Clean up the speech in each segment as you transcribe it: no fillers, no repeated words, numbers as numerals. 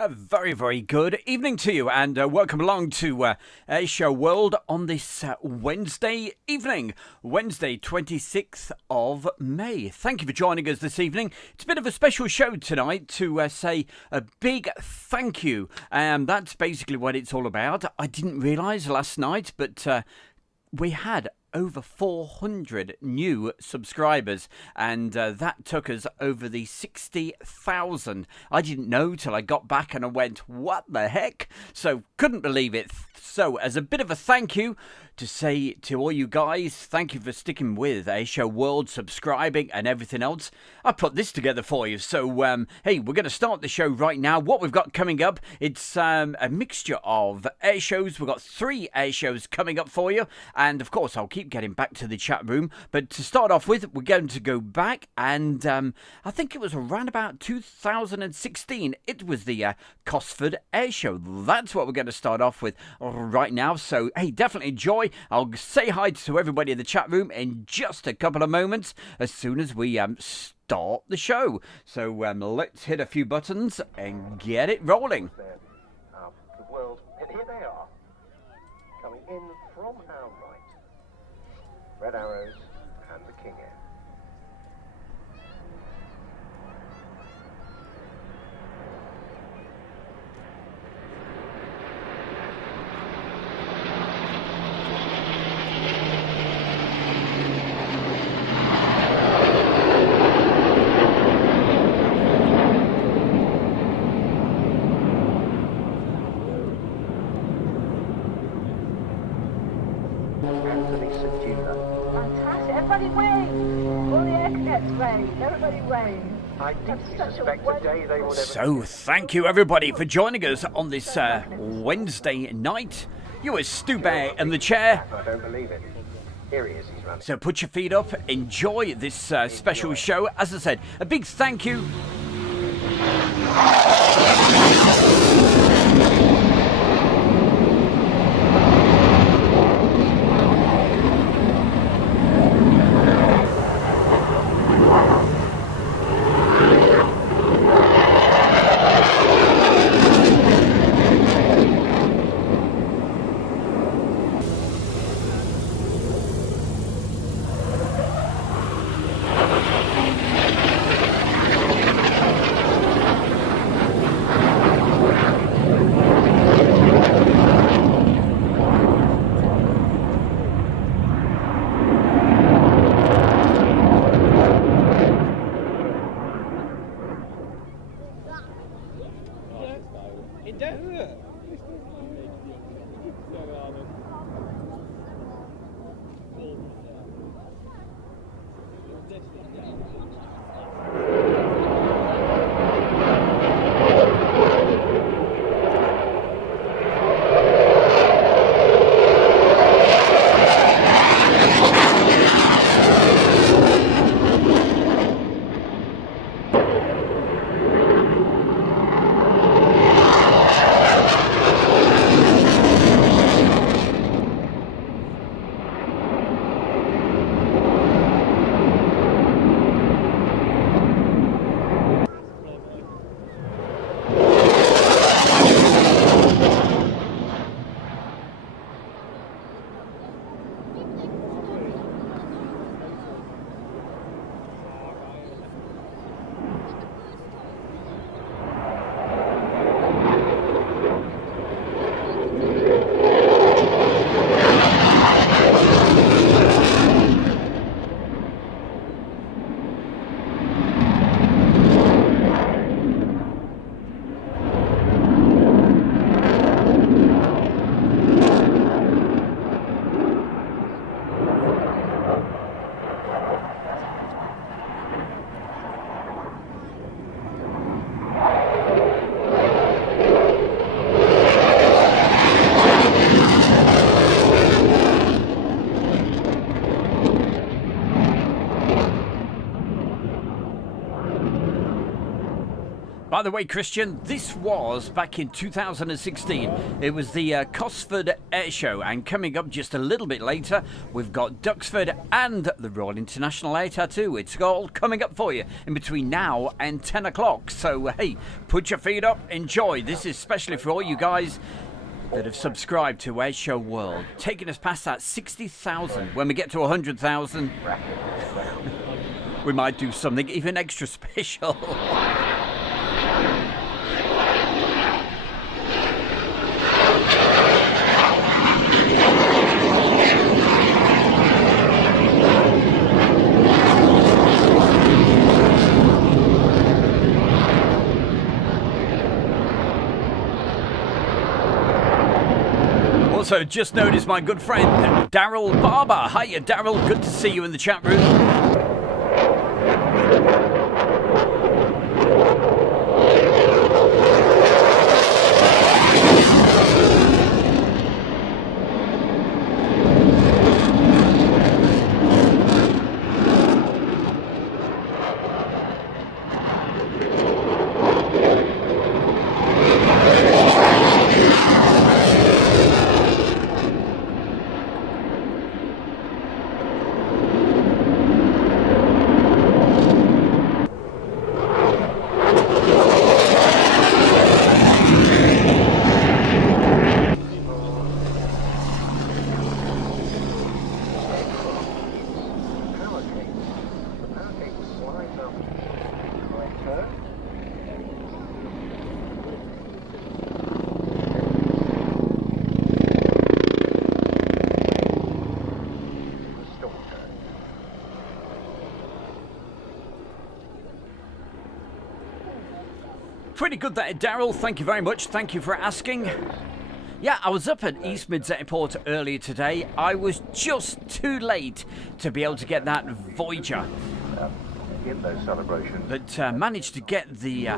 A very, very good evening to you, and welcome along to Airshow World on this Wednesday evening, Wednesday 26th of May. Thank you for joining us this evening. It's a bit of a special show tonight to say a big thank you, and that's basically what it's all about. I didn't realise last night, but we had over 400 new subscribers, and that took us over the 60,000. I didn't know till I got back and I went, what the heck? So couldn't believe it. So as a bit of a thank you to say to all you guys, thank you for sticking with Airshow World, subscribing and everything else. I put this together for you. So hey, we're going to start the show right now. What we've got coming up, it's a mixture of air shows. We've got 3 air shows coming up for you, and of course I'll keep getting back to the chat room, but to start off with, we're going to go back, and I think it was around about 2016. It was the Cotsford Air Show. That's what we're going to start off with right now. So hey, definitely enjoy. I'll say hi to everybody in the chat room in just a couple of moments as soon as we start the show. So let's hit a few buttons and get it rolling. The world, and here they are, coming in from our right. Red Arrows and the King Air. So thank you everybody for joining us on this Wednesday night. You are Stu Bear in the chair. I don't believe it. Here he is, he's running. So put your feet up, enjoy this special show. As I said, a big thank you. By the way, Christian, this was back in 2016. It was the Cotsford Air Show, and coming up just a little bit later, we've got Duxford and the Royal International Air Tattoo. It's all coming up for you in between now and 10 o'clock. So, hey, put your feet up, enjoy. This is especially for all you guys that have subscribed to Airshow World, taking us past that 60,000. When we get to 100,000, we might do something even extra special. Also, just noticed my good friend Daryl Barber. Hiya, Daryl. Good to see you in the chat room. Pretty good there, Daryl. Thank you very much. Thank you for asking. Yeah, I was up at East Midlands Airport earlier today. I was just too late to be able to get that Voyager. But managed to get the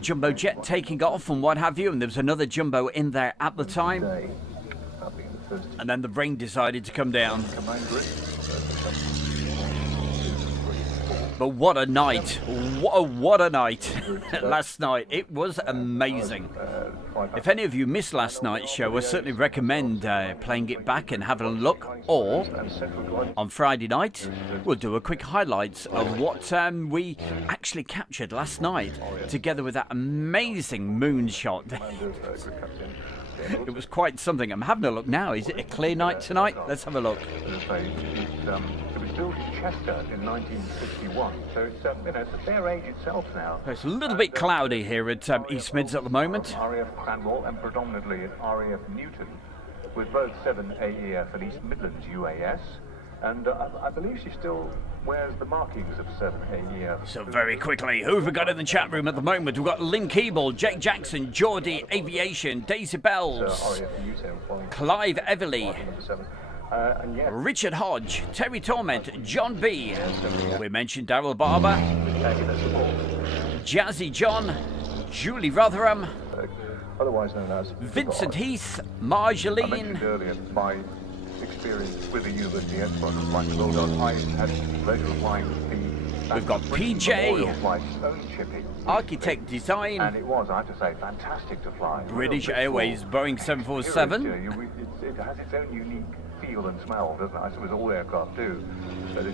jumbo jet taking off and what have you, and there was another jumbo in there at the time. And then the rain decided to come down. But what a night. What a night. Last night. It was amazing. If any of you missed last night's show, I certainly recommend playing it back and having a look. Or, on Friday night, we'll do a quick highlights of what we actually captured last night, together with that amazing moonshot. It was quite something. I'm having a look now. Is it a clear night tonight? Let's have a look. It was built in Chester in 1961, so it's, it's a fair age itself now. It's a little bit cloudy here at East Mids at the moment. RAF Cranwell and predominantly at RAF Newton, with both 7 AEF and East Midlands UAS. And I believe she still wears the markings of 7 AEF. So very quickly, who have we got in the chat room at the moment? We've got Lynn Keeble, Jake Jackson, Geordie Aviation, Daisy Bells, Clive Everly, Richard Hodge, Terry Torment, John B. We mentioned Daryl Barber, Jazzy John, Julie Rotherham, otherwise known as Vincent Heath, Marjolaine. I mentioned earlier my experience with the University Air Squadron flying the Bulldog. I had the pleasure of flying the We've got PJ, shipping, Architect Design, and it was, I have to say, fantastic to fly. British Airways Boeing 747. It has its own unique feel and smell, doesn't it? I suppose all aircraft do. So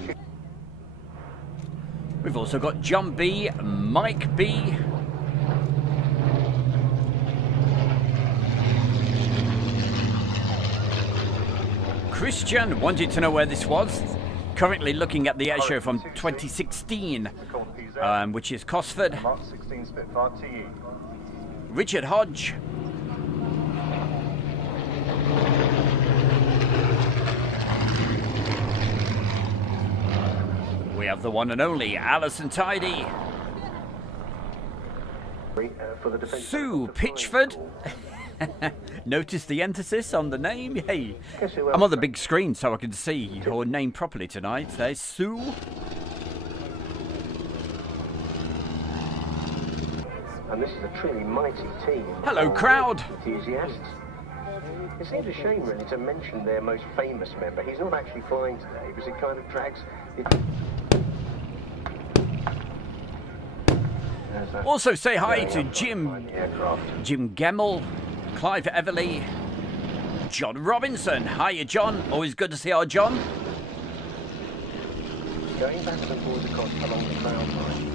we've also got John B, Mike B, Christian wanted to know where this was. Currently looking at the air show from 2016, which is Cotsford. Richard Hodge. We have the one and only Alison Tidy. Sue Pitchford. Notice the emphasis on the name. Hey, I'm on the big screen so I can see your name properly tonight. There's Sue. And this is a truly mighty team. Hello, crowd. Enthusiasts. It seems a shame, really, to mention their most famous member. He's not actually flying today because it kind of drags. Also say hi to Jim Gemmell, Clive Everly, John Robinson. Hiya, John. Always good to see our John. Going back and forwards across along the cloud line.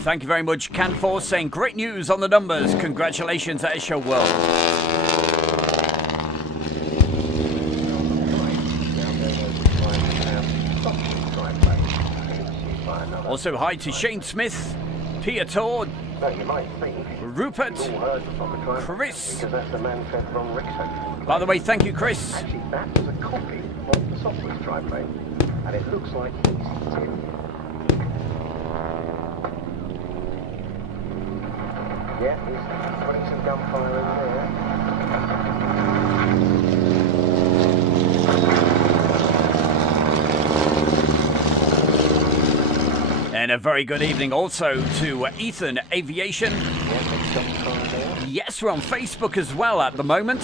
Thank you very much, Canforce, saying great news on the numbers. Congratulations, Airshow World. Also, hi to Shane Smith, Piotr, Rupert, Chris. By the way, thank you, Chris. Actually, that was a copy of the software triplane, and it looks like EC2. Yeah, he's putting some gunfire in there. And a very good evening also to Ethan Aviation. Yes, we're on Facebook as well at the moment.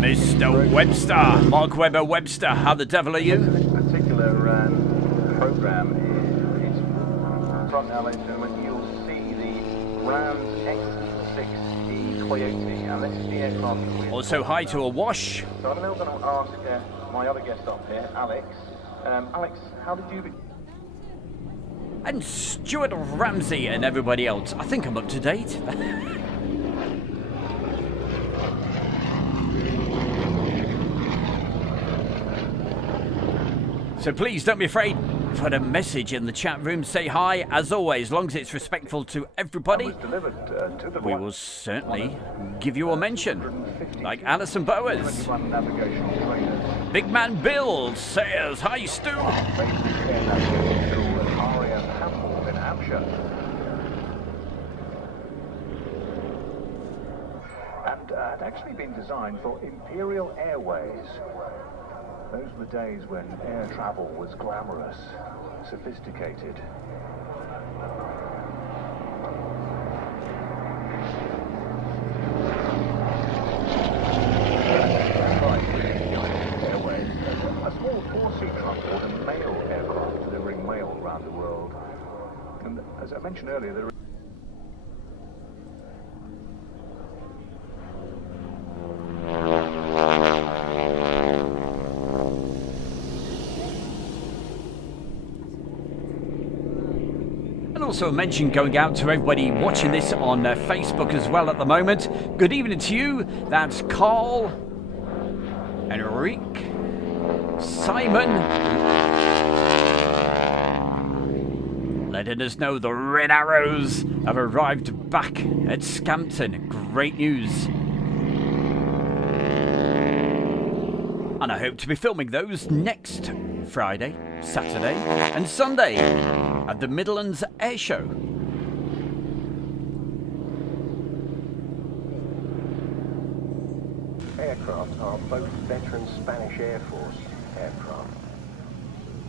Mr. Webster, Mark Webber Webster, how the devil are you? This particular program is from Airshow, and you'll see the Rams X6E Coyote, and this is the aircraft that we're... Also hi to Awash. So I'm now going to ask my other guest up here, Alex. Alex, how did you... And Stuart Ramsey and everybody else. I think I'm up to date. So please don't be afraid. Put a message in the chat room. Say hi. As always, as long as it's respectful to everybody, we will certainly give you a mention. Like Alison Bowers. Big Man Bill says, hi, Stu. And had actually been designed for Imperial Airways. Those were the days when air travel was glamorous, sophisticated. Airways, a small four-seat transport and mail aircraft delivering mail around the world. And as I mentioned earlier, there also a mention going out to everybody watching this on Facebook as well at the moment. Good evening to you. That's Carl, Enrique, Simon, letting us know the Red Arrows have arrived back at Scampton. Great news. And I hope to be filming those next Friday, Saturday and Sunday at the Midlands Air Show. Aircraft are both veteran Spanish Air Force aircraft.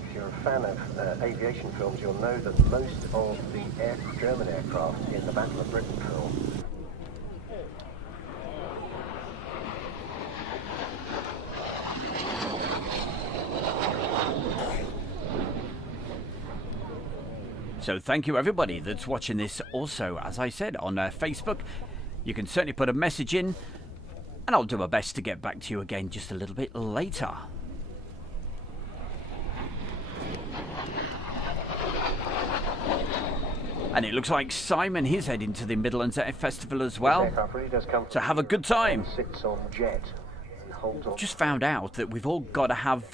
If you're a fan of aviation films, you'll know that most of the German aircraft in the Battle of Britain film So thank you everybody that's watching this also, as I said, on Facebook. You can certainly put a message in and I'll do my best to get back to you again just a little bit later. And it looks like Simon, he's heading to the Midlands Air Festival as well. So have a good time. Just found out that we've all got to have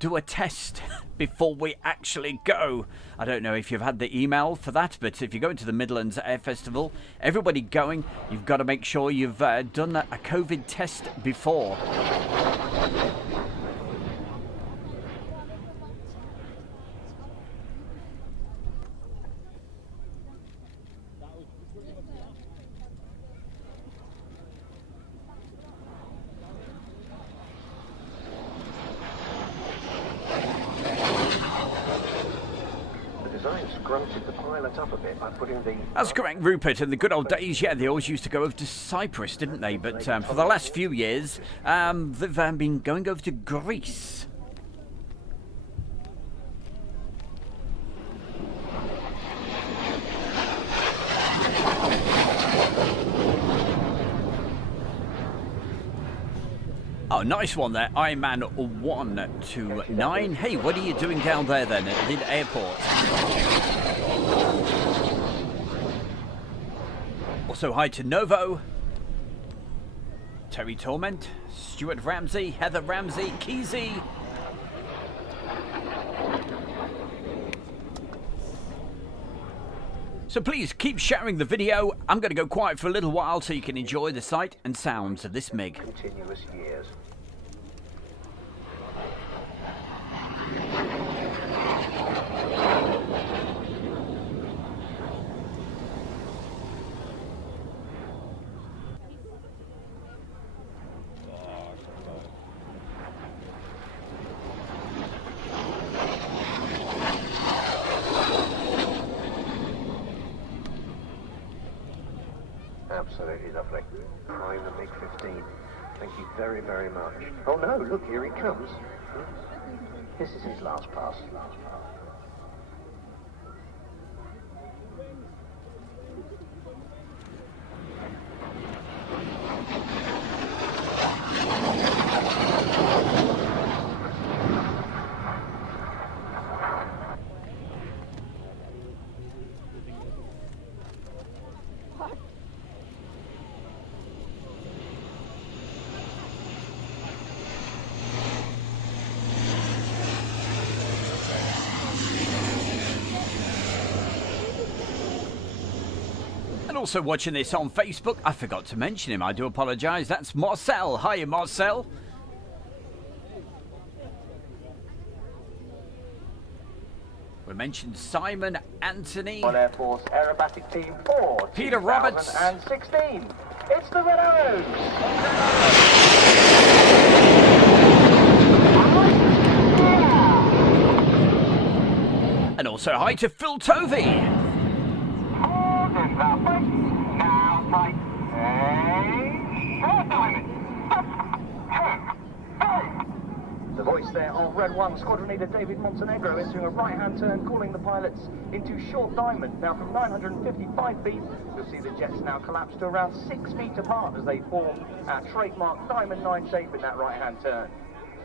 do a test before we actually go. I don't know if you've had the email for that, but if you're going to the Midlands Air Festival, everybody going, you've got to make sure you've done a COVID test before. That's correct, Rupert. In the good old days, yeah, they always used to go over to Cyprus, didn't they? But for the last few years, they've been going over to Greece. nice one there. Ironman 129. Hey, what are you doing down there then at the airport? Also, hi to Novo, Terry Torment, Stuart Ramsey, Heather Ramsey, Keezy. So please keep sharing the video. I'm going to go quiet for a little while so you can enjoy the sight and sounds of this MiG. Continuous years. Absolutely lovely. Prime the MiG-15. Thank you very, very much. Oh no, look, here he comes. This is his last pass. And also watching this on Facebook, I forgot to mention him, I do apologise. That's Marcel. Hiya, Marcel. We mentioned Simon, Anthony, On Air Force Aerobatic Team 4, Peter Roberts, 2016. It's the Red Arrows. and also hi to Phil Tovey. Now fight. The voice there of Red 1, Squadron Leader David Montenegro entering a right-hand turn, calling the pilots into short diamond. Now from 955 feet, you'll see the jets now collapse to around 6 feet apart as they form our trademark Diamond 9 shape in that right-hand turn.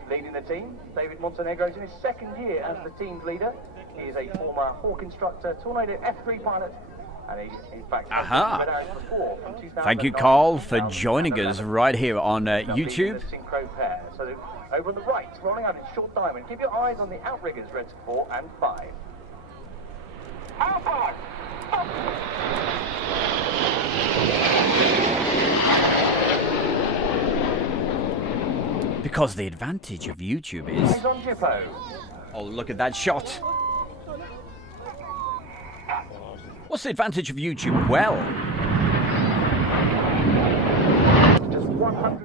Leading the team, David Montenegro is in his second year as the team's leader. He is a former Hawk instructor, Tornado F3 pilot, and he, in fact, before, from Thank you, Carl, for joining us right here on YouTube. So over on the right, rolling out in short diamond. Keep your eyes on the outriggers, Reds 4 and 5. Outside! Because the advantage of YouTube is... He's on Jippo. Oh, look at that shot. What's the advantage of YouTube? Well,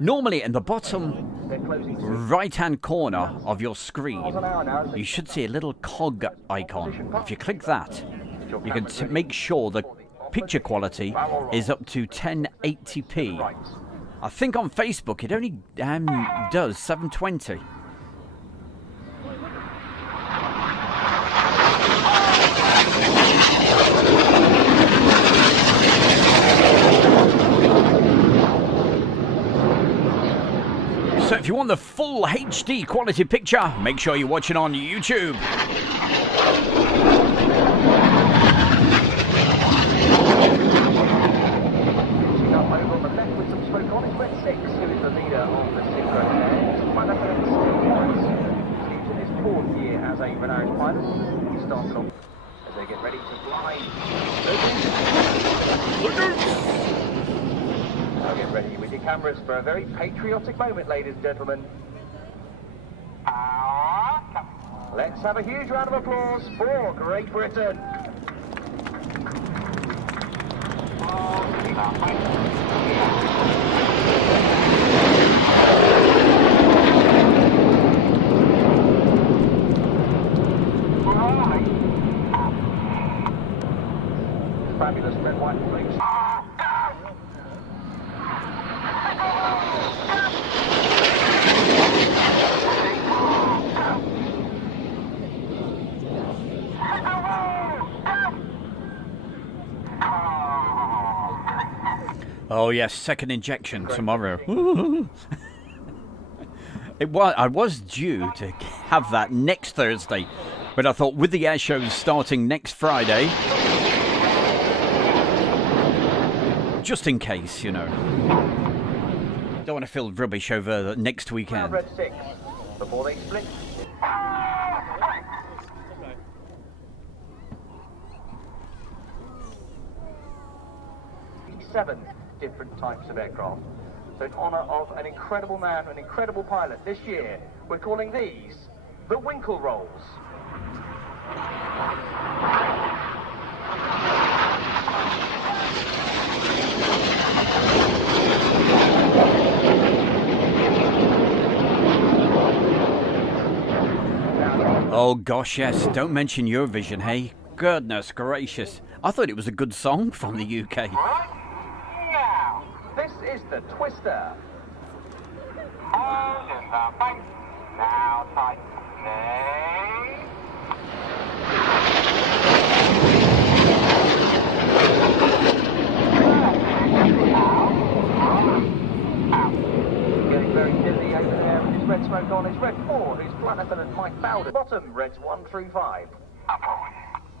normally in the bottom right-hand corner of your screen, you should see a little cog icon. If you click that, you can make sure the picture quality is up to 1080p. I think on Facebook it only does 720. So if you want the full HD quality picture, make sure you're watching on YouTube. Over on the left with some smoke on, it's Red 6, who is the leader of the Super Hornet. He's in his 4th year as a Red pilot. He started off as they get ready to fly. Now get ready with your cameras for a very patriotic moment, ladies and gentlemen. Let's have a huge round of applause for Great Britain. Fabulous red, white, and blue. Oh yes, second injection tomorrow. I was due to have that next Thursday, but I thought with the air shows starting next Friday, just in case, you know. Don't want to feel rubbish over next weekend. Red 6, before they split. 7 different types of aircraft. So in honour of an incredible man, an incredible pilot, this year, we're calling these the Winkle Rolls. Oh gosh, yes, don't mention Eurovision, hey? Goodness gracious. I thought it was a good song from the UK. Now, this is the Twister. Hold in the bank. Now tightening. Getting very dizzy over there with his red smoke on. His red 4, who's Flat Lieutenant Mike Bowden. Bottom, reds 1 through 5.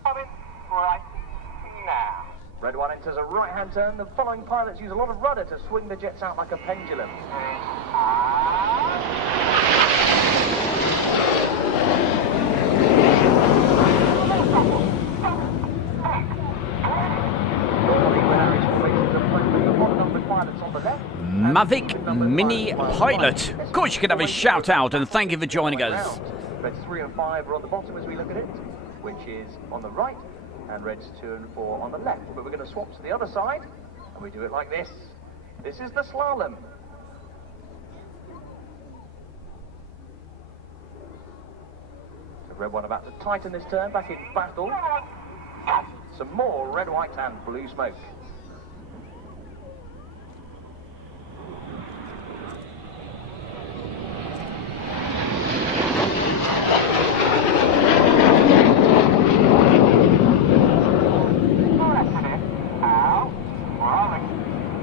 Coming right now. Red 1 enters a right-hand turn. The following pilots use a lot of rudder to swing the jets out like a pendulum. Mavic Mini Pilot. Of course you can have a shout out and thank you for joining us. Reds 3 and 5 are on the bottom as we look at it, which is on the right, and reds 2 and 4 on the left. But we're going to swap to the other side, and we do it like this. This is the slalom. So red 1 about to tighten this turn, back in battle. Some more red, white and blue smoke.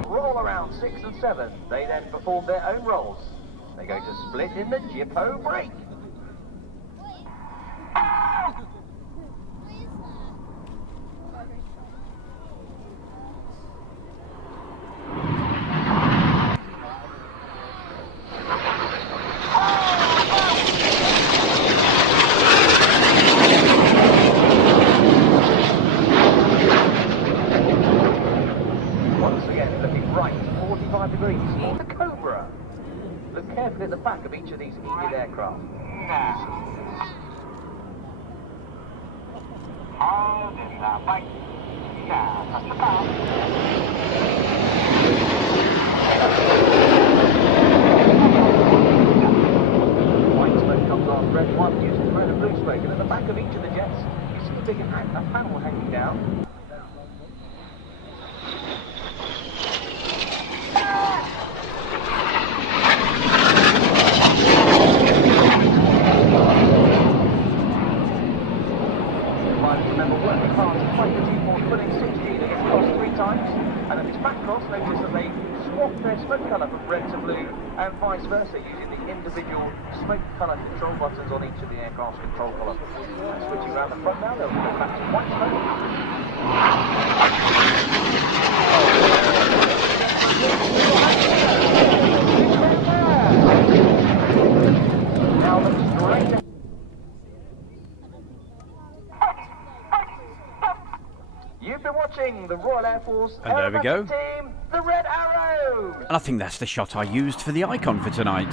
Roll around 6 and 7. They then perform their own rolls. They go to split in the Jippo break. Once again, looking right, 45 degrees for the Cobra. Look carefully at the back of each of these EDID aircraft. Hold in the bike. Now, touch the power. White smoke comes on, red 1 uses red and blue smoke, and at the back of each of the jets, you see a big panel hanging down. Remember, working hard to fight the G-force, putting 16 against cross 3 times, and at its back cross, notice that they swapped their smoke colour from red to blue, and vice versa, using the individual smoke colour control buttons on each of the aircraft's control column. Switching around the front now, they'll go back to white smoke. Now look straight ahead. You've been watching the Royal Air Force And there we go. team, the Red Arrow. And I think that's the shot I used for the icon for tonight.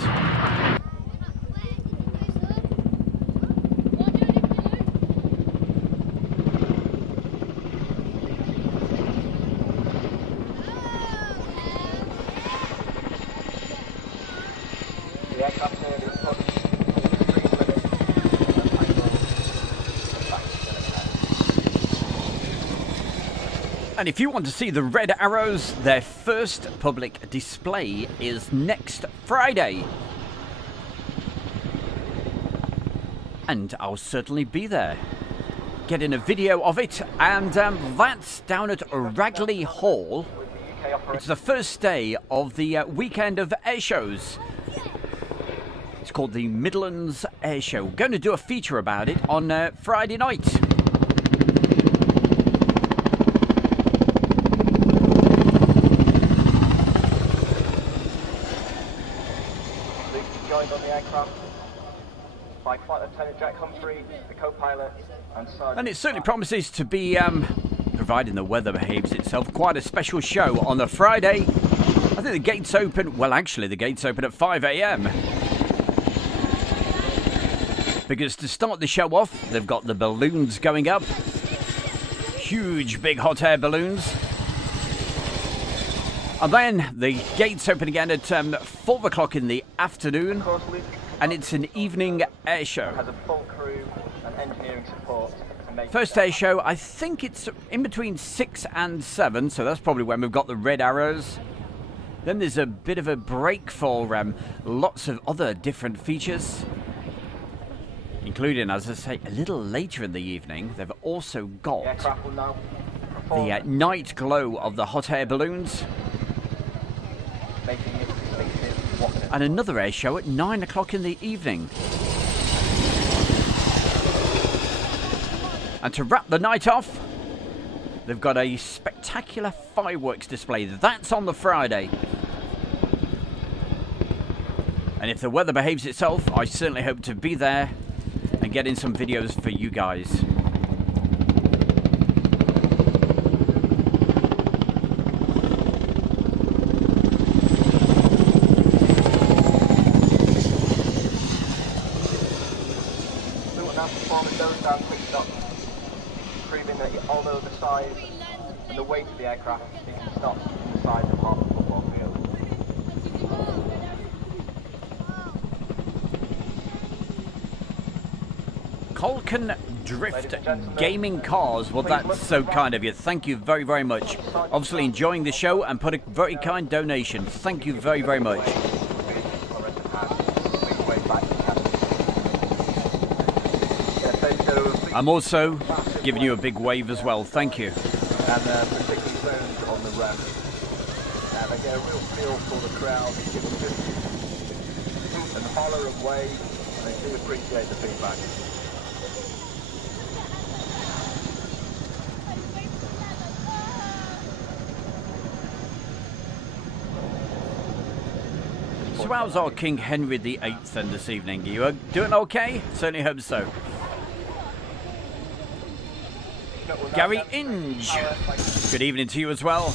The aircraft nearly on And if you want to see the Red Arrows, their first public display is next Friday. And I'll certainly be there, getting a video of it, and that's down at Ragley Hall. It's the first day of the weekend of air shows. It's It's called the Midlands Air Show. We're going to do a feature about it on Friday night. Joined on the aircraft by Flight Lieutenant Jack Humphrey, the co-pilot, and Sergeant. And it certainly promises to be, providing the weather behaves itself, quite a special show on the Friday. I think the gates open, well actually the gates open at 5 a.m. Because to start the show off, they've got the balloons going up. Huge big hot air balloons. And then the gates open again at 4 o'clock in the afternoon. And it's an evening air show. Has a full crew and engineering support to make First air show, I think it's in between 6 and 7, so that's probably when we've got the red arrows. Then there's a bit of a break for lots of other different features, including, as I say, a little later in the evening, they've also got the night glow of the hot air balloons. And another air show at 9 o'clock in the evening. And to wrap the night off, they've got a spectacular fireworks display. That's on the Friday. And if the weather behaves itself, I certainly hope to be there and get in some videos for you guys. We will now perform a nose down quick stop, proving that although the size and the weight of the aircraft, it can stop in the size of half a football field. Colcan Drift Gaming Cars. Well, that's so kind of you. Thank you very, very much. Obviously enjoying the show and put a very kind donation. Thank you very, very much. I'm also giving you a big wave as well. Thank you. And particularly zones on the ramp. They get a real feel for the crowd. They give them good hoot and holler and wave, and they do appreciate the feedback. So how's our King Henry VIII then this evening? You doing okay? Certainly hope so. Gary Inge, good evening to you as well.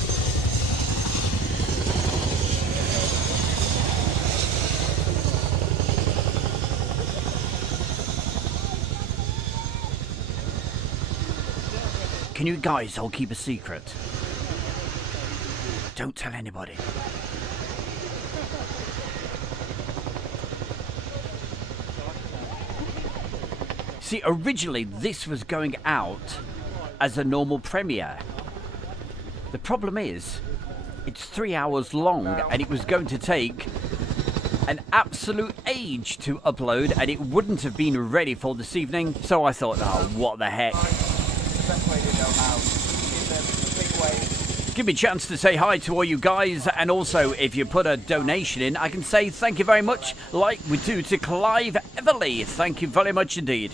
Can you guys all keep a secret? Don't tell anybody. See, originally this was going out as a normal premiere. The problem is, it's 3 hours long and it was going to take an absolute age to upload and it wouldn't have been ready for this evening. So I thought, oh, what the heck. Give me a chance to say hi to all you guys, and also if you put a donation in, I can say thank you very much, like we do to Clive Everly. Thank you very much indeed.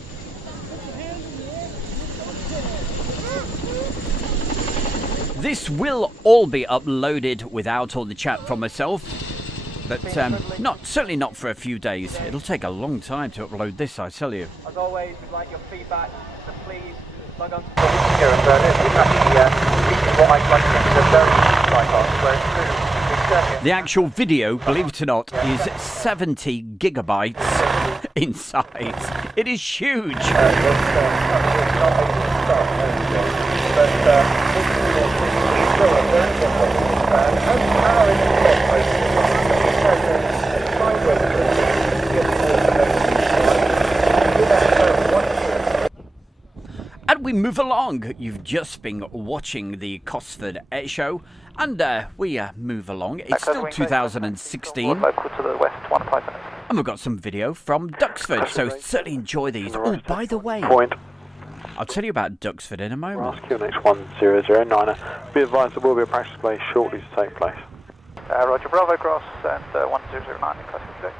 This will all be uploaded without all the chat from myself, but certainly not for a few days. It'll take a long time to upload this, I tell you. As always, we'd like your feedback, so please log on to the actual video, believe it or not, is 70 gigabytes in size. It is huge. And we move along. You've just been watching the Cotsford Air Show, and we move along. It's still 2016. And we've got some video from Duxford, so certainly enjoy these. Oh, by the way, I'll tell you about Duxford in a moment. QNH1009. Be advised there will be a practice play shortly to take place. Roger, Bravo cross and 1009 in classic today.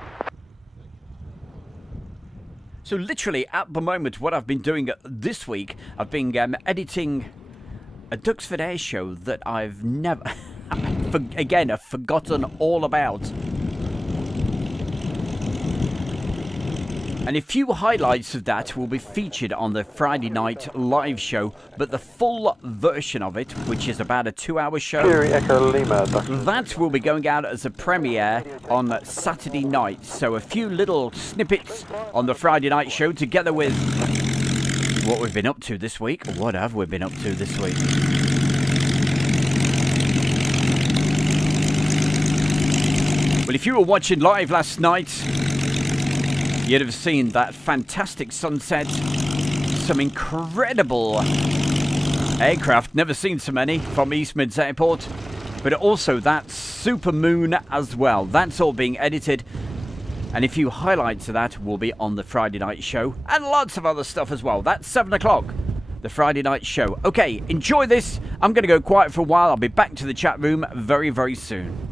So literally at the moment, what I've been doing this week, I've been editing a Duxford Air Show that I've never, I've forgotten all about. And a few highlights of that will be featured on the Friday night live show, but the full version of it, which is about a 2-hour show, that will be going out as a premiere on Saturday night. So a few little snippets on the Friday night show together with what we've been up to this week. What have we been up to this week? Well, if you were watching live last night, you'd have seen that fantastic sunset, some incredible aircraft, never seen so many from East Mids Airport, but also that super moon as well. That's all being edited, and a few highlights of that will be on the Friday night show, and lots of other stuff as well. That's 7 o'clock, the Friday night show. Okay, enjoy this. I'm going to go quiet for a while. I'll be back to the chat room very, very soon.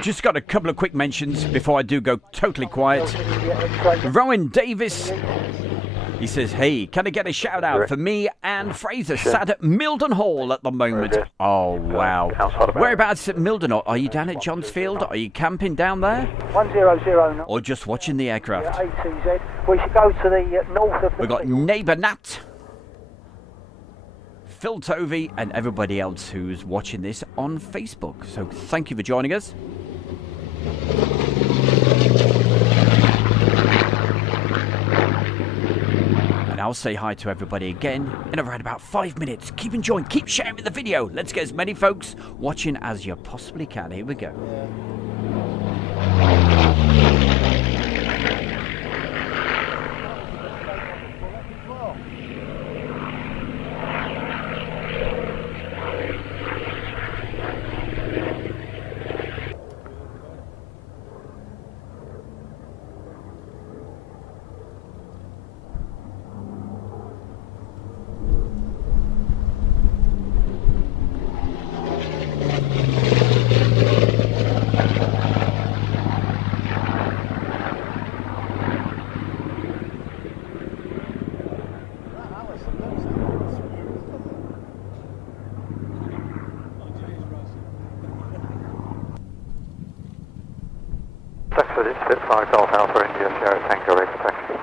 Just got a couple of quick mentions before I do go totally quiet. Rowan Davis, he says, hey, can I get a shout out for me and Fraser sat at Milden Hall at the moment? Oh, wow. Whereabouts at Milden Hall? Are you down at Johns Field? Are you camping down there? 1009. Or just watching the aircraft? ATZ. We should go to the north of the... We've got Neighbour Nat, Phil Tovey, and everybody else who's watching this on Facebook. So thank you for joining us. And I'll say hi to everybody again in around about 5 minutes. Keep enjoying, keep sharing the video. Let's get as many folks watching as you possibly can. Here we go. Spitfire Golf Alpha India Sierra Tango ready for taxi.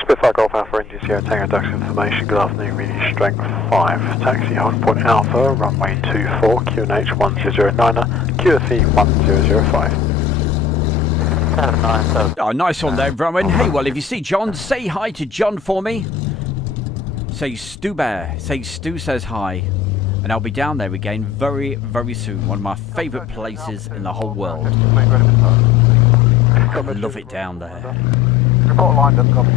Spitfire Golf Alpha India Sierra Tango Ducks information. Good afternoon, reading strength 5. Taxi hold point Alpha, runway 24, QNH 1009er, QFE 1005. Oh, nice one there, Rowan. Hey, well, if you see John, say hi to John for me. Say Stu Bear. Say Stu says hi. And I'll be down there again very, very soon. One of my favourite places in the whole world. I love it down there. Report lined up, copy.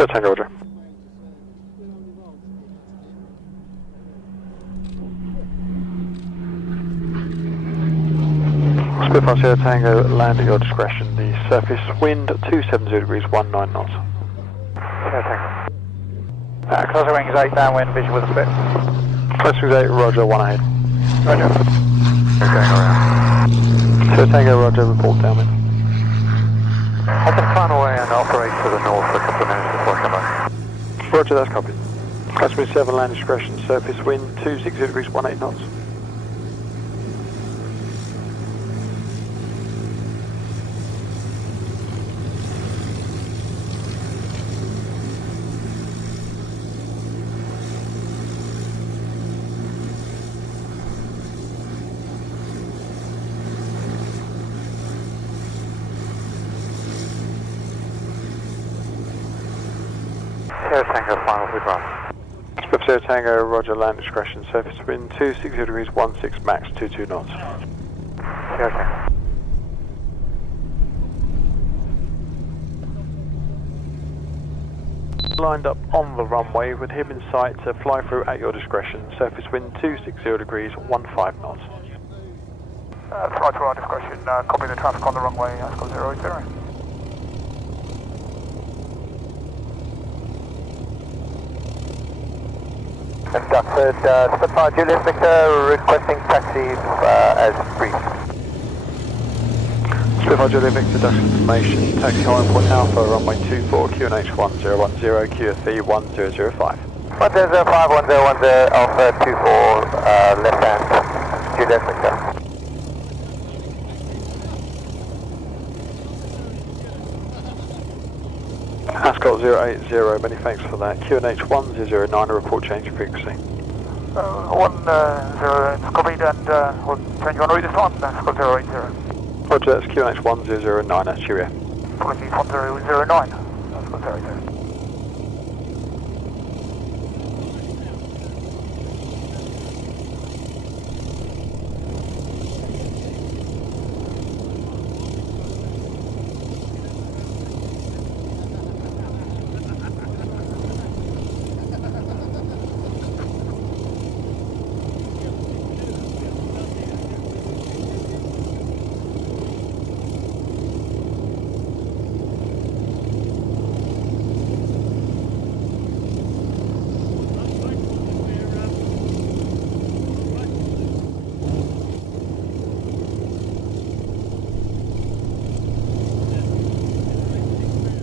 Sure, Tango, Roger. Spitfire Sierra Tango, land at your discretion. The surface wind 270 degrees 19 knots. Sierra Tango. Closer wings 8 downwind, visual with the split. Closer wings 8, Roger, 1 ahead. Roger. Going around. Sierra Tango, Roger, report downwind. I can find a way and operate to the north for a couple of minutes before I come back. Roger, that's copied. Closer wing 7, land discretion. Surface wind 260 degrees 18 knots. Sierra Tango, final feedback. Spitfire Sierra Tango, Roger, land discretion. Surface wind 260 degrees 16, max 22 knots. Sierra Tango. Lined up on the runway with him in sight to fly through at your discretion. Surface wind 260 degrees 15 knots. Fly through our discretion, copy the traffic on the runway, Oscar 080. Duxford, Spitfire Juliet Victor, requesting taxi as brief. Spitfire Juliet Victor, Duxford information, taxi high point Alpha, runway 24, QNH 1010, QFE 1005. 1005, 1010, Alpha 24, left hand, Juliet Victor. Ascot 080, many thanks for that. QNH 1009, a report change of frequency. 10, it's copied and we'll change on route this time, Ascot 080. Roger, that's QNH 1009, that's cheerio. Apologies, 1009, Ascot 080.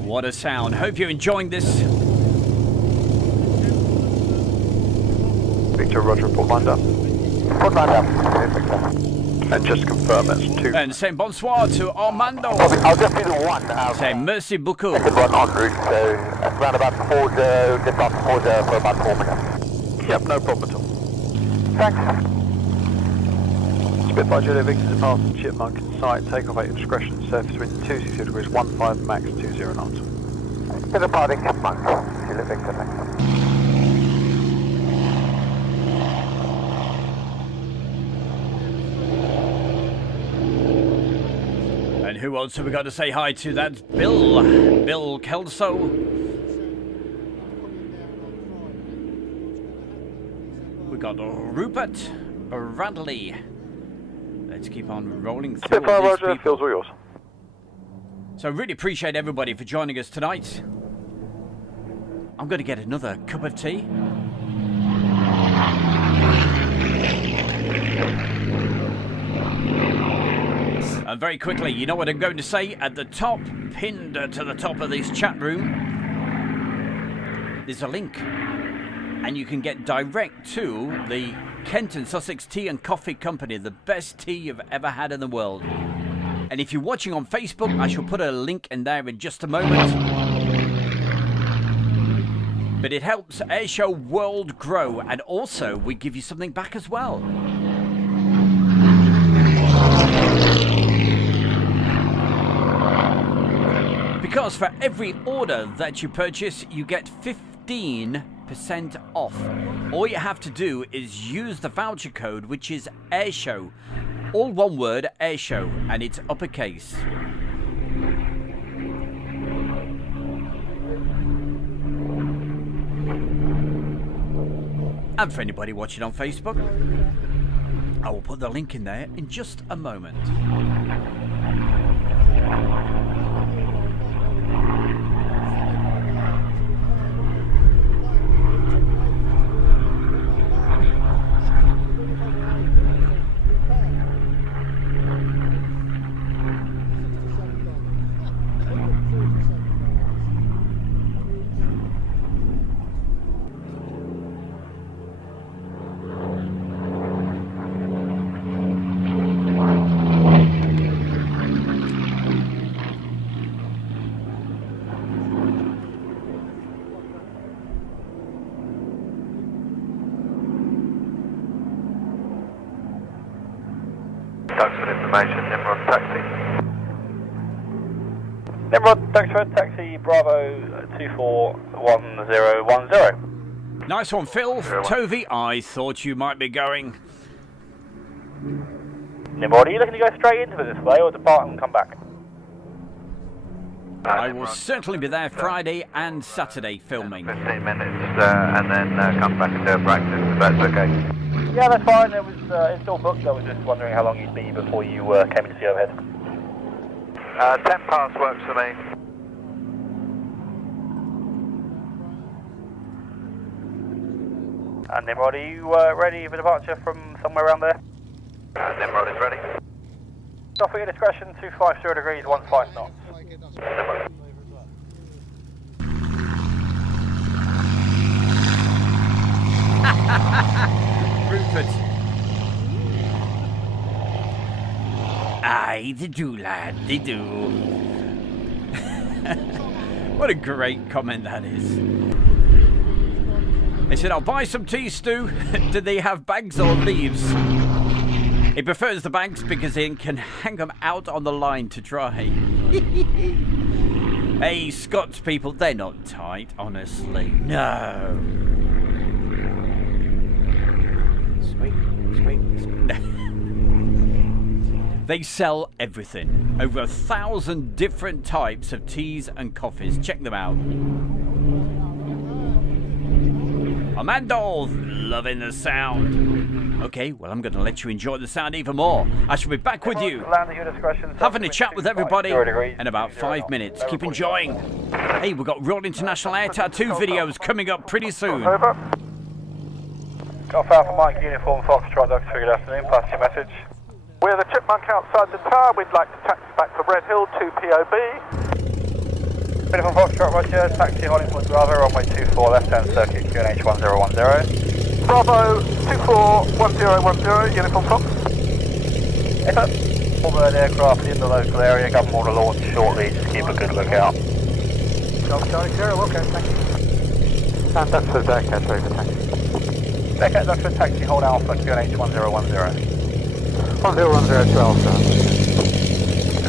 What a sound. Hope you're enjoying this. Victor, Roger, report lined up. Report lined up. And just to confirm, that's 2. And say bonsoir to Armando. I'll just do the one. Say merci beaucoup. Second one en route, so around about 40, just after 40 for about 4 minutes. Yep, no problem at all. Thanks. Spitfire Juliet Victor departing Chipmunk in sight, take off at your discretion, surface wind 260 degrees 15, max 20 knots. Departing Chipmunk, Juliet Victor next. And who else have we got to say hi to? That's Bill Kelso. We got Rupert Bradley. Let's keep on rolling through Spitfire these Roger, people. feels all yours. So really appreciate everybody for joining us tonight. I'm going to get another cup of tea. And very quickly, you know what I'm going to say at the top, pinned to the top of this chat room, there's a link. And you can get direct to the Kent and Sussex Tea and Coffee Company, the best tea you've ever had in the world. And if you're watching on Facebook, I shall put a link in there in just a moment. But it helps Airshow World grow, and also we give you something back as well. Because for every order that you purchase, you get 15% off. All you have to do is use the voucher code, which is Airshow. All one word, Airshow, and it's uppercase. And for anybody watching on Facebook, I will put the link in there in just a moment. Duxford information, Nimrod taxi. Nimrod, Duxford taxi, Bravo 241010. Nice one, Phil. Tovey, I thought you might be going. Nimrod, are you looking to go straight into it this way or depart and come back? I will certainly be there Friday and Saturday filming. 15 minutes and then come back and do a practice, if that's okay. Yeah, that's fine. It was it's still booked. I was just wondering how long you'd be before you came in to see overhead. 10 past works for me. And Nimrod, are you ready for departure from somewhere around there? Nimrod is ready. Off at your discretion, 250 degrees, 15 knots. Nimrod. Rupert. Aye, they do, lad, they do. What a great comment that is. They said, I'll buy some tea, Stu. Do they have bags or leaves? He prefers the bags because he can hang them out on the line to dry. Hey, Scots people, they're not tight, honestly. No. Sweet. They sell everything. Over 1,000 different types of teas and coffees. Check them out. Amando, loving the sound. Okay, well, I'm going to let you enjoy the sound even more. I shall be back with you, having a chat with everybody in about 5 minutes. Keep enjoying. Hey, we've got Royal International Air Tattoo videos coming up pretty soon. Over. Got Alpha Mike, Uniform Foxtrot, Duxford, good afternoon. Pass your message. We're the Chipmunk outside the tower. We'd like to taxi back to Red Hill to POB. Uniform Foxtrot, Roger. Taxi holding point Bravo, runway 24, left-hand circuit, QNH 1010. Bravo 241010, Uniform Fox. Yes, sir. Warbird aircraft in the local area, government order launch shortly, just keep a good lookout. Charlie Zero, okay, thank you. And Duxford Bearcat, ready for taxi. Bearcat, Duxford, taxi, hold Alpha, QNH 1010. 1010 to Alpha.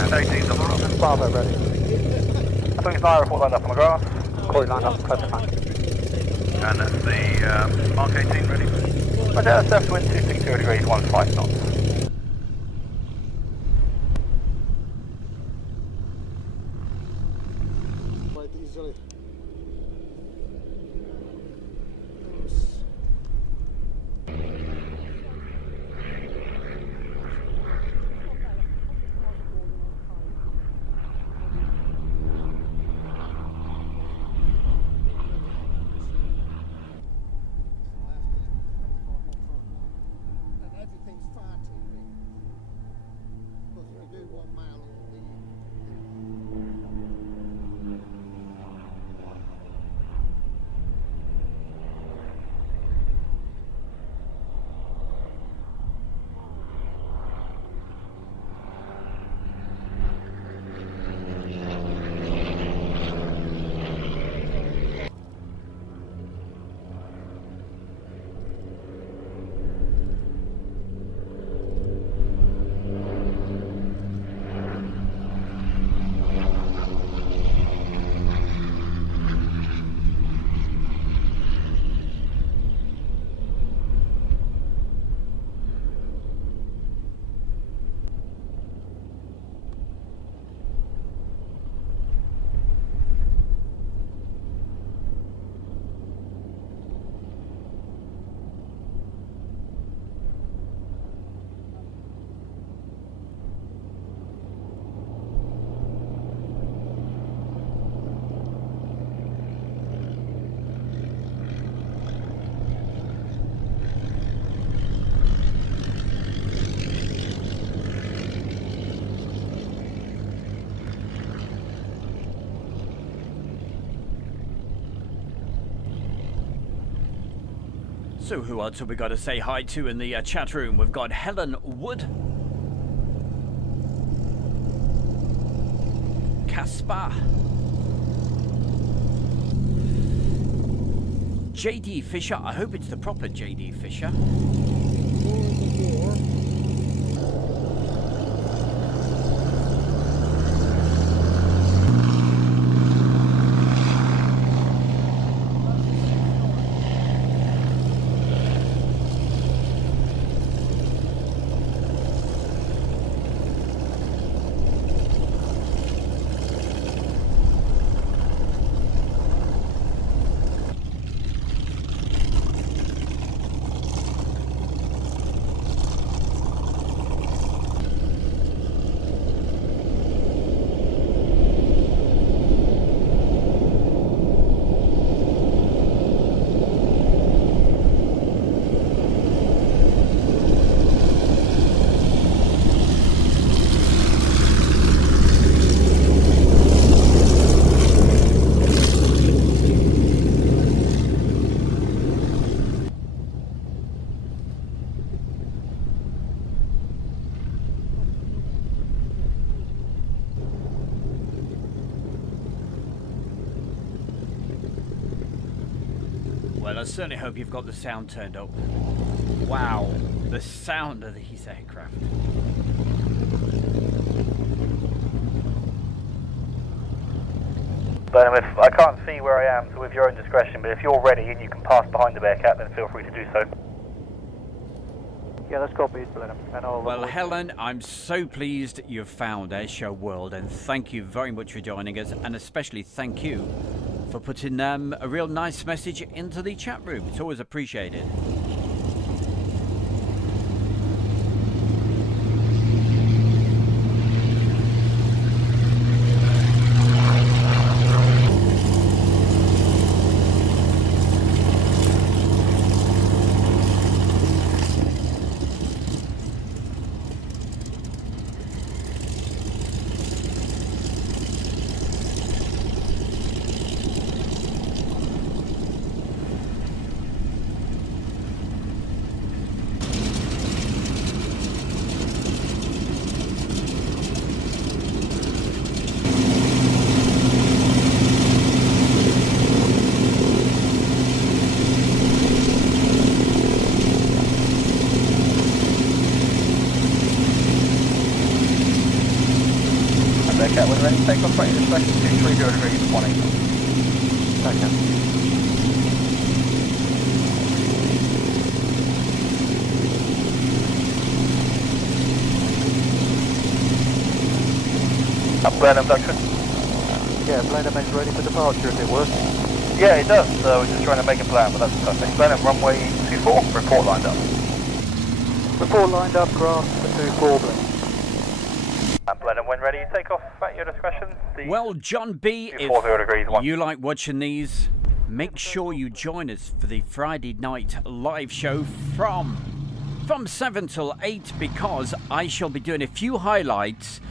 And 18's on the rock. Bravo ready. I think it's Naira, report lined up on the grass. Call it lined up, close to fine. And that's the Mark 18 ready. Roger, that's left wind 260 degrees, 15 knots. So who else have we got to say hi to in the chat room? We've got Helen Wood, Caspar, JD Fisher. I hope it's the proper JD Fisher. Well, I certainly hope you've got the sound turned up. Wow, the sound of these aircraft. But I can't see where I am, so with your own discretion, but if you're ready and you can pass behind the Bearcat, then feel free to do so. Yeah, that's copied, Blenheim. And I'll Well, Helen, I'm so pleased you've found Airshow World, and thank you very much for joining us, and especially thank you for putting a real nice message into the chat room. It's always appreciated. Take off right in discretion, 230 degrees, 180. Okay. Blenheim, Duxford. Yeah, Blenheim is ready for departure if it works. Yeah, it does, so we're just trying to make a plan, but that's perfect. Blenheim, runway 24, report lined up. Report lined up, grass for 24, Blenheim. And Blenheim, when ready, take off at your discretion. Well, John B, if degrees, 1. you like watching these, make sure you join us for the Friday night live show from 7 till 8, because I shall be doing a few highlights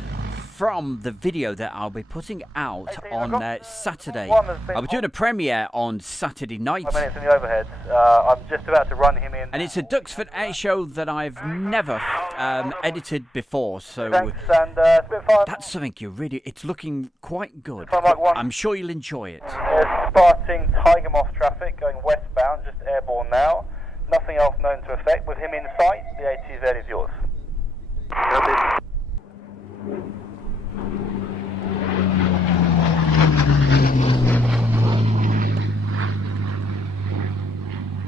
from the video that I'll be putting out on Saturday. I'll be doing a premiere on Saturday night. 5 minutes in the overhead. I'm just about to run him in. And it's a Duxford Air Show that I've never edited before, so Thanks, and Spitfire. that's something it's looking quite good. Like one. I'm sure you'll enjoy it. Starting Tiger Moth traffic, going westbound, just airborne now. Nothing else known to affect. With him in sight, the ATZ is yours.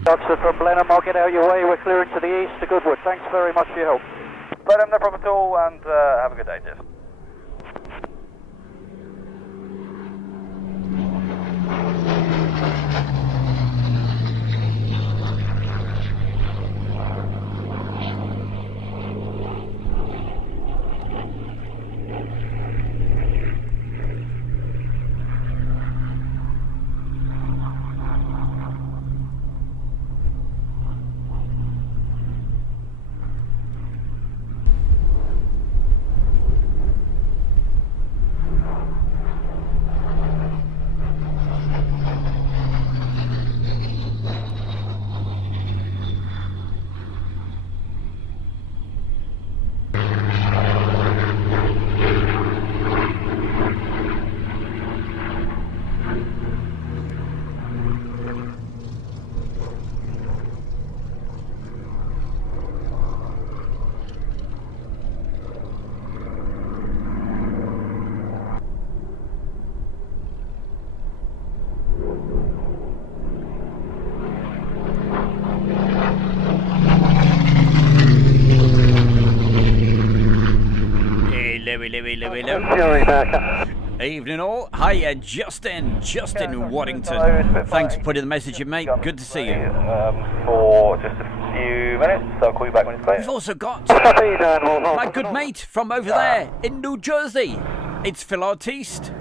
Duxford from Blenheim, I'll get out of your way. We're clearing to the east to Goodwood. Thanks very much for your help. Blenheim, no problem at all, and have a good day, Jeff. Evening all. Hi, Justin Waddington. Thanks for putting the message in, mate. Good to see you. For just a few minutes, so I'll call you back when it's clear. We've also got my good mate from over there in New Jersey. It's Phil Artiste.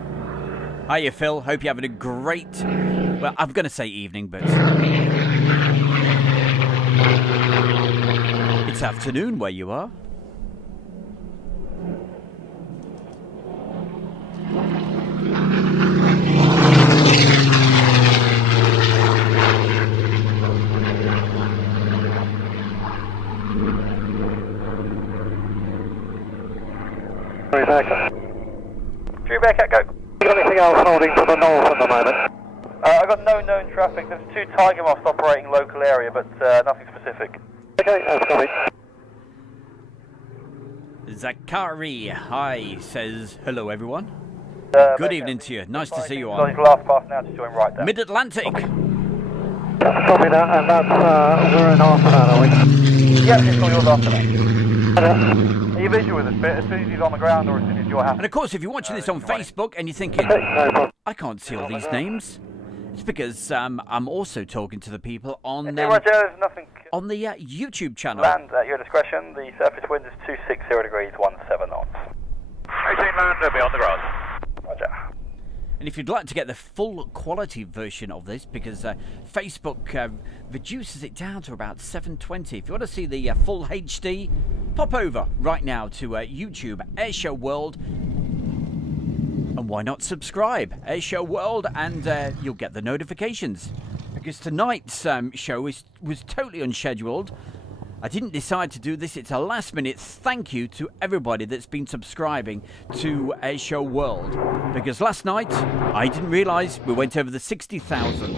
Hiya, Phil. Hope you're having a great, well, I'm going to say evening, but it's afternoon where you are. Back, go. You got anything else holding to the north at the moment? I've got no known traffic. There's 2 Tiger Moths operating local area, but nothing specific. Okay, that's coming. Zachary, hi, says hello everyone. Good evening to you. Nice to see you on on his last pass now to join right there. Mid-Atlantic. Copy that, and that's, we're in after that, are we? Yeah, it's all yours after that. Are you visual with this bit? As soon as he's on the ground or as soon as you're happy? And of course, if you're watching this on Facebook and you're thinking, I can't see all these names, it's because I'm also talking to the people on the YouTube channel. Land at your discretion. The surface wind is 260 degrees, 17 knots. 18 land, they'll be on the grass. Roger. And if you'd like to get the full quality version of this, because Facebook reduces it down to about 720. If you want to see the full HD, pop over right now to YouTube, Airshow World. And why not subscribe? Airshow World, and you'll get the notifications. Because tonight's show was totally unscheduled. I didn't decide to do this. It's a last minute thank you to everybody that's been subscribing to Airshow World. Because last night, I didn't realise we went over the 60,000.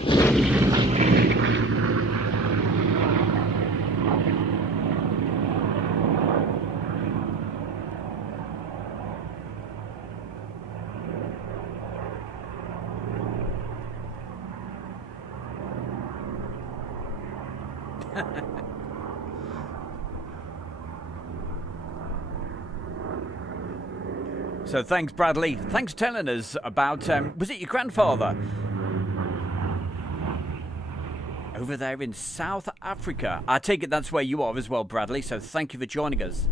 So thanks, Bradley. Thanks for telling us about, was it your grandfather? Over there in South Africa. I take it that's where you are as well, Bradley, so thank you for joining us.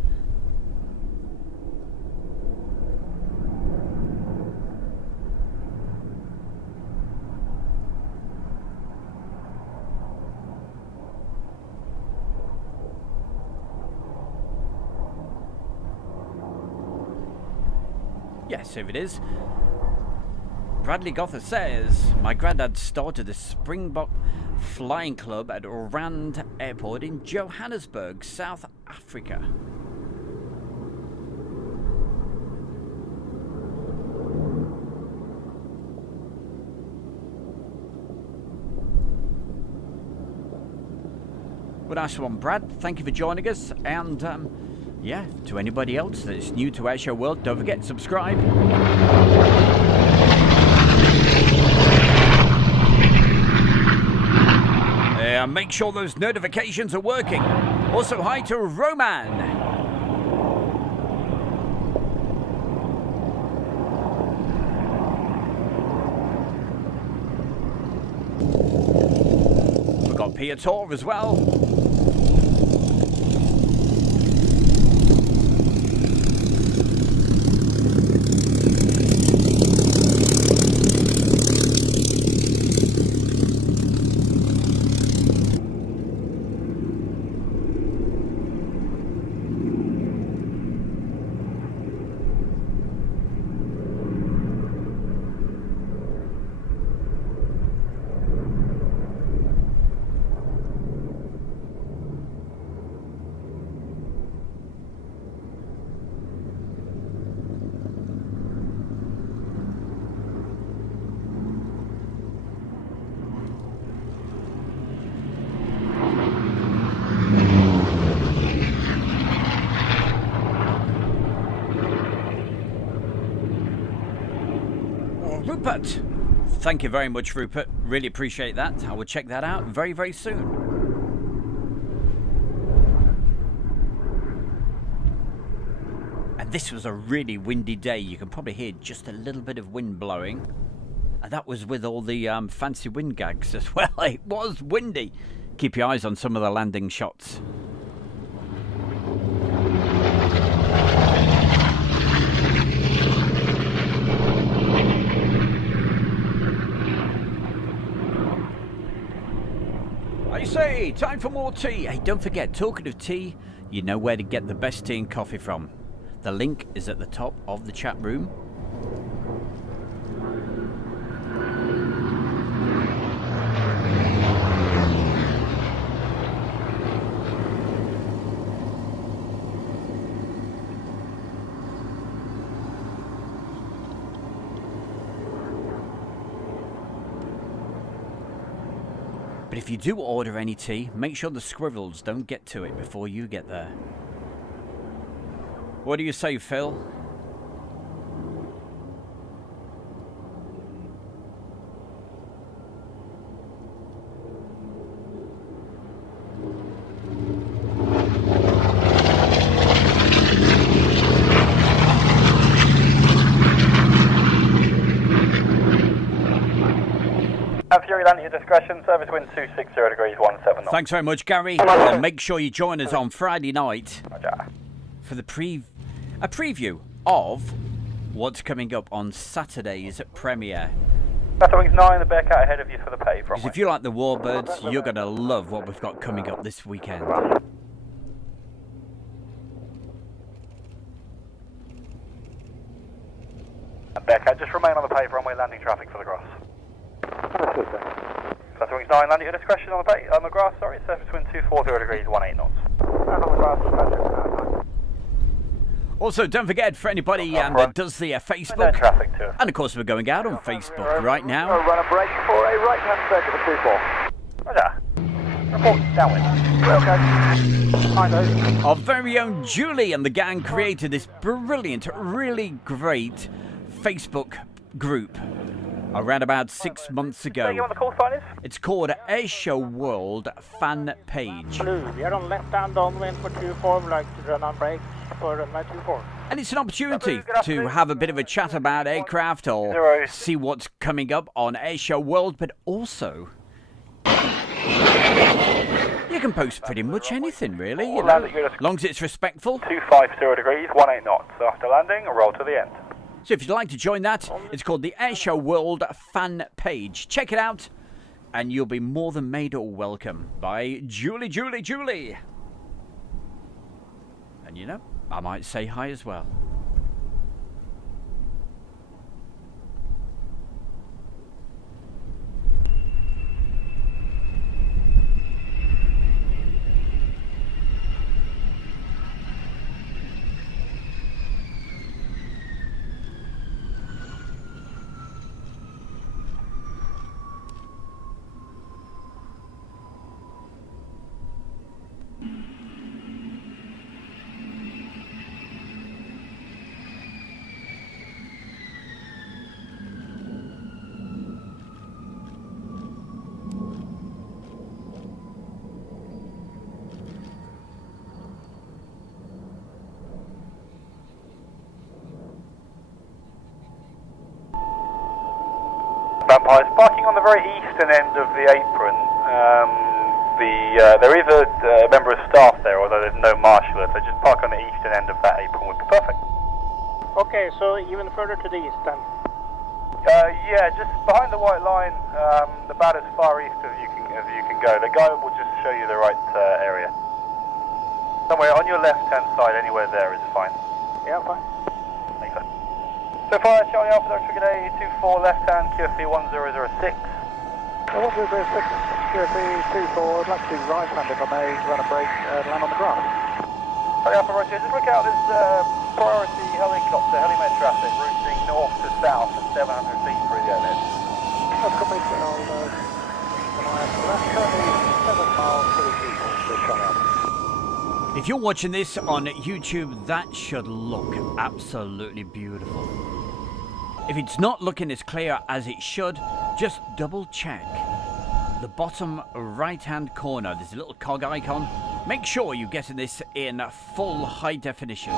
Yes, here it is. Bradley Gotha says, my granddad started the Springbok Flying Club at Rand Airport in Johannesburg, South Africa. Well, nice one, Brad. Thank you for joining us. And, yeah, to anybody else that's new to Airshow World, don't forget to subscribe. And make sure those notifications are working. Also, hi to Roman. We've got Piotr as well. Rupert, thank you very much, Rupert. Really appreciate that. I will check that out very, very soon. And And this was a really windy day. You can probably hear just a little bit of wind blowing. And that was with all the fancy wind gags as well. It was windy. Keep your eyes on some of the landing shots. I say, time for more tea. Hey, don't forget, talking of tea, you know where to get the best tea and coffee from. The link is at the top of the chat room. But if you do order any tea, make sure the squirrels don't get to it before you get there. What do you say, Phil? Fury landing at discretion, service wind 260 degrees 17 knots. Thanks very much, Gary. And make sure you join us on Friday night Roger. for the a preview of what's coming up on Saturday's premiere. That's wings 9, the Bearcat ahead of you for the pay from. Because if you like the Warbirds, you're going to love what we've got coming up this weekend. Bearcat, just remain on the pay for runway landing traffic for the grass. That's wings 9, landing at discretion on the grass, sorry, surface wind 240 degrees 18 knots. Also, don't forget, for anybody that does the Facebook, traffic too. and of course we're going out on Facebook right now. Run a break for a right-hand circuit for 24. Roger. Report downwind. Okay. Hi, those. Our very own Julie and the gang created this brilliant, really great Facebook group around about 6 months ago. What the call sign is? It's called Airshow World Fan Page. Blue, we are on left-hand downwind for 24, we'd like to run on brakes for runway 24. And it's an opportunity to have a bit of a chat about aircraft or see what's coming up on Airshow World, but also you can post pretty much anything, really, you know, as long as it's respectful. 250 degrees 18 knots. So after landing, roll to the end. So if you'd like to join that, it's called the Airshow World Fan Page. Check it out, and you'll be more than made welcome by Julie. And you know, I might say hi as well. Vampires parking on the very eastern end of the apron. There is a member of staff there, although there's no marshaller, so just park on the eastern end of that apron would be perfect. Okay, so even further to the east then? Yeah, just behind the white line, about as far east as you can go. The guy will just show you the right area. Somewhere on your left-hand side, anywhere there is fine. Yeah, fine. Thanks, sir. So far, Charlie Alpha, Duxford Air Show 24, left-hand, QFE 1006. 1006, QFE 24, I'd like to do right-hand if I may, run a break, land on the grass. Charlie Alpha, Roger, just look out, there's priority helicopter, helimet traffic, routing north to south at 700 feet through the airnet. That's complete, that's currently 7 miles to the east, so Charlie Alpha. If you're watching this on YouTube, that should look absolutely beautiful. If it's not looking as clear as it should, just double check the bottom right hand corner. There's a little cog icon. Make sure you're getting this in full high definition.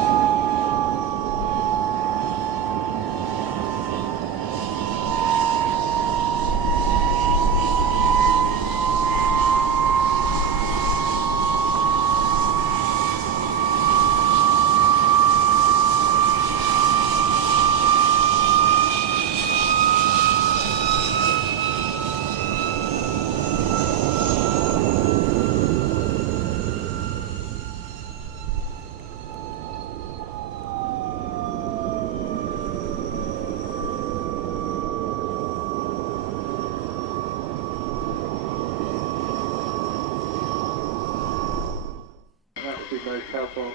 with no cell phone.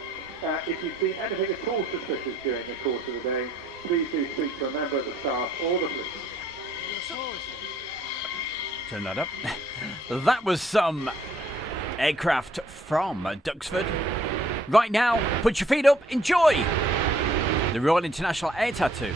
If you've seen anything at all suspicious during the course of the day, please do speak to a member of the staff or the police. Turn that up. That was some aircraft from Duxford. Right now, put your feet up, enjoy the Royal International Air Tattoo.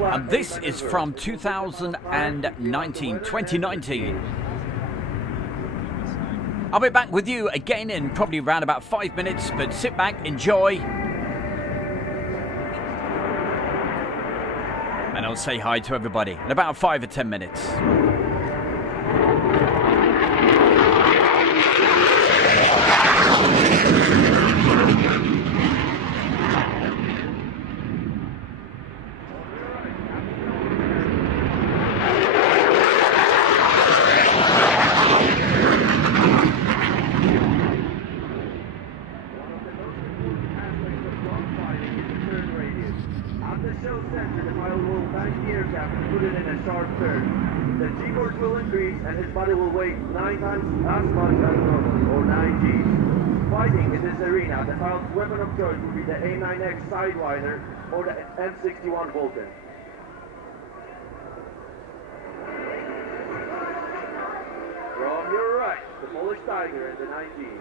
And this is from 2019. I'll be back with you again in probably around about 5 minutes, but sit back, enjoy, and I'll say hi to everybody in about 5 or 10 minutes. The G-force will increase and his body will weigh 9 times as much as normal, or 9 Gs. Fighting in this arena, the pilot's weapon of choice will be the A9X Sidewinder or the M61 Vulcan. From your right, the Polish Tiger and the 9 Gs.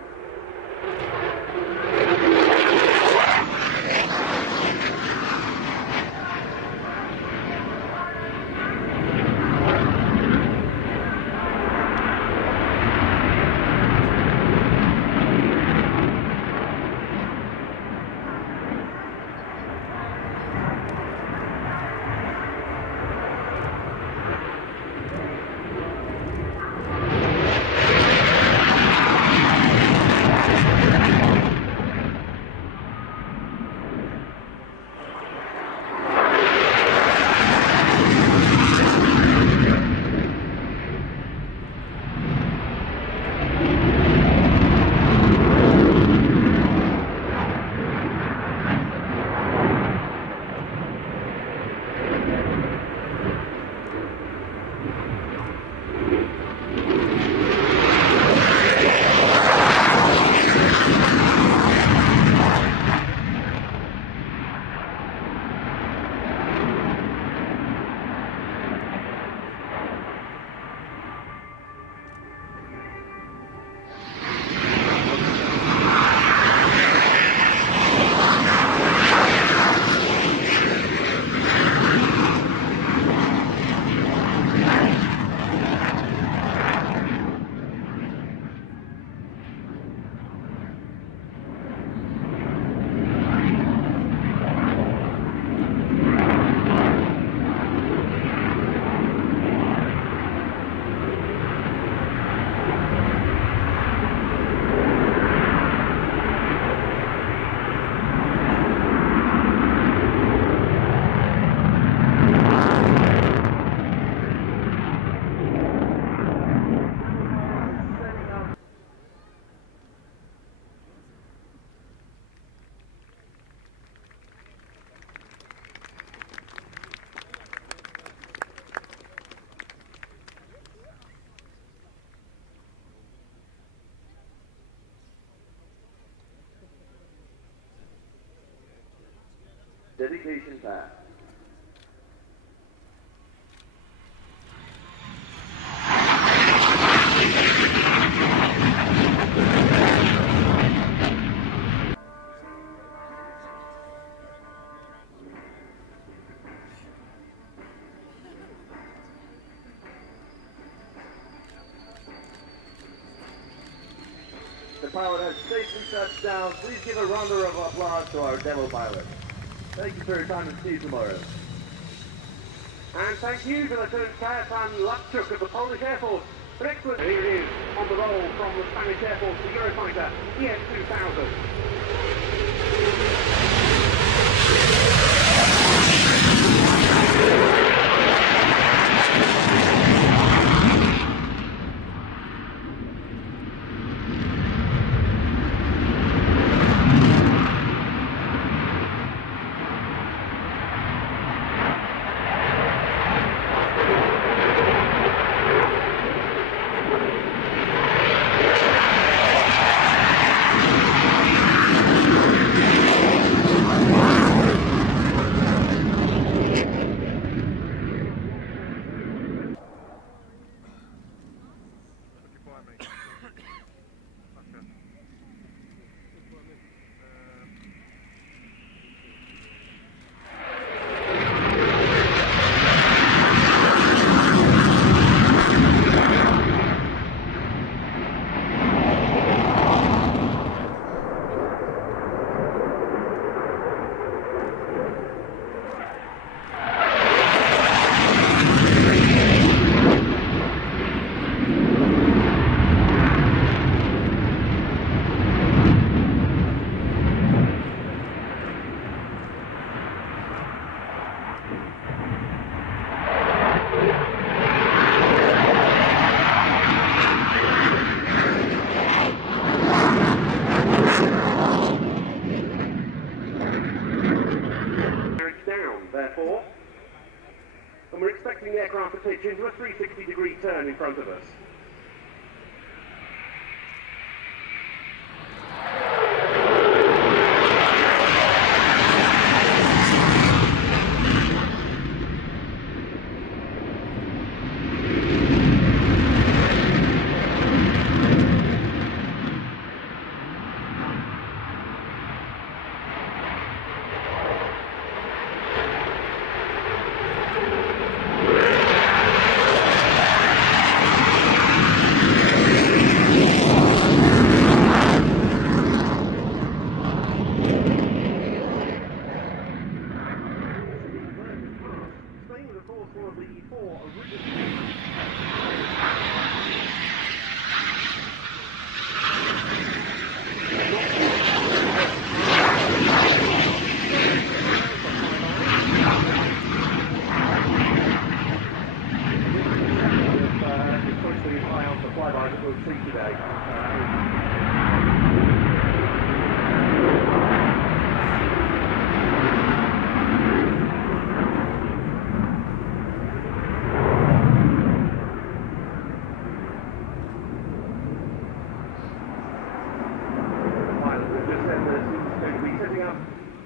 Dedication pass. The pilot has safely touched down. Please give a round of applause to our demo pilot. Thank you for your time and see you tomorrow. And thank you to the third class and lap truck of the Polish Air Force. For excellent, here it is, on the roll from the Spanish Air Force, the Eurofighter ES-2000. Therefore, and we're expecting the aircraft to pitch into a 360-degree turn in front of us.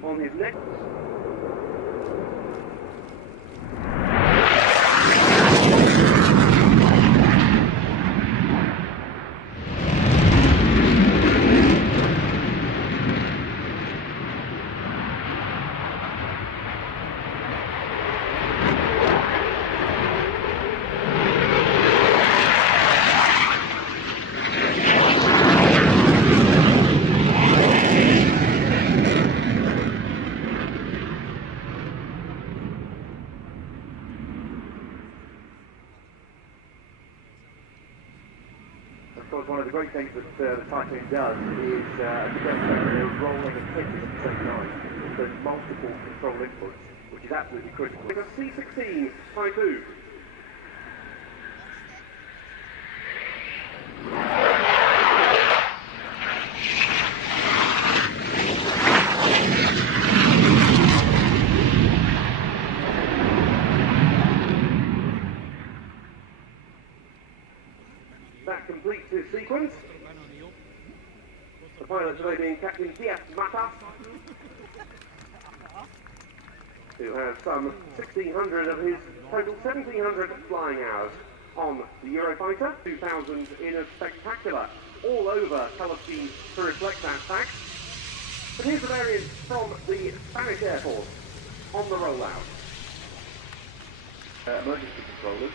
On his neck. Of course, one of the great things that the Typhoon does is to demonstrate rolling and pitching at the same time. So multiple control inputs, which is absolutely critical. It's a C-16 Typhoon. That completes his sequence. The pilot today being Captain Diaz Matas, who has some 1,600 of his total 1,700 flying hours on the Eurofighter, 2,000 in a spectacular all-over colour scheme to reflect that fact. But here's the variant from the Spanish Air Force on the rollout. Emergency controllers.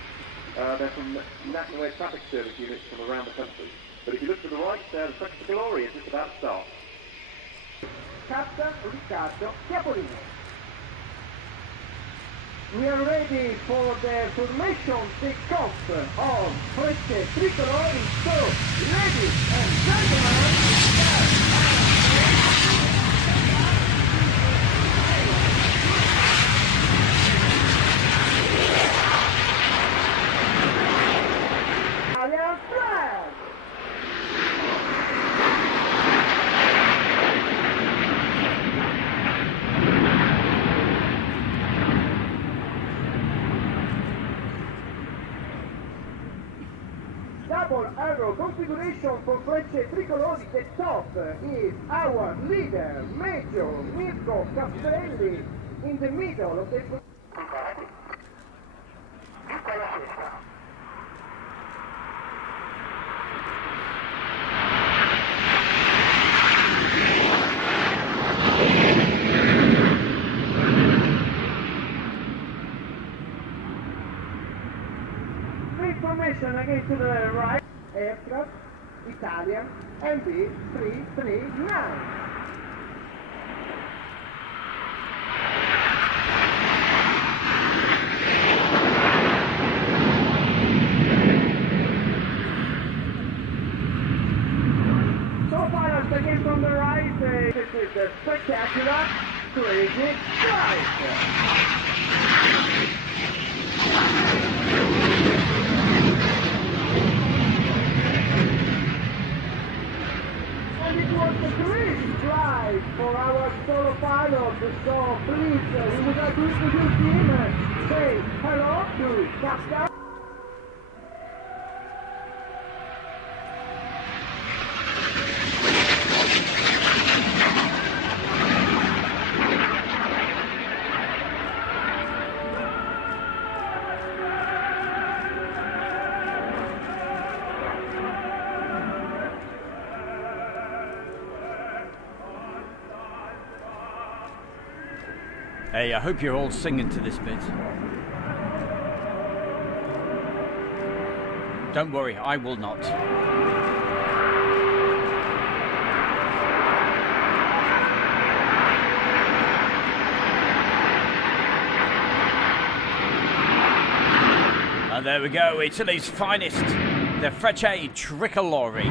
They're from National Air Traffic Service units from around the country. But if you look to the right, the Frecce Tricolori is just about to start. Captain Riccardo Chiapolino. We are ready for the formation takeoff of Frecce Tricolori. So, ladies and gentlemen, Italian flag! Double arrow configuration for Frecce Tricolori. The top is our leader, Major Mirko Castelli, in the middle of the... information again to the right. Aircraft, Italian, MB339. Again from the right, this is a spectacular, crazy flight. And it was a great flight for our solo pilot, so please, we would like to introduce him, say hello to Captain. Hey, I hope you're all singing to this bit. Don't worry, I will not. And there we go, Italy's finest, the Frecce Tricolori.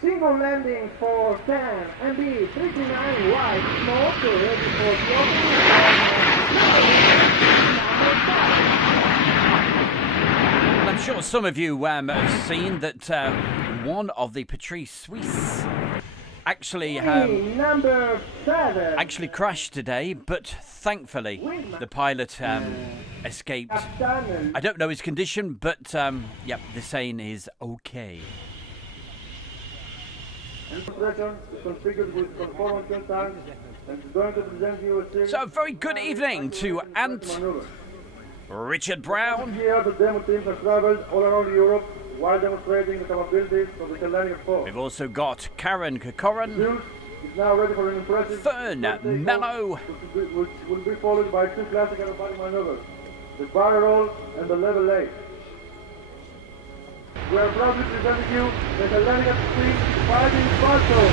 Single landing for 10 MB339 wide smoke, ready for floating And I'm sure some of you have seen that one of the Patrice Suisse actually number 7 actually crashed today, but thankfully the pilot escaped. I don't know his condition, but yep, the saying is okay. So, a very good evening to Ant, Richard Brown. Here, the demo teams have traveled all around Europe while demonstrating the capabilities of the landing force. We've also got Karen Kokoran, Zeus is now ready for an impressive Fern Mello, which will be followed by two classic aerobatic maneuvers, the barrel roll and the level lay. We are proudly presenting you the landing at speed fighting battle.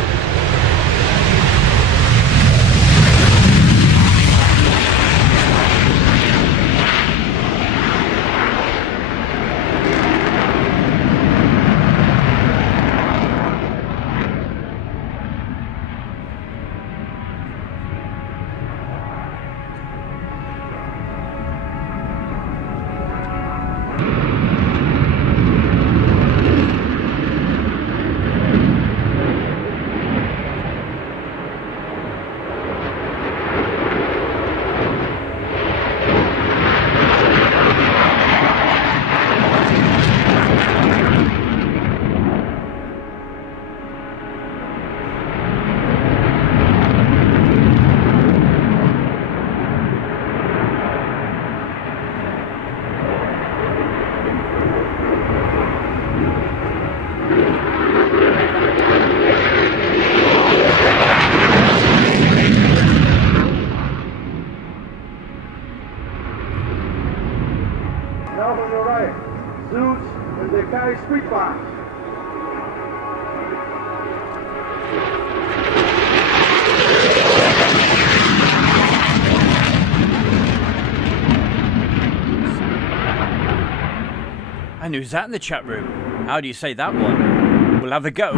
And who's that in the chat room? How do you say that one? We'll have a go.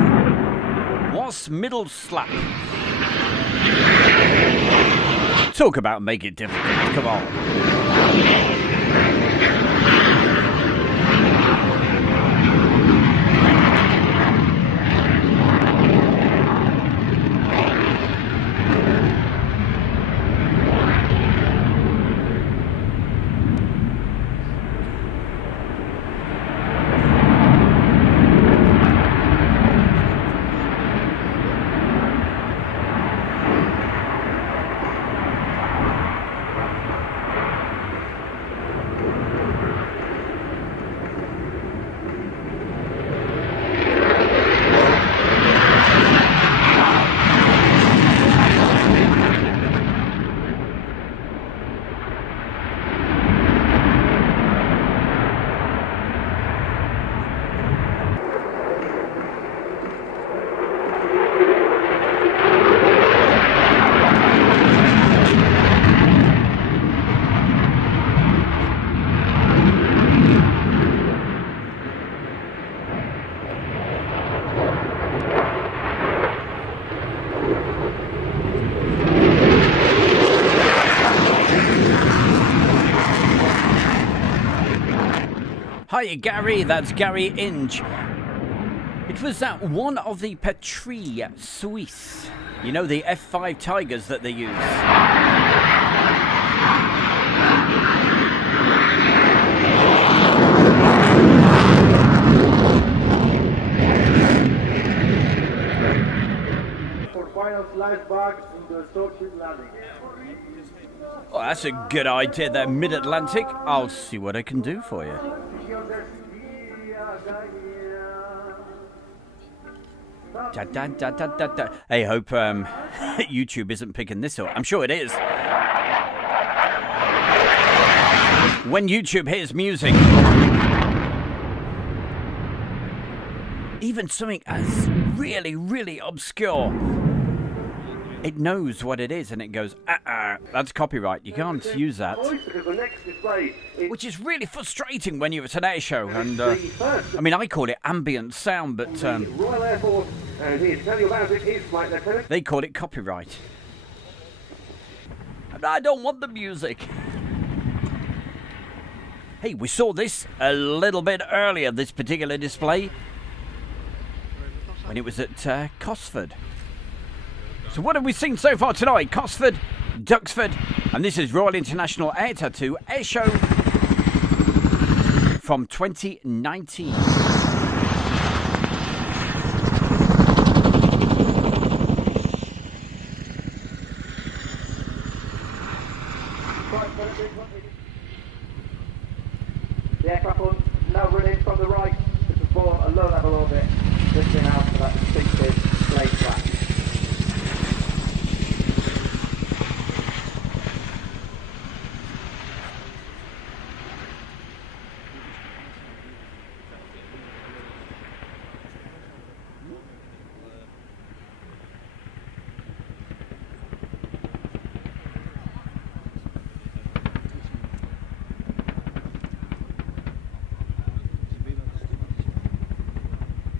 What's middle slap? Talk about make it difficult. Come on. Hi, Gary. That's Gary Inge. It was one of the Patrie Suisse. You know, the F5 Tigers that they use. For final slide back in the Sochi landing. Oh, that's a good idea there, Mid-Atlantic. I'll see what I can do for you. Da, da, da, da, da, da. Hey, hope YouTube isn't picking this up. I'm sure it is. When YouTube hears music, even something as really, really obscure, it knows what it is and it goes, that's copyright. You can't use that. Which is really frustrating when you're at an air show. And I mean, I call it ambient sound, but Royal Air Force, and here to tell you about it is Flight Lieutenant. they call it copyright. And I don't want the music. Hey, we saw this a little bit earlier, this particular display, when it was at Cotsford. So what have we seen so far tonight? Cotsford, Duxford, and this is Royal International Air Tattoo Air Show from 2019. The aircraft will now running from the right to perform a low-level orbit, lifting out for that distinctive blade track.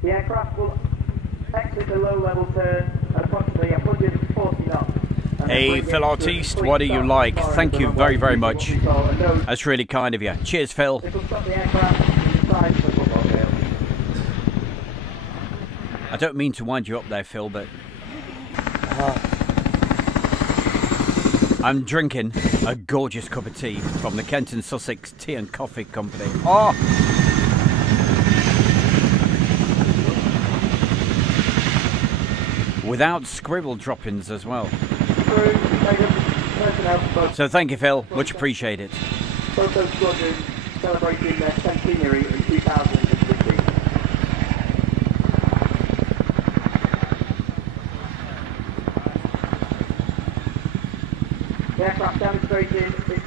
The aircraft will exit the low-level turn at approximately 140 knots. Hey, Phil Artiste, what do you like? Thank you very, very much. That's really kind of you. Cheers, Phil. This will stop the aircraft inside the football field. I don't mean to wind you up there, Phil, but I'm drinking a gorgeous cup of tea from the Kent and Sussex Tea and Coffee Company. Oh! Without scribble droppings as well. So thank you, Phil. Much appreciated. Photo Squadron celebrating their centenary in 2015. The aircraft demonstrated its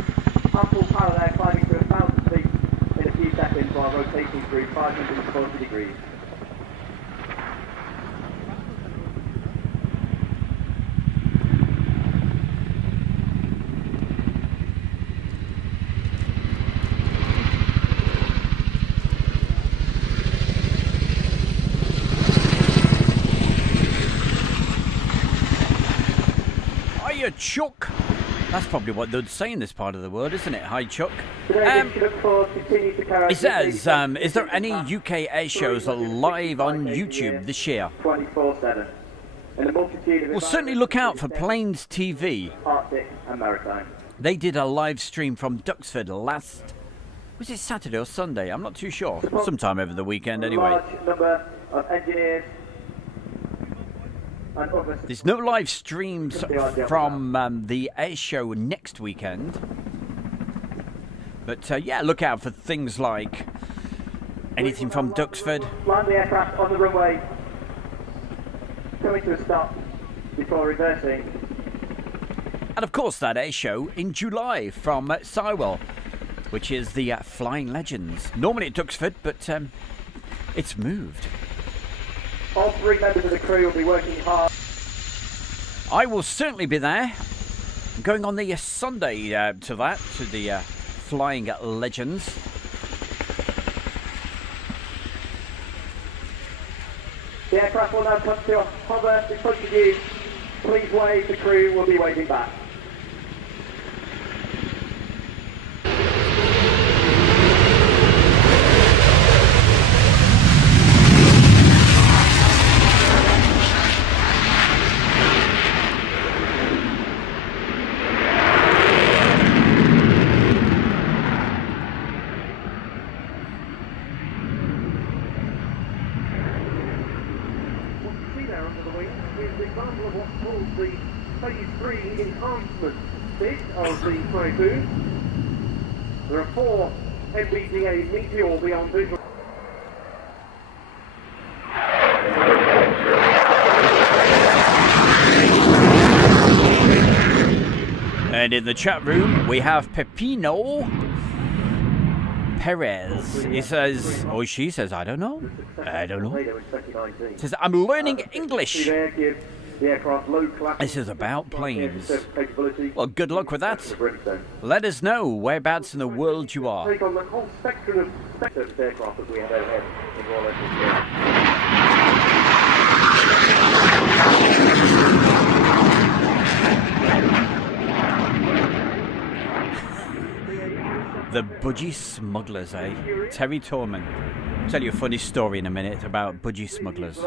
ample parallel climbing to 1,000 feet in a few seconds while rotating through 540 degrees. Chuck. That's probably what they'd say in this part of the world, isn't it? Hi, Chuck. It says, is there any UK air shows live on YouTube this year? 24/7. Well, certainly look out for Plains TV. Arctic and Maritime. They did a live stream from Duxford was it Saturday or Sunday? I'm not too sure. Sometime over the weekend, anyway. Large number of engineers. There's no live streams from the air show next weekend. But yeah, look out for things like anything from Duxford. Land the aircraft on the runway, coming to a stop before reversing. And of course that air show in July from Sywell, which is the Flying Legends. Normally at Duxford, but it's moved. All three members of the crew will be working hard. I will certainly be there. I'm going on the Sunday to the Flying Legends. The aircraft will now come to a hover in front of you. Please wave, the crew will be waving back. example of what's called the Phase 3 enhancement bit of the Typhoon. There are 4 MBDA Meteor beyond visual. And in the chat room, we have Pepino Perez. He says, or she says, I don't know. Says, I'm learning English. This is about planes. Well, good luck with that. Let us know whereabouts in the world you are. Take on the whole spectrum of aircraft that we have overhead in Royal The budgie smugglers, eh? Terry Torman. I'll tell you a funny story in a minute about budgie smugglers.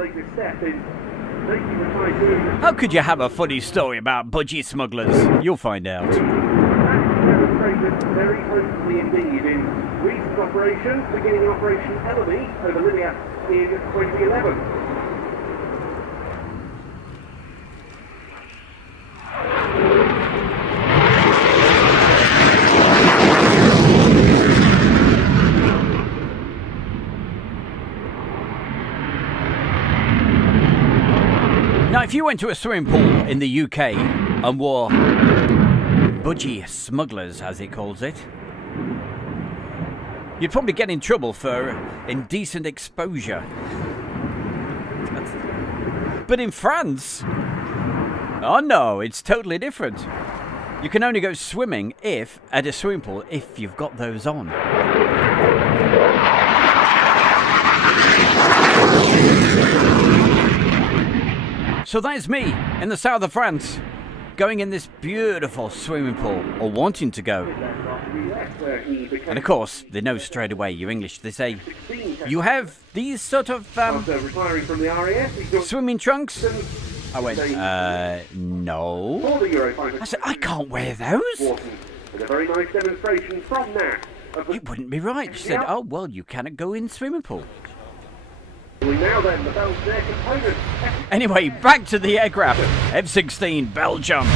How could you have a funny story about budgie smugglers? You'll find out. Demonstrated very hopefully indeed in recent operations, beginning Operation Elodie over Libya in 2011. Now, if you went to a swimming pool in the UK and wore budgie smugglers, as it calls it, you'd probably get in trouble for indecent exposure. But in France, oh no, it's totally different. You can only go swimming at a swimming pool if you've got those on. So there's me in the south of France, going in this beautiful swimming pool, or wanting to go. And of course, they know straight away you're English. They say, you have these sort of swimming trunks? I went, no. I said, I can't wear those. A very nice demonstration from that. It wouldn't be right. She said, oh, well, you cannot go in swimming pool. Anyway, back to the aircraft. F-16 Belgium.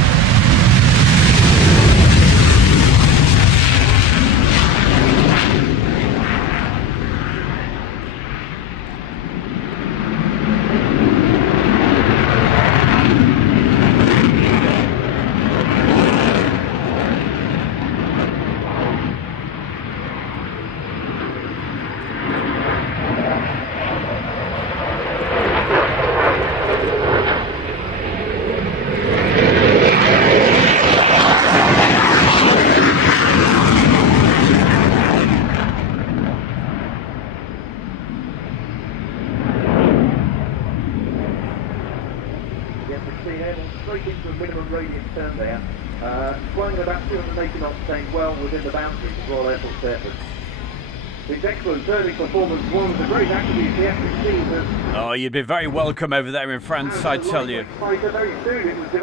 Oh, you'd be very welcome over there in France, I tell you.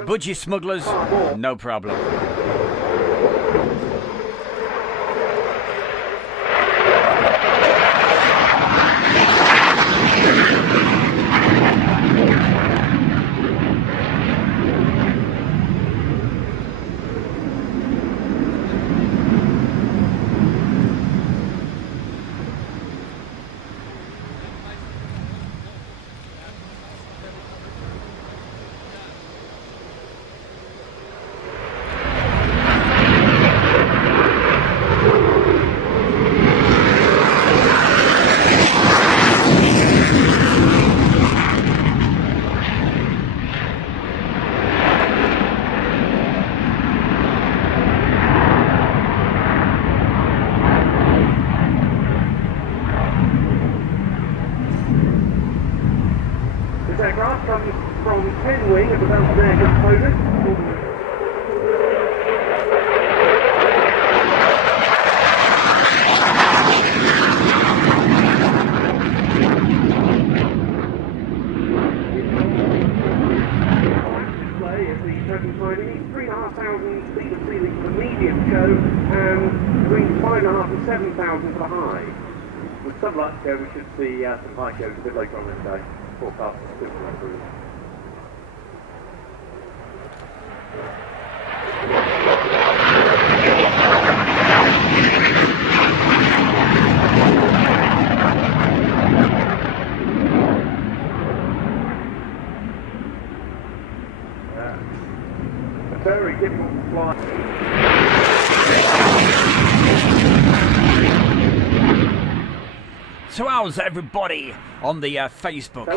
Budgie smugglers, no problem. We should see some high shows a bit later on in the day. Forecast is good for that. Very difficult to fly. So how's everybody on the Facebook?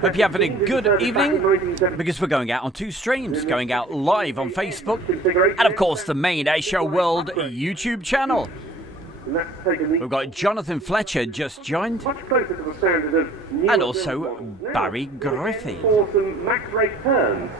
Hope you're having a good evening, because we're going out on 2 streams, going out live on Facebook, and of course the main Airshow World YouTube channel. We've got Jonathan Fletcher just joined, and also Barry Griffith. For some max rate turns.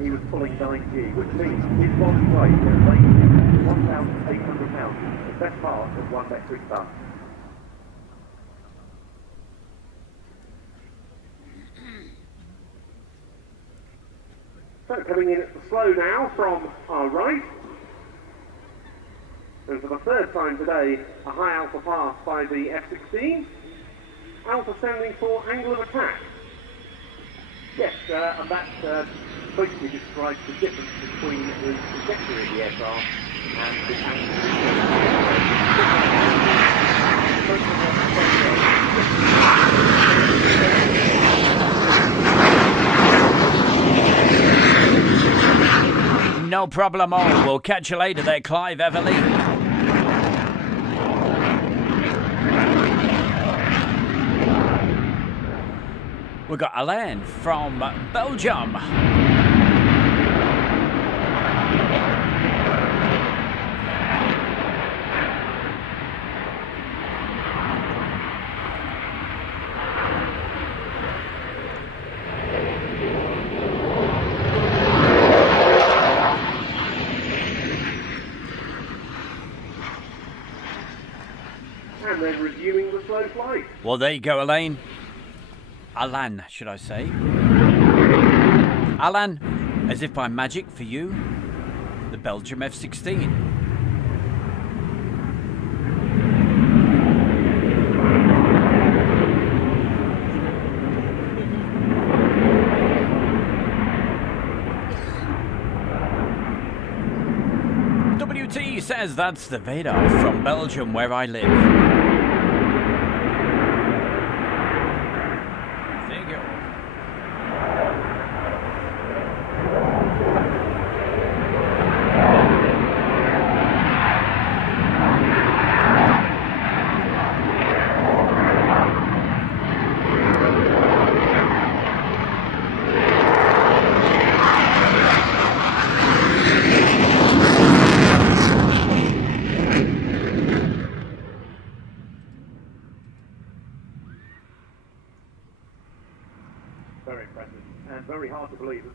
He was pulling 9G, which means his body weight was 1,800 pounds, the best part of 1 metric ton. So coming in at the slow now from our right, and for the 3rd time today, a high alpha pass by the F-16, alpha standing for angle of attack. Yes, and that basically describes the difference between the trajectory of the aircraft and the angle. No problemo. We'll catch you later there, Clive Everly. We've got Alain from Belgium. And then reviewing the slow flight. Well, there you go, Alain. Alan, should I say. Alan, as if by magic for you, the Belgium F-16. WT says that's the Vader from Belgium, where I live.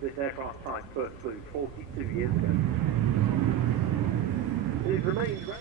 This aircraft type first flew 42 years ago. It remains well.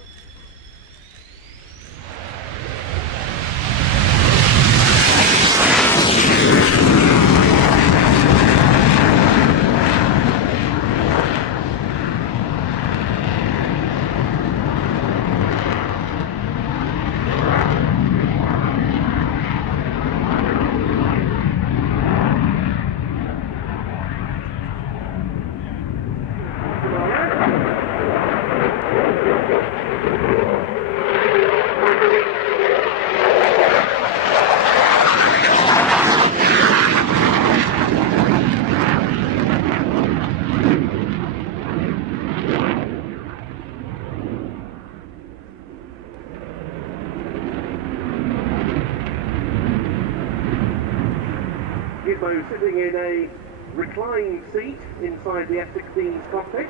Sitting in a reclined seat inside the F-16's cockpit,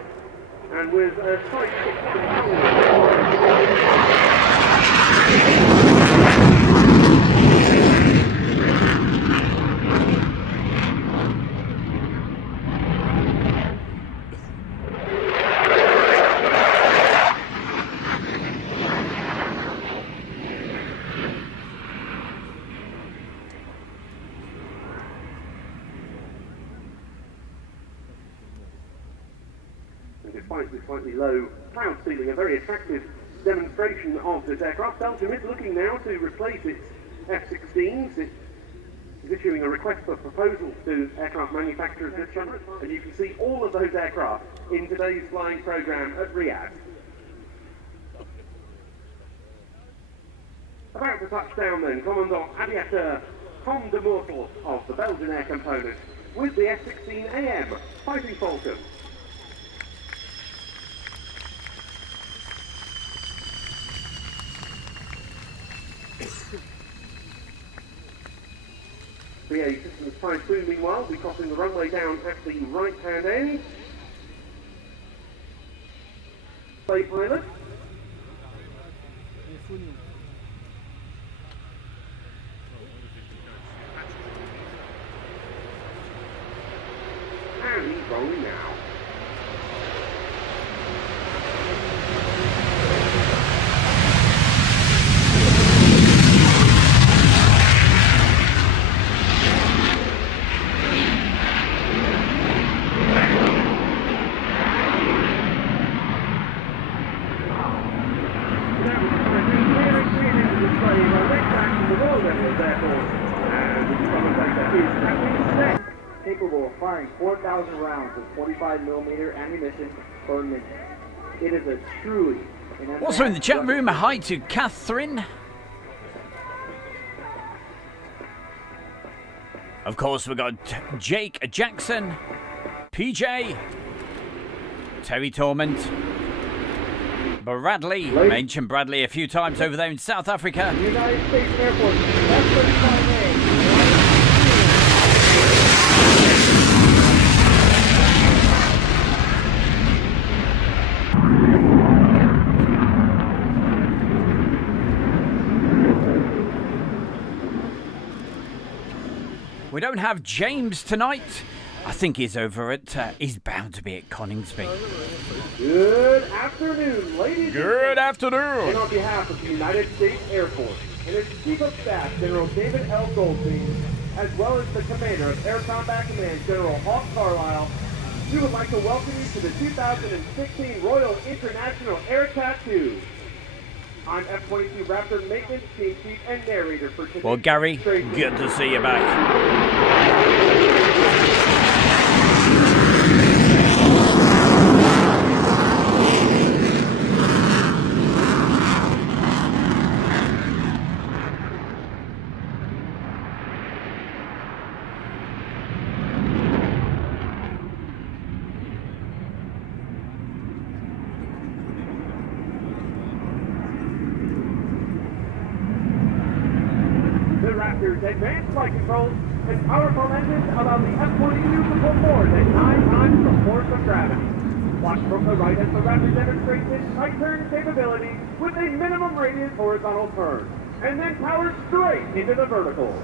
and with a tight despite the slightly low cloud ceiling, a very attractive demonstration of this aircraft. Belgium is looking now to replace its F-16s. It's issuing a request for proposals to aircraft manufacturers this summer, and you can see all of those aircraft in today's flying program at RIAT. About to touch down then, Commandant Aviator Tom de Mortel of the Belgian Air Component with the F-16 AM Fighting Falcon. BA Systems Typhoon, meanwhile, will be crossing the runway down at the right-hand end. Play pilot. And he's rolling now. Capable of firing 4,000 rounds of 25mm ammunition per minute. It is a truly... Also in the chat room, hi to Catherine. Of course, we've got Jake Jackson, PJ, Terry Torment, Bradley. Mentioned Bradley a few times over there in South Africa. United States Air Force, F-35A. We don't have James tonight. I think he's over at, he's bound to be at Coningsby. Good afternoon, ladies. Good afternoon. And on behalf of the United States Air Force and its Chief of Staff, General David L. Goldstein, as well as the Commander of Air Combat Command, General Hawk Carlisle, we would like to welcome you to the 2016 Royal International Air Tattoo. I'm F-22 Raptor Maintenance Team Chief and narrator for today's Well, Gary, good to see you back. Advanced flight controls and powerful engines allow the F-22 to perform at 9 times the force of gravity. Watch from the right as the Raptor demonstrates its tight turn capability with a minimum radius horizontal turn, and then power straight into the vertical.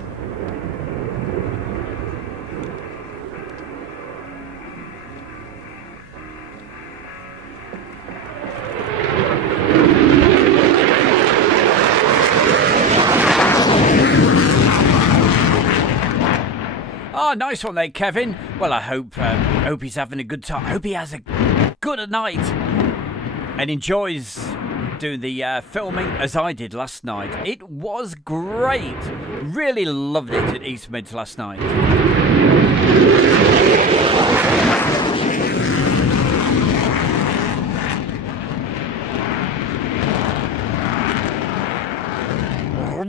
Oh, nice one there, Kevin. Well, I hope he's having a good time. I hope he has a good night and enjoys doing the filming as I did last night. It was great. Really loved it at East Mids last night.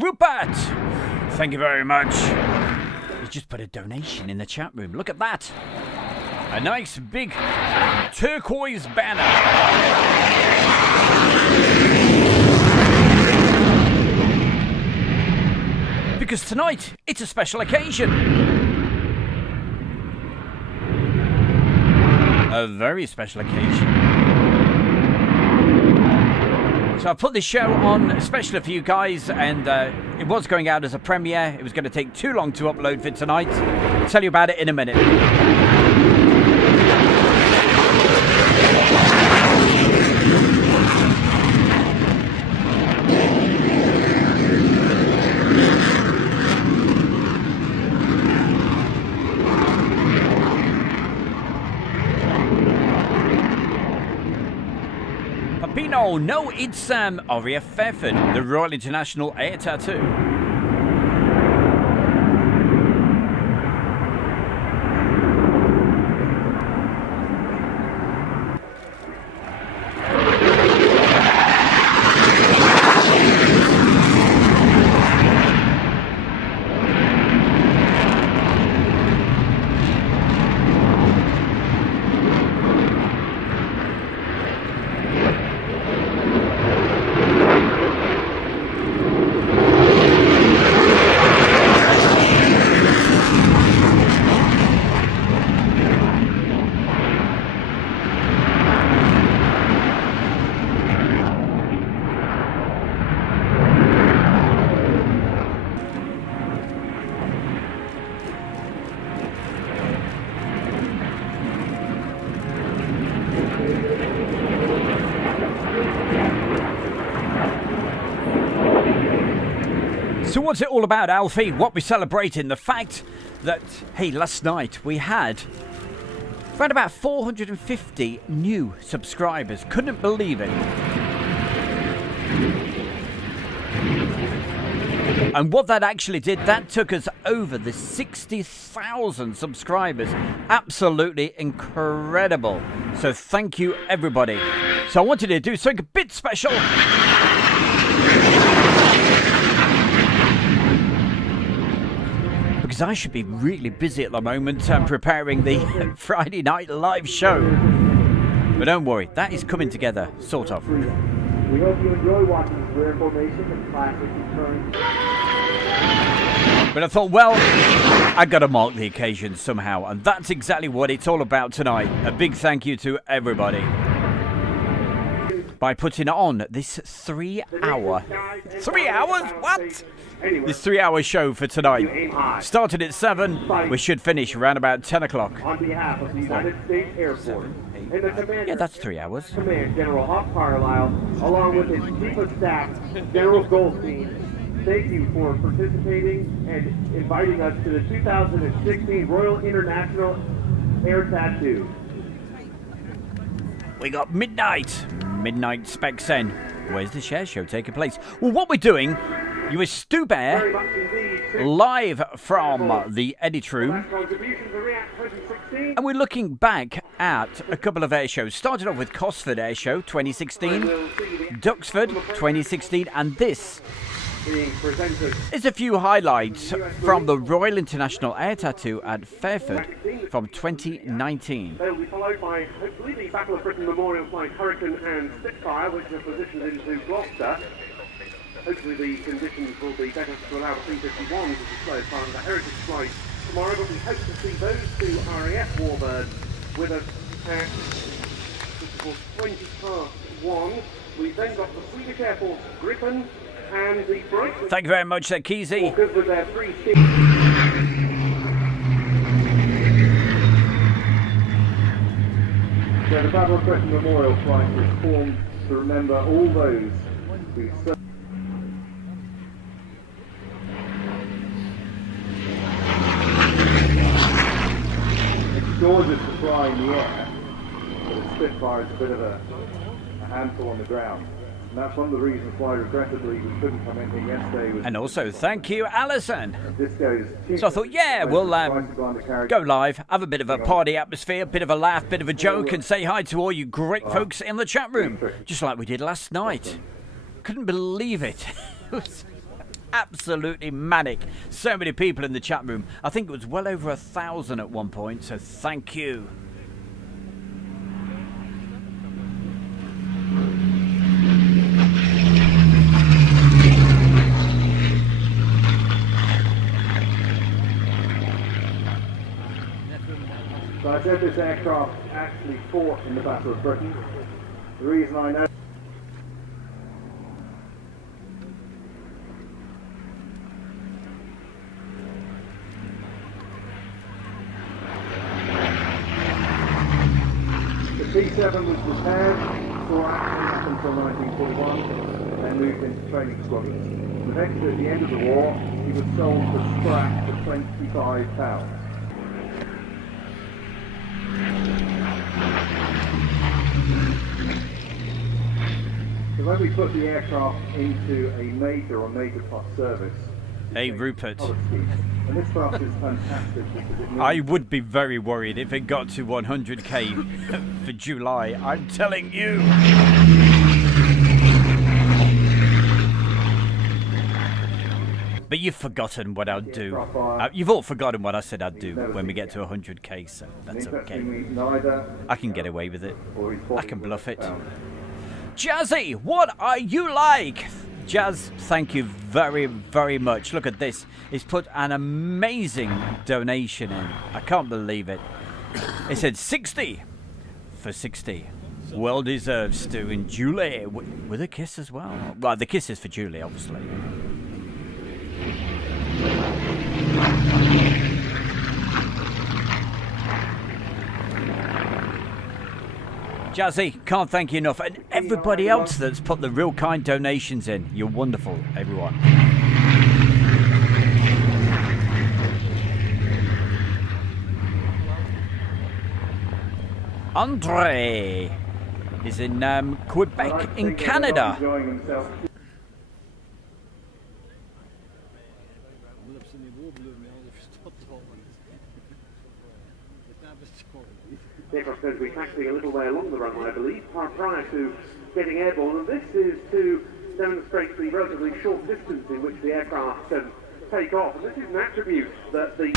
Rupert, thank you very much. Just put a donation in the chat room. Look at that. A nice big turquoise banner. Because tonight, it's a special occasion. A very special occasion. So I put this show on especially for you guys, and it was going out as a premiere. It was going to take too long to upload for tonight. I'll tell you about it in a minute. Oh no, it's RIAT Fairford, the Royal International Air Tattoo. So what's it all about, Alfie? What we're celebrating? The fact that, hey, last night we had around about 450 new subscribers. Couldn't believe it. And what that actually did, that took us over the 60,000 subscribers. Absolutely incredible. So thank you, everybody. So I wanted to do something a bit special. Because I should be really busy at the moment preparing the Friday night live show. But don't worry, that is coming together, sort of. We hope you enjoy watching this rare formation and classic return. But I thought, well, I got to mark the occasion somehow, and that's exactly what it's all about tonight. A big thank you to everybody by putting on this 3 hour... 3 hours? What? This 3 hour show for tonight. Started at 7, we should finish around about 10 o'clock. On behalf of the United States Air Force and the Commander, Yeah, that's 3 hours. Command General Hawk Carlisle, along with his Chief of Staff, General Goldstein, thank you for participating and inviting us to the 2016 Royal International Air Tattoo. We got MayNight Specs N. Where's the share show taking place? Well, what we're doing, you is Stu Bear, live from the edit room. And we're looking back at a couple of air shows. Started off with Cotsford Air Show 2016, Duxford 2016, and this is a few highlights from the Royal International Air Tattoo at Fairford from 2019. They will be followed by, hopefully, the Battle of Britain Memorial Flying Hurricane and Spitfire, which are positioned into Gloucester. Hopefully the conditions will be better to allow the 351 to display as part of the heritage flight tomorrow, but we hope to see those two RIAT Warbirds with us at 1. We've then got the Swedish Air Force Gripen and the Bright... Thank you very much, Keezy. With their 3 seats. So the Battle of Britain Memorial Flight was formed to remember all those who served. It's gorgeous to fly in the air, but a Spitfire is a bit of a handful on the ground. And that's one of the reasons why, regrettably, we couldn't come in yesterday. And also, thank you, Alison. This goes So I thought, yeah, we'll go live, have a bit of a party atmosphere, bit of a laugh, bit of a joke, and say hi to all you great folks in the chat room, just like we did last night. Couldn't believe it. It was absolutely manic. So many people in the chat room. I think it was well over 1,000 at one point, so thank you. So I said this aircraft actually fought in the Battle of Britain. The reason I know... The T-7 was repaired for action until 1941, then moved into training squadrons. Eventually, at the end of the war, he was sold for scrap for £25. when we put the aircraft into a major or major plus service, Hey, Rupert. and this for us is fantastic because it means I would be very worried if it got to 100k for July. I'm telling you. But you've forgotten what I'll do. You've all forgotten what I said I'd do when we get to 100k, so that's okay. I can get away with it. I can bluff it. Jazzy, what are you like? Jazz, thank you very, very much. Look at this. He's put an amazing donation in. I can't believe it. It said 60 for 60. Well deserved, Stu, and Julie with a kiss as well. Well, the kiss is for Julie, obviously. Jazzy, can't thank you enough. And everybody else that's put the real kind donations in. You're wonderful, everyone. Andre is in Quebec in Canada. The aircraft's going to be taxiing a little way along the runway, I believe, prior to getting airborne, and this is to demonstrate the relatively short distance in which the aircraft can take off, and this is an attribute that the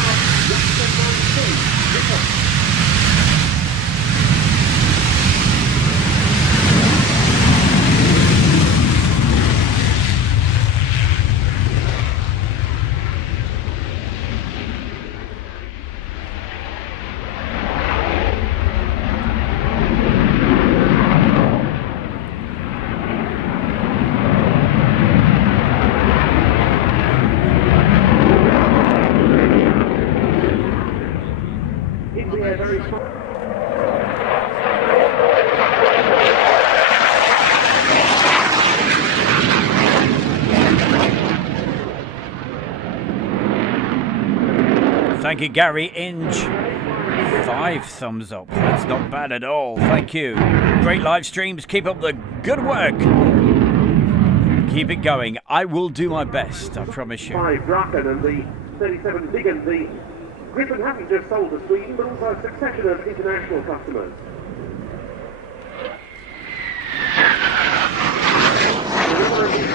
Thank you, Gary Inge. 5 thumbs up. That's not bad at all. Thank you. Great live streams. Keep up the good work. Keep it going. I will do my best. I promise you. 5 Draken and the 37 Diggin. The Griffin hasn't just sold to Sweden, but also a succession of international customers.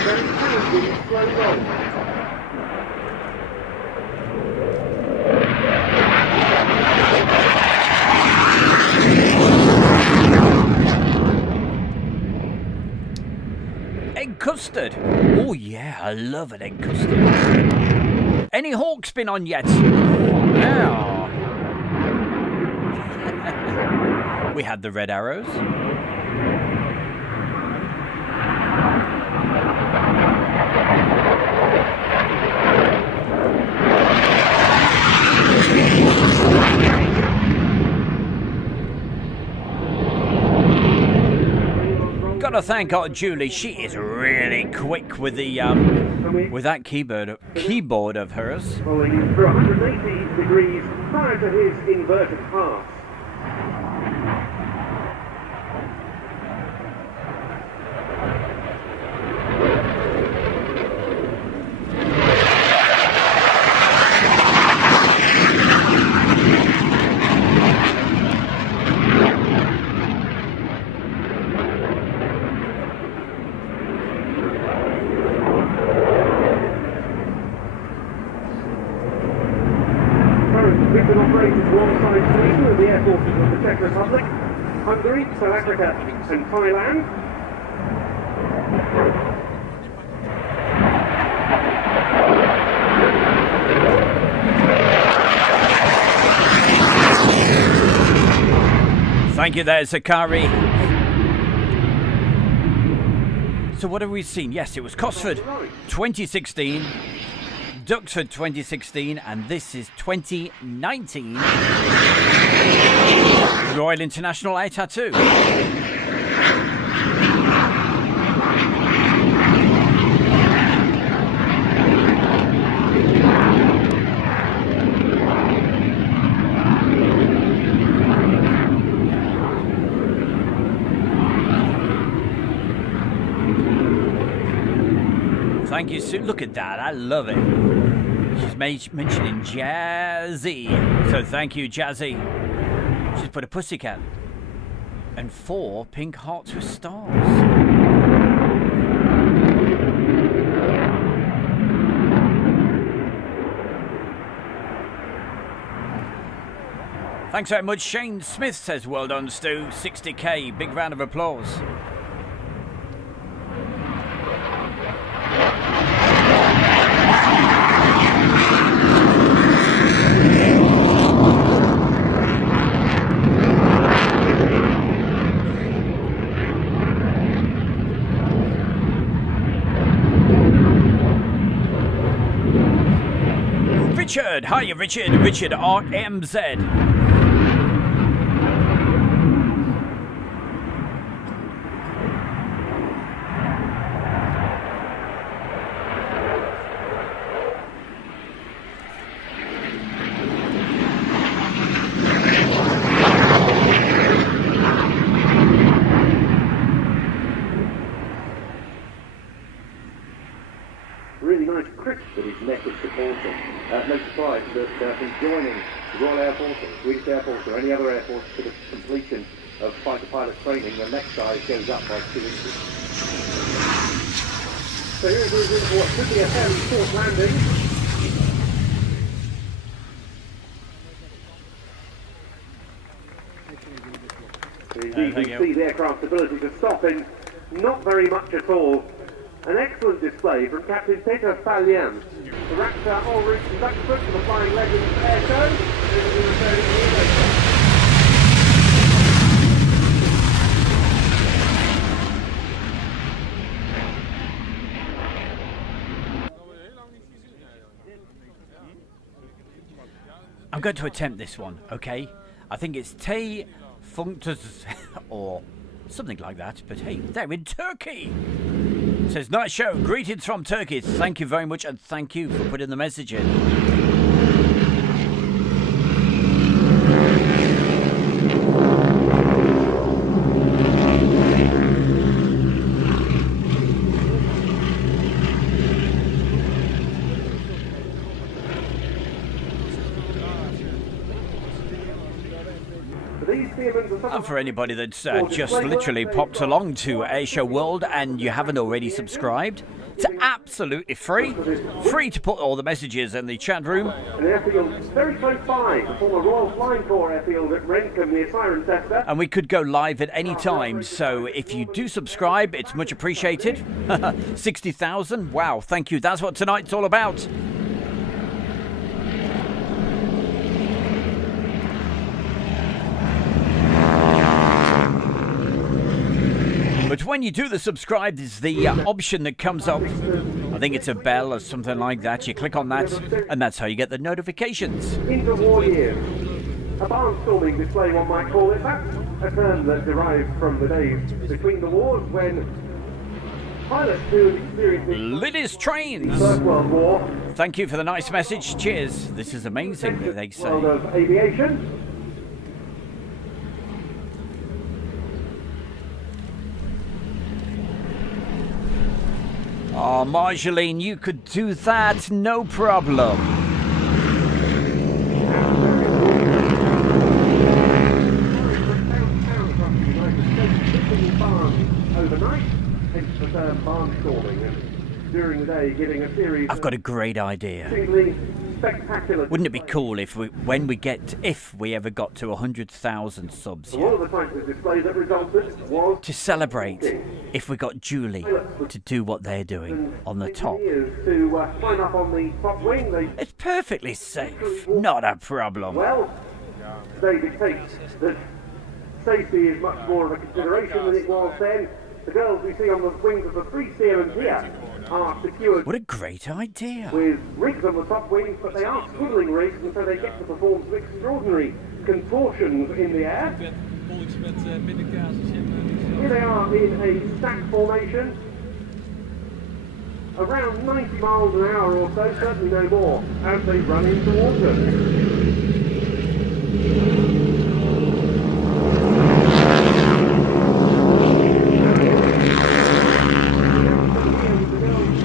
Very challenging, slow roll. Egg custard. Oh yeah, I love an egg custard. Any Hawks been on yet? Now. We had the red arrows. Gotta thank our Julie. She is really quick with the with that keyboard of hers. Rolling for 180 degrees prior to his inverted pass. We've been operating alongside Sweden and the air forces of the Czech Republic, Hungary, South Africa and Thailand. Thank you there, Zakari. So what have we seen? Yes, it was Cotsford 2016. Duxford 2016, and this is 2019 Royal International Air Tattoo. Thank you, Sue. Look at that. I love it. She's mentioning Jazzy. So thank you, Jazzy. She's put a pussycat. And 4 pink hearts with stars. Thanks very much. Shane Smith says, well done, Stu. 60k. Big round of applause. Richard. Hiya, Richard. Richard RMZ. No surprise that from joining the Royal Air Force, or Swedish Air Force, or any other air force to the completion of fighter pilot training, the neck size goes up by 2 inches. So here it is in what could be a fairly short landing. Indeed, we see the aircraft's ability to stop in not very much at all. An excellent display from Captain Peter Fallian. The Raptor en route to Duxford for the Flying Legends Air Show. I'm going to attempt this one, okay? I think it's Tay Functus or something like that, but hey, they're in Turkey. It says, nice show, greetings from Turkey. Thank you very much, and thank you for putting the message in. And for anybody that's just literally popped along to Airshow World and you haven't already subscribed, it's absolutely free. Free to put all the messages in the chat room. An airfield very close by, the former Royal Flying Corps airfield at Rentham near Cirencester. And we could go live at any time, so if you do subscribe, it's much appreciated. 60,000, wow, thank you. That's what tonight's all about. But when you do the subscribe, there's the option that comes up. I think it's a bell or something like that. You click on that, and that's how you get the notifications. Inter-war years. A barnstorming display, one might call it. That's a term that derived from the days between the wars when pilots who experienced Liddy's trains. the First World War. Thank you for the nice message. Cheers. This is amazing, they say. World of aviation. Oh, Marjolaine, you could do that, no problem. Overnight, hence the term barnstorming, and during the day giving a series I've got a great idea. spectacular. Wouldn't it be cool if we ever got to 100,000 subs? One of the types of display that resulted was To celebrate, if we got Julie to do what they're doing on the top. to climb up on the top wing. It's perfectly safe, not a problem. Well, they dictate that safety is much more of a consideration than it was then. The girls we see on the wings of the three Sierrans here are secured What a great idea. with rigs on the top wings, but they are swiveling rigs, and so they get to perform some extraordinary contortions in the air. Here they are in a stack formation, around 90 miles an hour or so, certainly no more, as they run into water.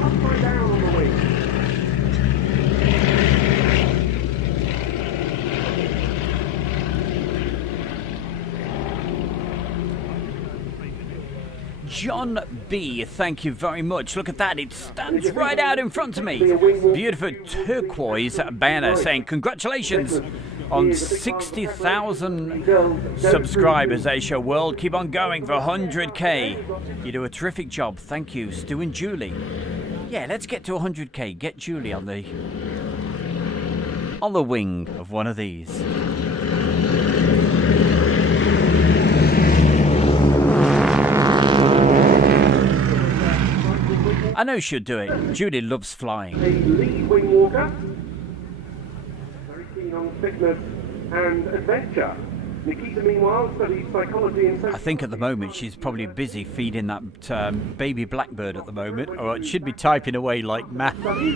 Upside down John B, thank you very much. Look at that, it stands right out in front of me. Beautiful turquoise banner saying congratulations on 60,000 subscribers, Airshow World. Keep on going for 100k. You do a terrific job. Thank you, Stu and Julie. Yeah, let's get to 100k. Get Julie on the wing of one of these. I know she'll do it. Julie loves flying. A lead wing walker. Very keen on fitness and adventure. Nikita, meanwhile, studies psychology and social... I think at the moment she's probably busy feeding that baby blackbird at the moment, or it should be typing away like mad. We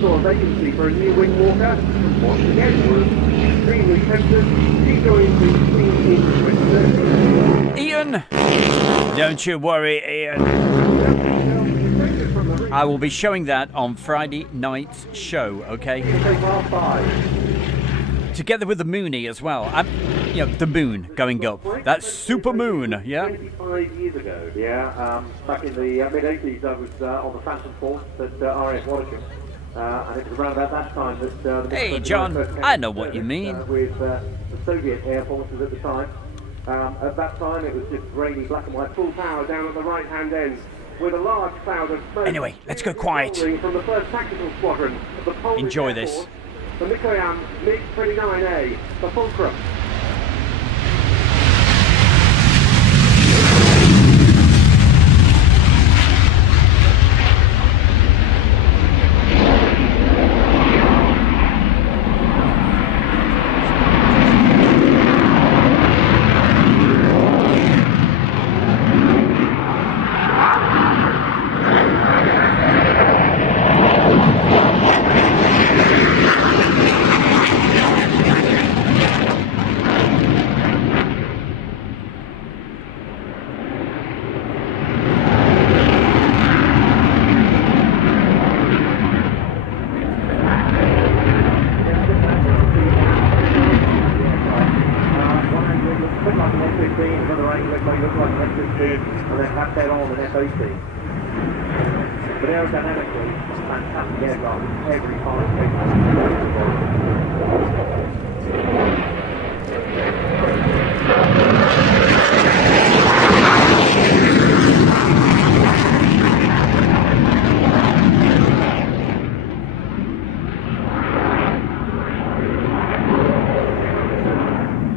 saw a vacancy for a new wing walker. Once again, was extremely tempted. She joined the team in 2030. Ian! Don't you worry, Ian. I will be showing that on Friday night's show, okay? Together with the Mooney as well. You know, the moon going up. That super moon, yeah? 25 years ago. Yeah, back in the mid-80s I was on the Phantom Force at RIAT Watership. And it was around about that time that... Hey, John, I know what you mean. With the Soviet Air Forces at the time. At that time it was just grainy black and white, full power down at the right-hand end, with a large cloud of smoke. Anyway, let's go quiet. From the 1st Tactical Squadron of the Polish Enjoy Air this. Force, the Mikoyan MiG-29A, the Fulcrum. But aerodynamically, fantastic aircraft. Every part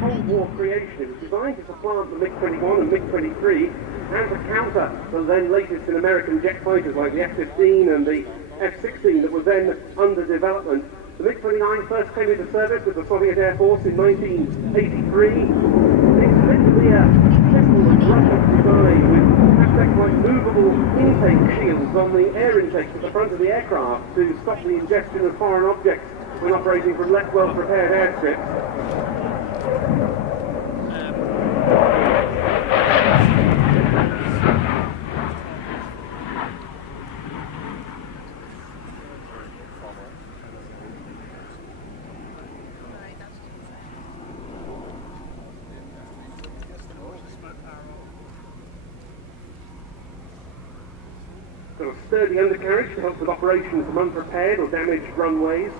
Cold War creation. It was designed to supplant the MiG-21 and MiG-23 and to counter the then latest in American jet fighters like the F-15 and the F-16 that were then under development. The MiG-29 first came into service with the Soviet Air Force in 1983. It's meant to be a simple and rugged design with aspects like movable intake shields on the air intakes at the front of the aircraft to stop the ingestion of foreign objects when operating from less well-prepared airstrips. Got a sturdy undercarriage to help with operations from unprepared or damaged runways.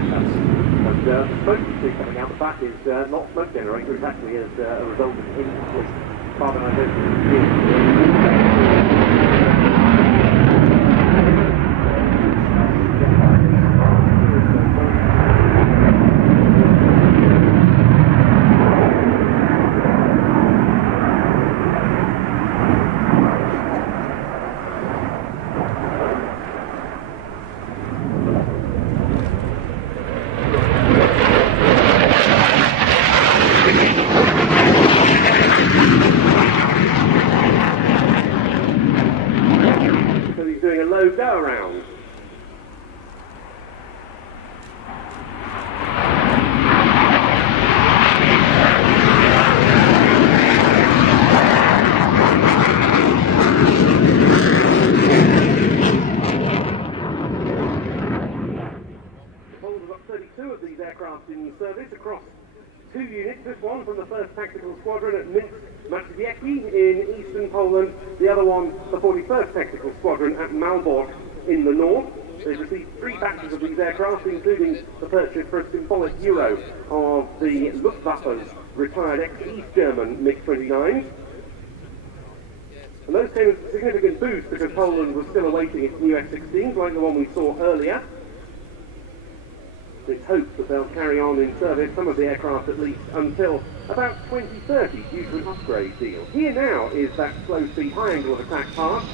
And the smoke you see coming out the back is not smoke generator, it's actually as a result of increased carbonisation. Go around. We've got 32 of these aircraft in service across 2 units. This one from the 1st Tactical Squadron at Minsk Maciejewski in eastern Poland. The other one, the 41st Tactical Squadron at Malbork in the north. They've received 3 batches of these aircraft, including the purchase for a symbolic euro of the Luftwaffe's retired ex-East German MiG-29s. And those came as a significant boost because Poland was still awaiting its new F-16s, like the one we saw earlier. It's hoped that they'll carry on in service, some of the aircraft at least, until about 2030 due to an upgrade deal. Here now is that slow-speed high angle of attack part.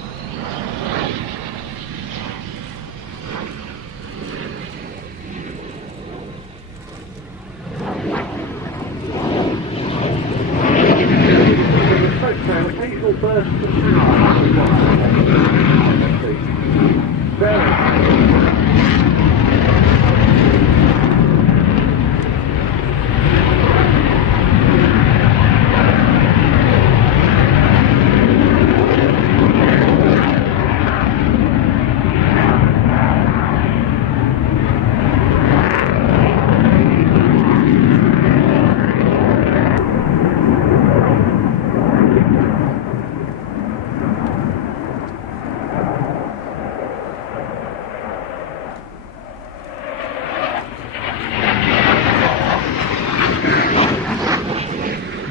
Occasional bursts of power. Very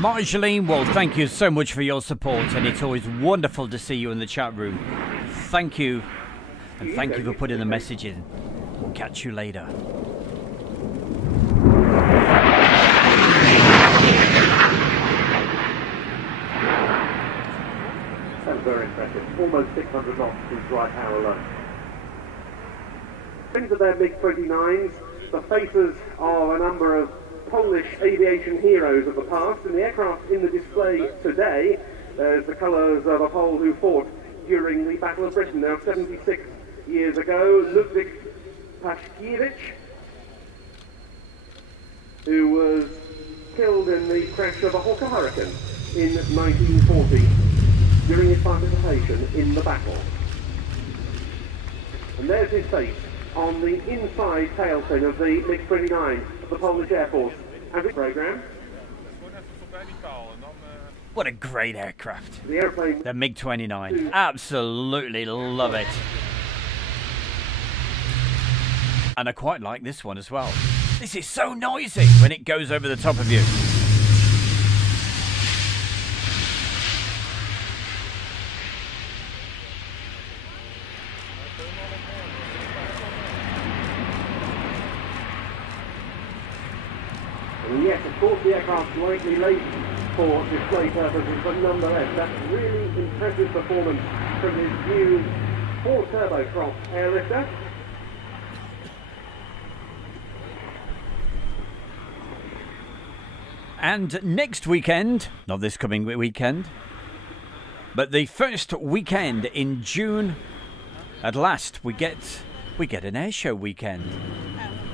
Marjolaine, well, thank you so much for your support, and it's always wonderful to see you in the chat room. Thank you, and thank you for putting the message in. We'll catch you later. That's very impressive. Almost 600 knots through dry power alone. Into their MiG-29s, the faces of a number of Polish aviation heroes of the past, and the aircraft in the display today, there's the colours of a Pole who fought during the Battle of Britain, now 76 years ago, Ludwik Paszkiewicz, who was killed in the crash of a Hawker Hurricane in 1940 during his participation in the battle. And there's his face on the inside tail fin of the MiG-29 of the Polish Air Force as a program. What a great aircraft. The airplane, the MiG-29. Absolutely love it. And I quite like this one as well. This is so noisy when it goes over the top of you. And yes, of course, the aircraft's slightly late for display purposes, but nonetheless, that's really impressive performance from this new 4-turbocross airlifter. And next weekend, not this coming weekend, but the first weekend in June, at last we get an airshow weekend.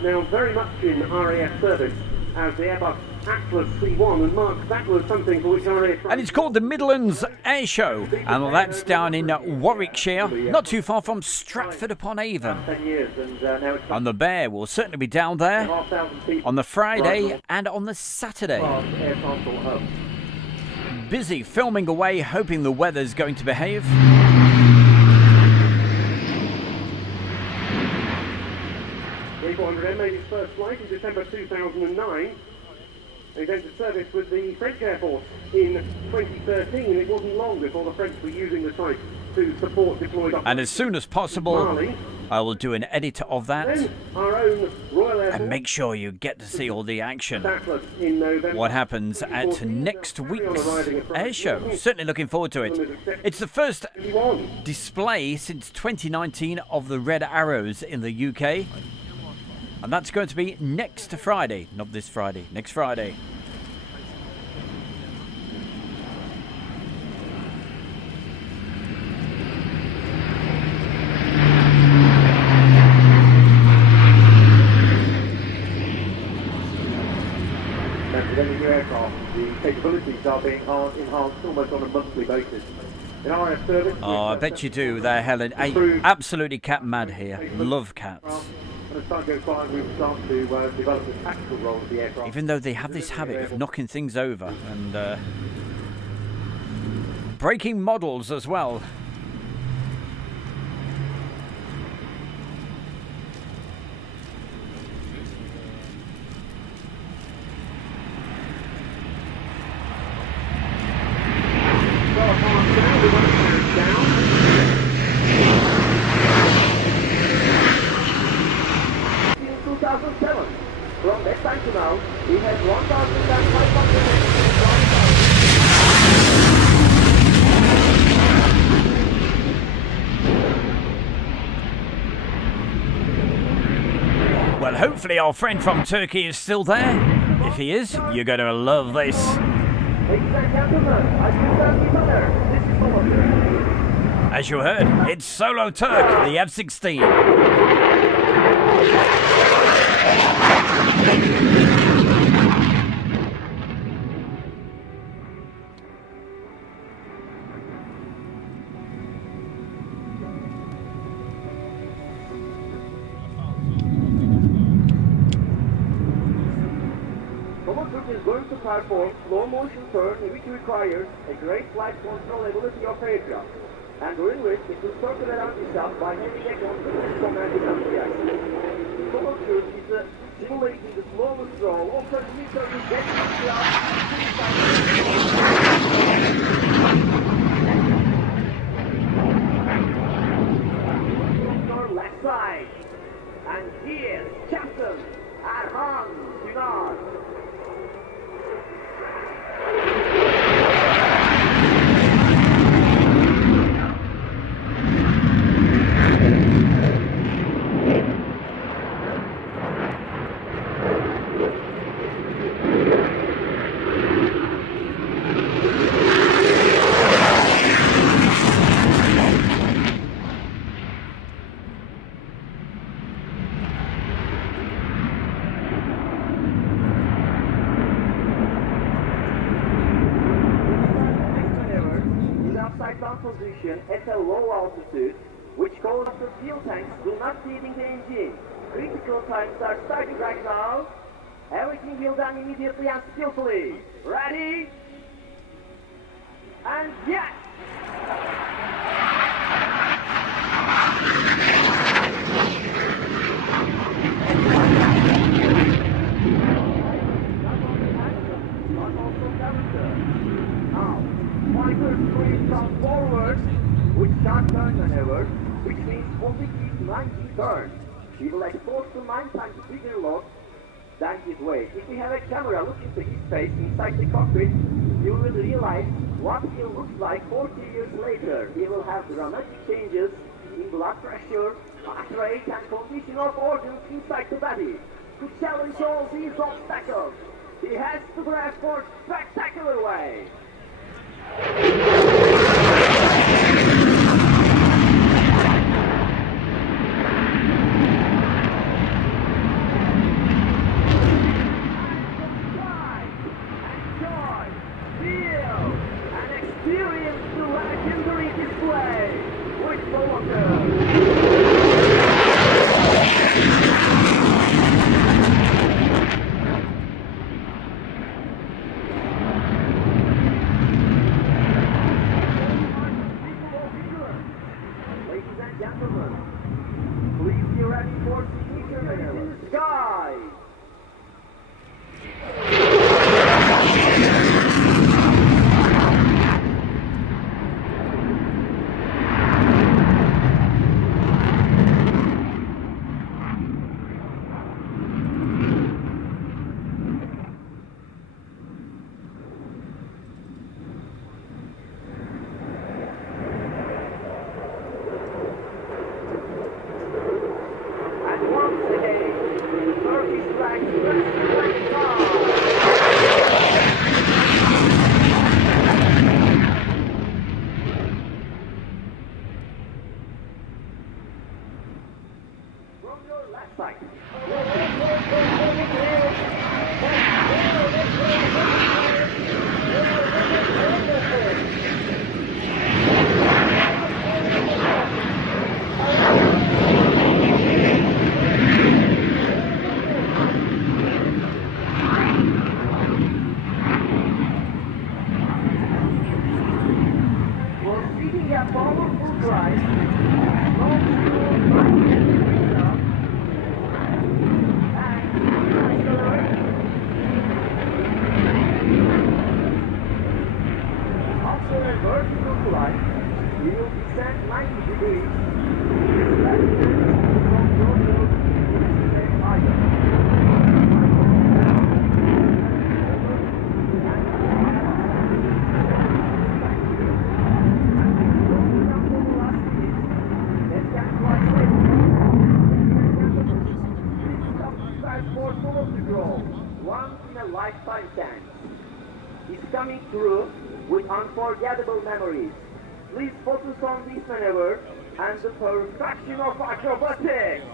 Now, very much in RIAT service as the Airbus Atlas C1, and Mark, that was something for which RIAT... And it's called the Midlands Air Show, and that's down in Warwickshire, not too far from Stratford-upon-Avon. And the Bear will certainly be down there on the Friday and on the Saturday. Busy filming away, hoping the weather's going to behave. 200M made its first flight in December 2009. It entered service with the French Air Force in 2013, and it wasn't long before the French were using the site to support deployed operations. And as soon as possible, I will do an edit of that Then our own Royal Air and Force make sure you get to see all the action. Atlas in November. What happens at next week's air show. Certainly looking forward to it. It's the first display since 2019 of the Red Arrows in the UK. And that's going to be next Friday. Not this Friday, next Friday. With any new aircraft, the capabilities are being enhanced almost on a monthly basis. In RF service, Oh, I bet you do. They're Helen. Absolutely cat mad here. Love cats. and as time goes by, we will start to develop the tactical role of the aircraft. Even though they have this habit of knocking things over and breaking models as well. From that time to now, we have 1,500. Well, hopefully our friend from Turkey is still there. If he is, you're going to love this. Ladies and gentlemen, I present the winner. This is Soloturk. As you heard, it's Soloturk, the F-16. Soloturk is going to perform slow motion turn which requires a great flight control ability of aircraft, and during which it will circle around itself by having a continuous command and reaction. Soloturk is simulating the slowest roll of 30 meters with left side. And here, Captain Erhan Günar. Position at a low altitude, which causes the fuel tanks do not feeding the engine. Critical times are starting right now. Everything will done immediately and skillfully. Ready? And yes! Fighters going from forward with sharp turn maneuver, which means only keep 90 turns. He will expose to 9 times bigger load than his weight. If we have a camera look into his face inside the cockpit, you will realize what he looks like 40 years later. He will have dramatic changes in blood pressure, heart rate, and condition of organs inside the body. To challenge all these obstacles, he has to drive for spectacular way. Unforgettable memories. Please focus on these maneuvers and the perfection of acrobatics.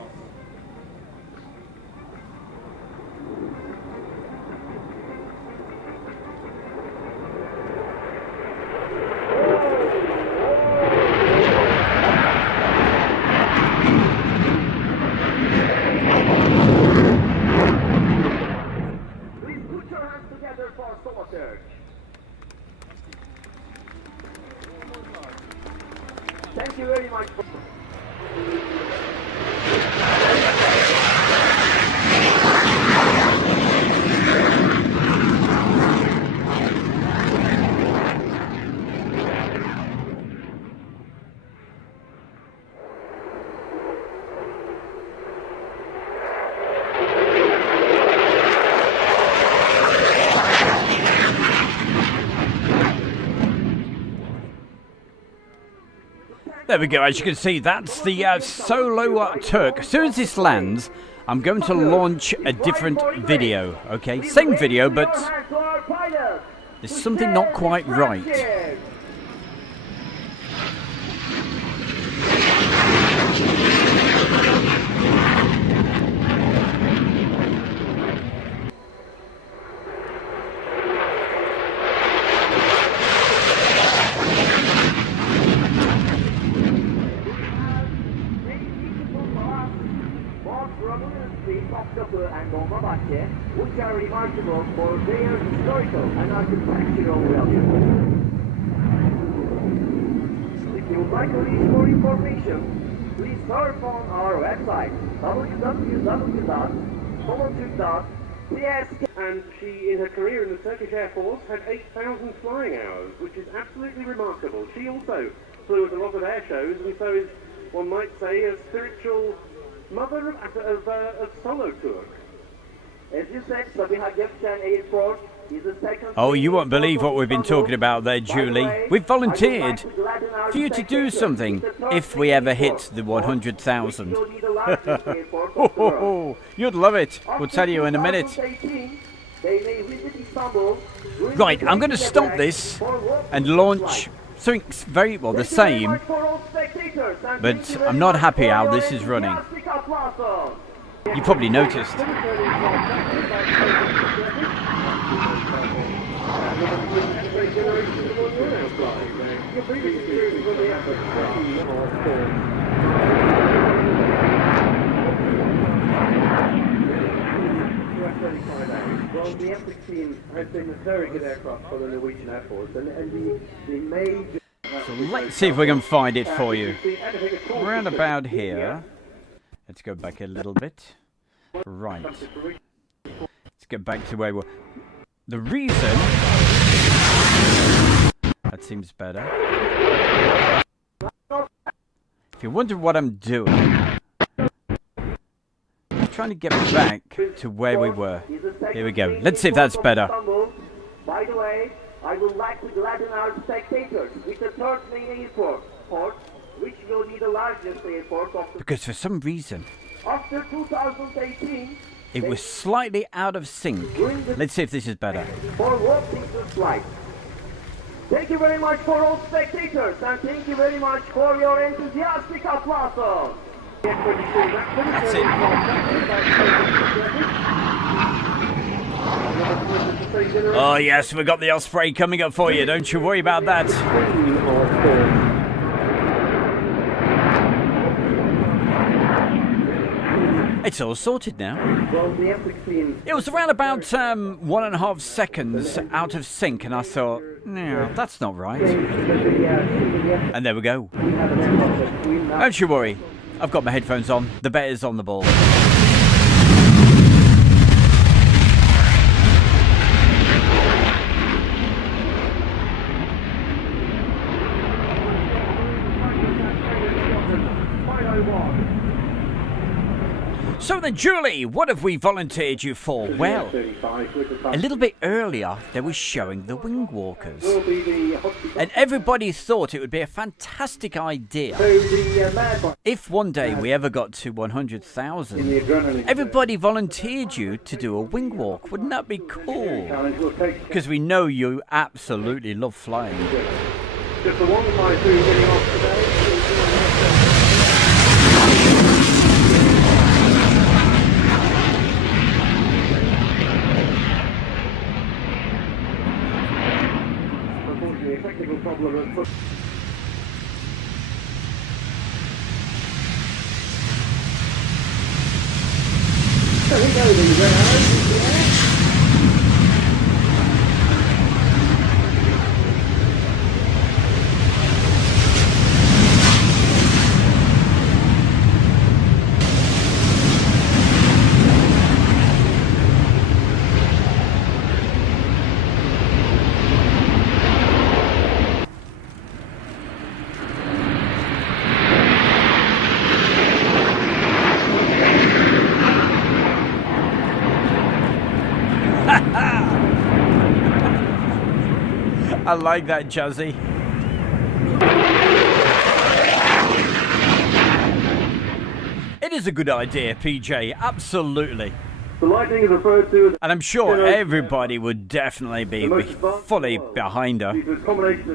Please put your hands together for Soloturk. Thank you very much. There we go, as you can see, that's the Soloturk. As soon as this lands, I'm going to launch a different video, okay? Same video, but there's something not quite right. Which are remarkable for their historical and architectural value. If you would like to read more information, please surf on our website www.soloturk.cs. And she, in her career in the Turkish Air Force, had 8,000 flying hours, which is absolutely remarkable. She also flew at a lot of air shows, and so is, one might say, a spiritual mother of Soloturk. As you said, Sabiha Gökçen Airport is the second... Oh, you won't believe what we've been talking about there, Julie. We've volunteered for you to do something if we ever hit the 100,000. You'd love it. We'll tell you in a minute. Right, I'm going to stop this and launch something very, well, the same, but I'm not happy how this is running. You probably noticed. Well, the F-16 has been a very good aircraft for the Norwegian Air Force, and the major... So let's see if we can find it for you. Around about here. Let's go back a little bit. Right. Let's get back to where we were. The reason... That seems better. If you wonder what I'm doing, I'm trying to get back to where we were. Here we go. Let's see if that's better. By the way, I would like to gladden our spectators with the third main airport, which will be the largest airport of the... Because for some reason... After 2018, It was slightly out of sync. Let's see if this is better. For walking the flight. Thank you very much for all spectators, and thank you very much for your enthusiastic applause. That's it. Oh yes, we've got the Osprey coming up for you. Don't you worry about that. It's all sorted now. It was around about 1.5 seconds out of sync, and I thought, no, that's not right. And there we go. Don't you worry. I've got my headphones on. The bet is on the ball. So then, Julie, what have we volunteered you for? Well, a little bit earlier, they were showing the wing walkers. And everybody thought it would be a fantastic idea if one day we ever got to 100,000. Everybody volunteered you to do a wing walk. Wouldn't that be cool? Because we know you absolutely love flying. Just the one flight through getting off today. Technical problem of so we go these arrows. I like that, Jazzy. It is a good idea, PJ. Absolutely. The lightning is referred to as... And I'm sure everybody would definitely be fully behind her.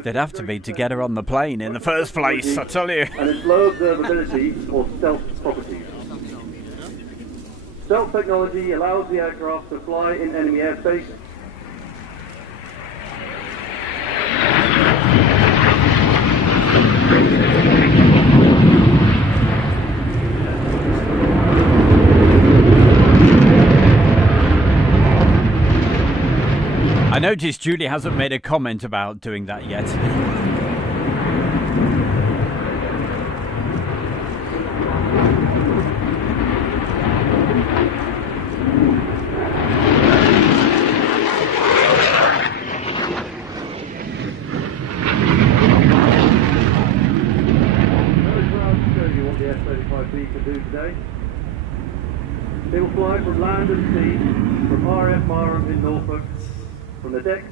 They'd have to be to get her on the plane in the first place, I tell you. And its low observability or stealth properties. Stealth technology allows the aircraft to fly in enemy airspace. I noticed Julie hasn't made a comment about doing that yet. They will fly from land and sea, from RF Marham in Norfolk, from the deck.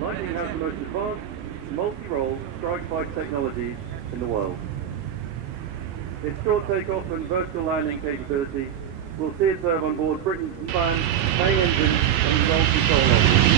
Lightning has the most advanced multi-role strike fight technology in the world. Its short takeoff and vertical landing capability will see it serve on board Britain's planned main engine and roll control office.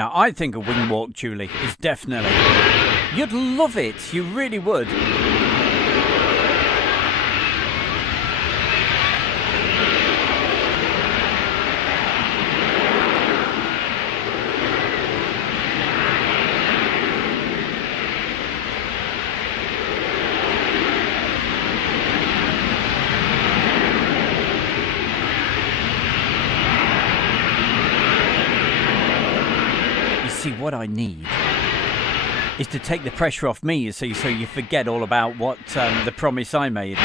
Now, I think a wing walk, Julie, is definitely... You'd love it. You really would. See, what I need is to take the pressure off me, so you forget all about what the promise I made.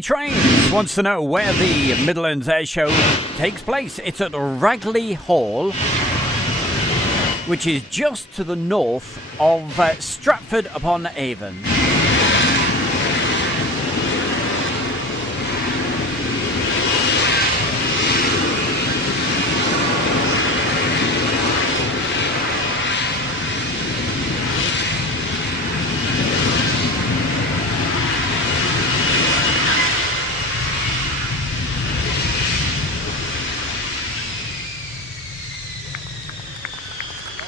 Trains wants to know where the Midlands Air Show takes place. It's at Ragley Hall, which is just to the north of Stratford upon Avon.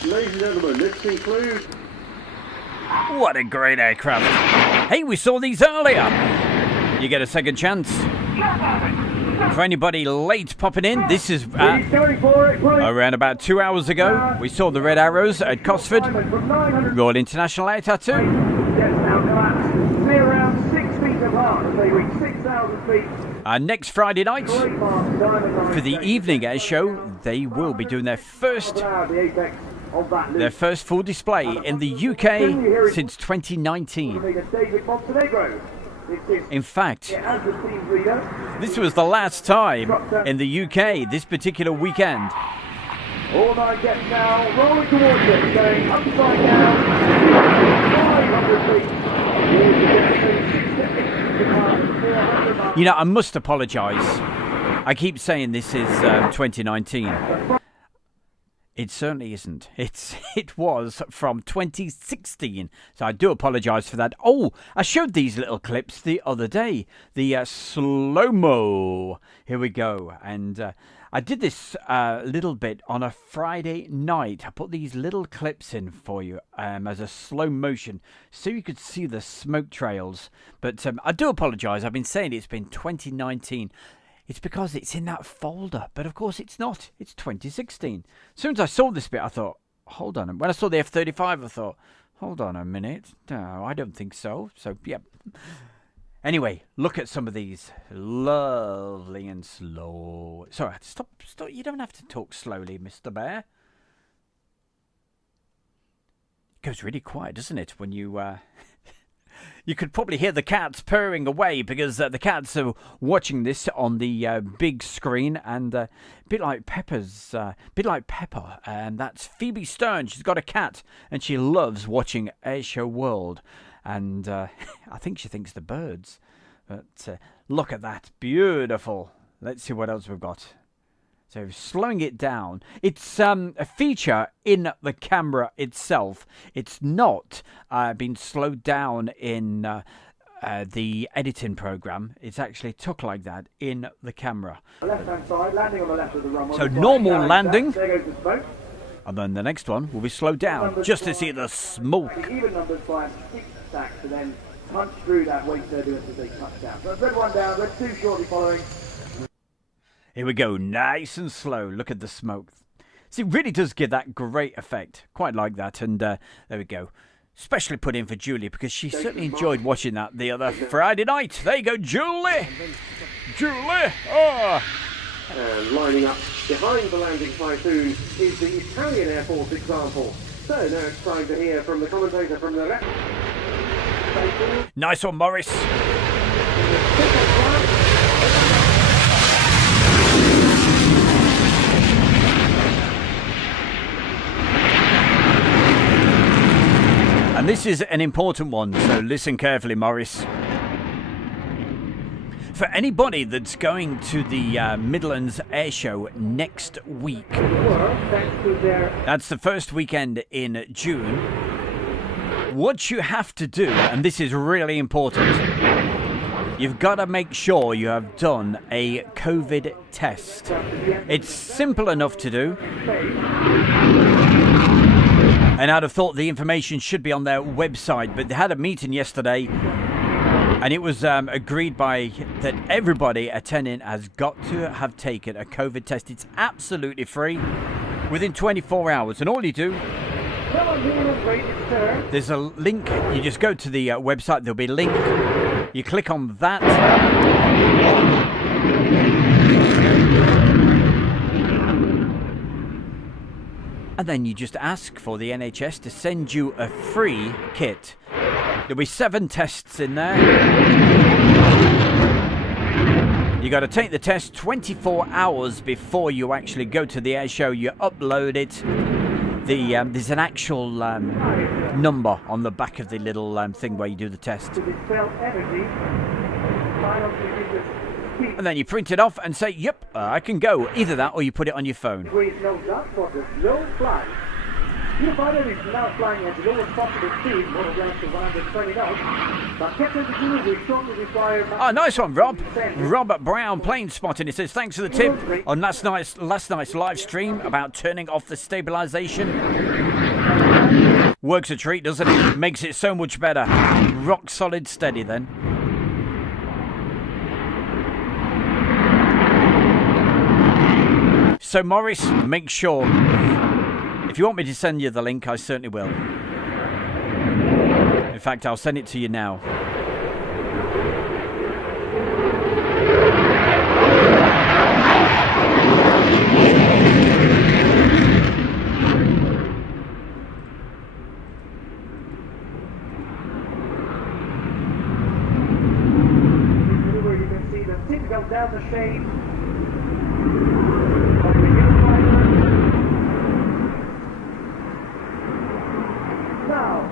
Ladies and gentlemen, this concludes... What a great aircraft. Hey, we saw these earlier. You get a second chance. For anybody late popping in, this is around about 2 hours ago. We saw the Red Arrows at Cotsford. Royal International Air Tattoo. Around 6 feet apart as they reach 6,000 feet. Next Friday night, for the evening air show, they will be doing their first full display in the UK since 2019. In fact, this was the last time in the UK this particular weekend. All nine jets now rolling towards it, going upside down, 500 feet. You know, I must apologise. I keep saying this is 2019. It certainly isn't. It was from 2016. So I do apologise for that. Oh, I showed these little clips the other day. The slow-mo. Here we go. And I did this little bit on a Friday night. I put these little clips in for you as a slow motion so you could see the smoke trails. But I do apologise. I've been saying it's been 2019. It's because it's in that folder. But of course it's not. It's 2016. As soon as I saw this bit, I thought, hold on. When I saw the F-35, I thought, hold on a minute. No, I don't think so. So, yep. Anyway, look at some of these. Lovely and slow. Sorry, stop. You don't have to talk slowly, Mr. Bear. It goes really quiet, doesn't it, when you... You could probably hear the cats purring away because the cats are watching this on the big screen, and a bit like Pepper, and that's Phoebe Stern. She's got a cat, and she loves watching Airshow World, and I think she thinks the birds. But look at that, beautiful. Let's see what else we've got. So slowing it down, it's a feature in the camera itself. It's not been slowed down in the editing program, it's actually took like that in the camera. Left-hand side, landing on the left of the runway. So normal landing, There goes the smoke. and then the next one will be slowed down just to see the smoke. The even numbers fly 6 stacks to then punch through that weight turbulence as they touch down. So red 1 down, red 2 shortly following. Here we go, nice and slow. Look at the smoke. See, it really does give that great effect. Quite like that. And there we go. Especially put in for Julie, because she certainly enjoyed watching that the other Friday night. There you go, Julie. Julie. Oh. And lining up behind the landing Typhoon is the Italian Air Force example. So now it's time to hear from the commentator from the left. Nice one, Morris. And this is an important one, so listen carefully, Morris. For anybody that's going to the Midlands Air Show next week, that's the first weekend in June, what you have to do, and this is really important, you've got to make sure you have done a COVID test. It's simple enough to do. And I'd have thought the information should be on their website, but they had a meeting yesterday, and it was agreed by that everybody attending has got to have taken a COVID test. It's absolutely free within 24 hours, and all you do, there's a link. You just go to the website. There'll be a link. You click on that. And then you just ask for the NHS to send you a free kit. There'll be 7 tests in there. You got to take the test 24 hours before you actually go to the air show. You upload it. There's an actual number on the back of the little thing where you do the test. And then you print it off and say, yep, I can go. Either that or you put it on your phone. Eurofighter is now flying at the lowest possible speed, more down to 120 knots. But Captain Zulu will shortly require... Oh, nice one, Rob. Robert Brown, plane spotting. He says, thanks for the tip on last night's live stream about turning off the stabilisation. Works a treat, doesn't it? Makes it so much better. Rock solid steady then. So, Morris, make sure... If you want me to send you the link, I certainly will. In fact, I'll send it to you now. You can see the tip goes down the shape.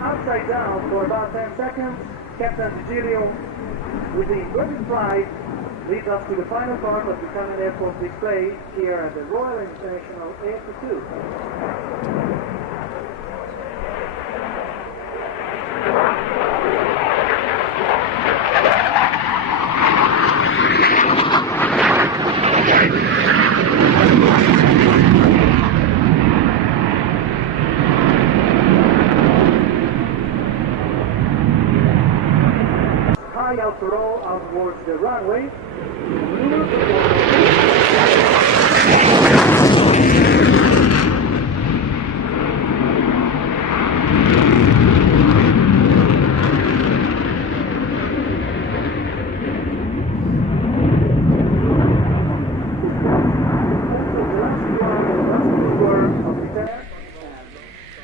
Upside down for about 10 seconds. Captain Vigilio, with the inverted flight, leads us to the final part of the Italian Air Force display here at the Royal International Air Pursuit. Out to roll out towards the runway.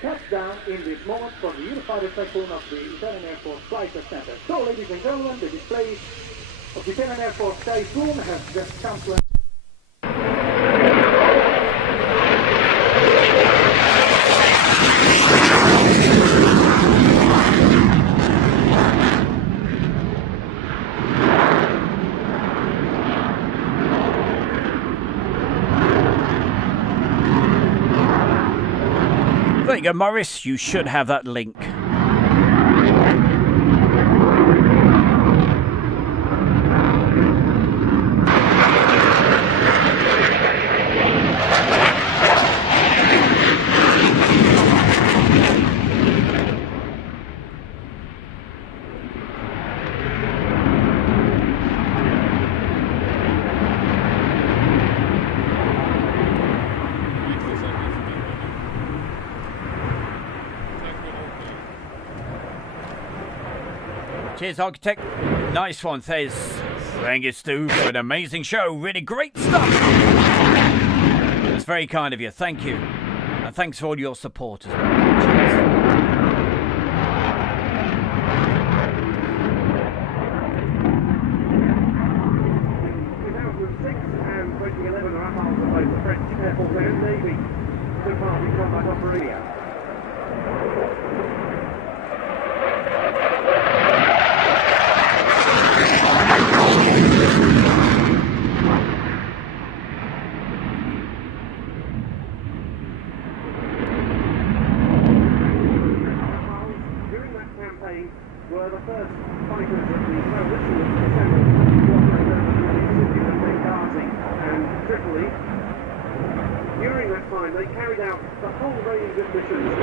Touchdown in this moment from the Eurofighter Typhoon of the Italian Air Force Flight Center. So, ladies and gentlemen, the display of the Italian Air Force Typhoon has just come to an There you go, Morris. You should have that link. Cheers, Architect. Nice one, says. Thank you, Stu, for an amazing show. Really great stuff. That's very kind of you. Thank you. And thanks for all your support as well. Cheers. French Air Force and Navy took part in combat operations. 9, they carried out the whole range of missions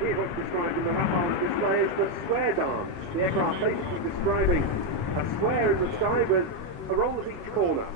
Here's what's described in the Raptor's display as the square dance. The aircraft basically describing a square in the sky with a roll at each corner.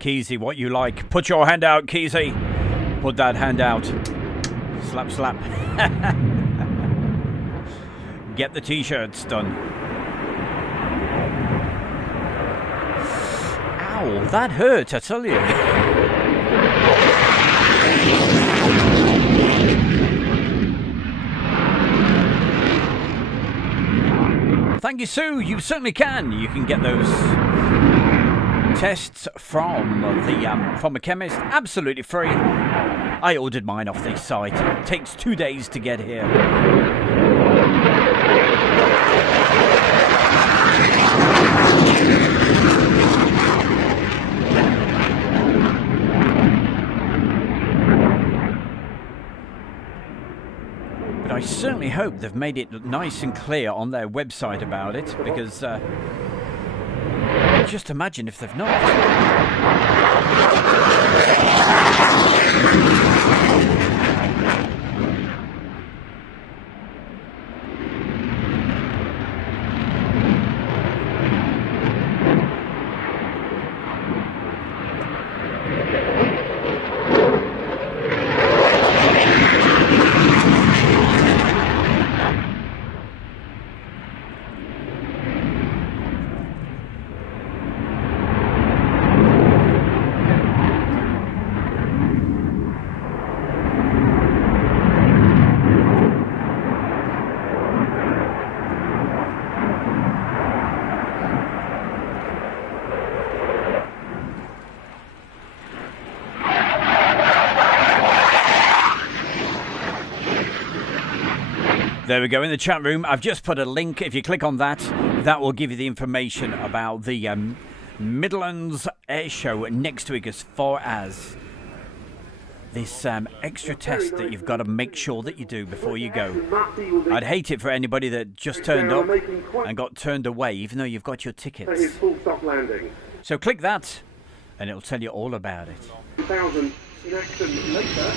Keezy, what you like. Put your hand out, Keezy. Put that hand out. Slap, slap. Get the t-shirts done. Ow, that hurt, I tell you. Thank you, Sue. You certainly can. You can get those tests from a chemist, absolutely free. I ordered mine off this site. It takes 2 days to get here. But I certainly hope they've made it nice and clear on their website about it, because just imagine if they've not. There we go, in the chat room. I've just put a link. If you click on that, that will give you the information about the Midlands Air Show next week, as far as this extra test that you've got to make sure that you do before you go. I'd hate it for anybody that just turned up and got turned away, even though you've got your tickets. So click that, and it'll tell you all about it. 2000 in action later.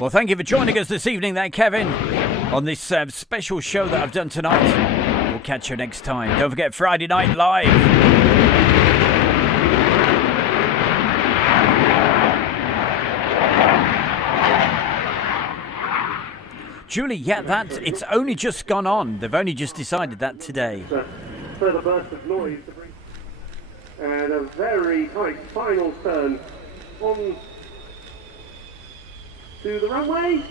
Well, thank you for joining us this evening there, Kevin, on this special show that I've done tonight. We'll catch you next time. Don't forget Friday Night Live. Julie, yeah, it's only just gone on. They've only just decided that today. Further burst of noise to bring, and a very tight final turn on to the runway,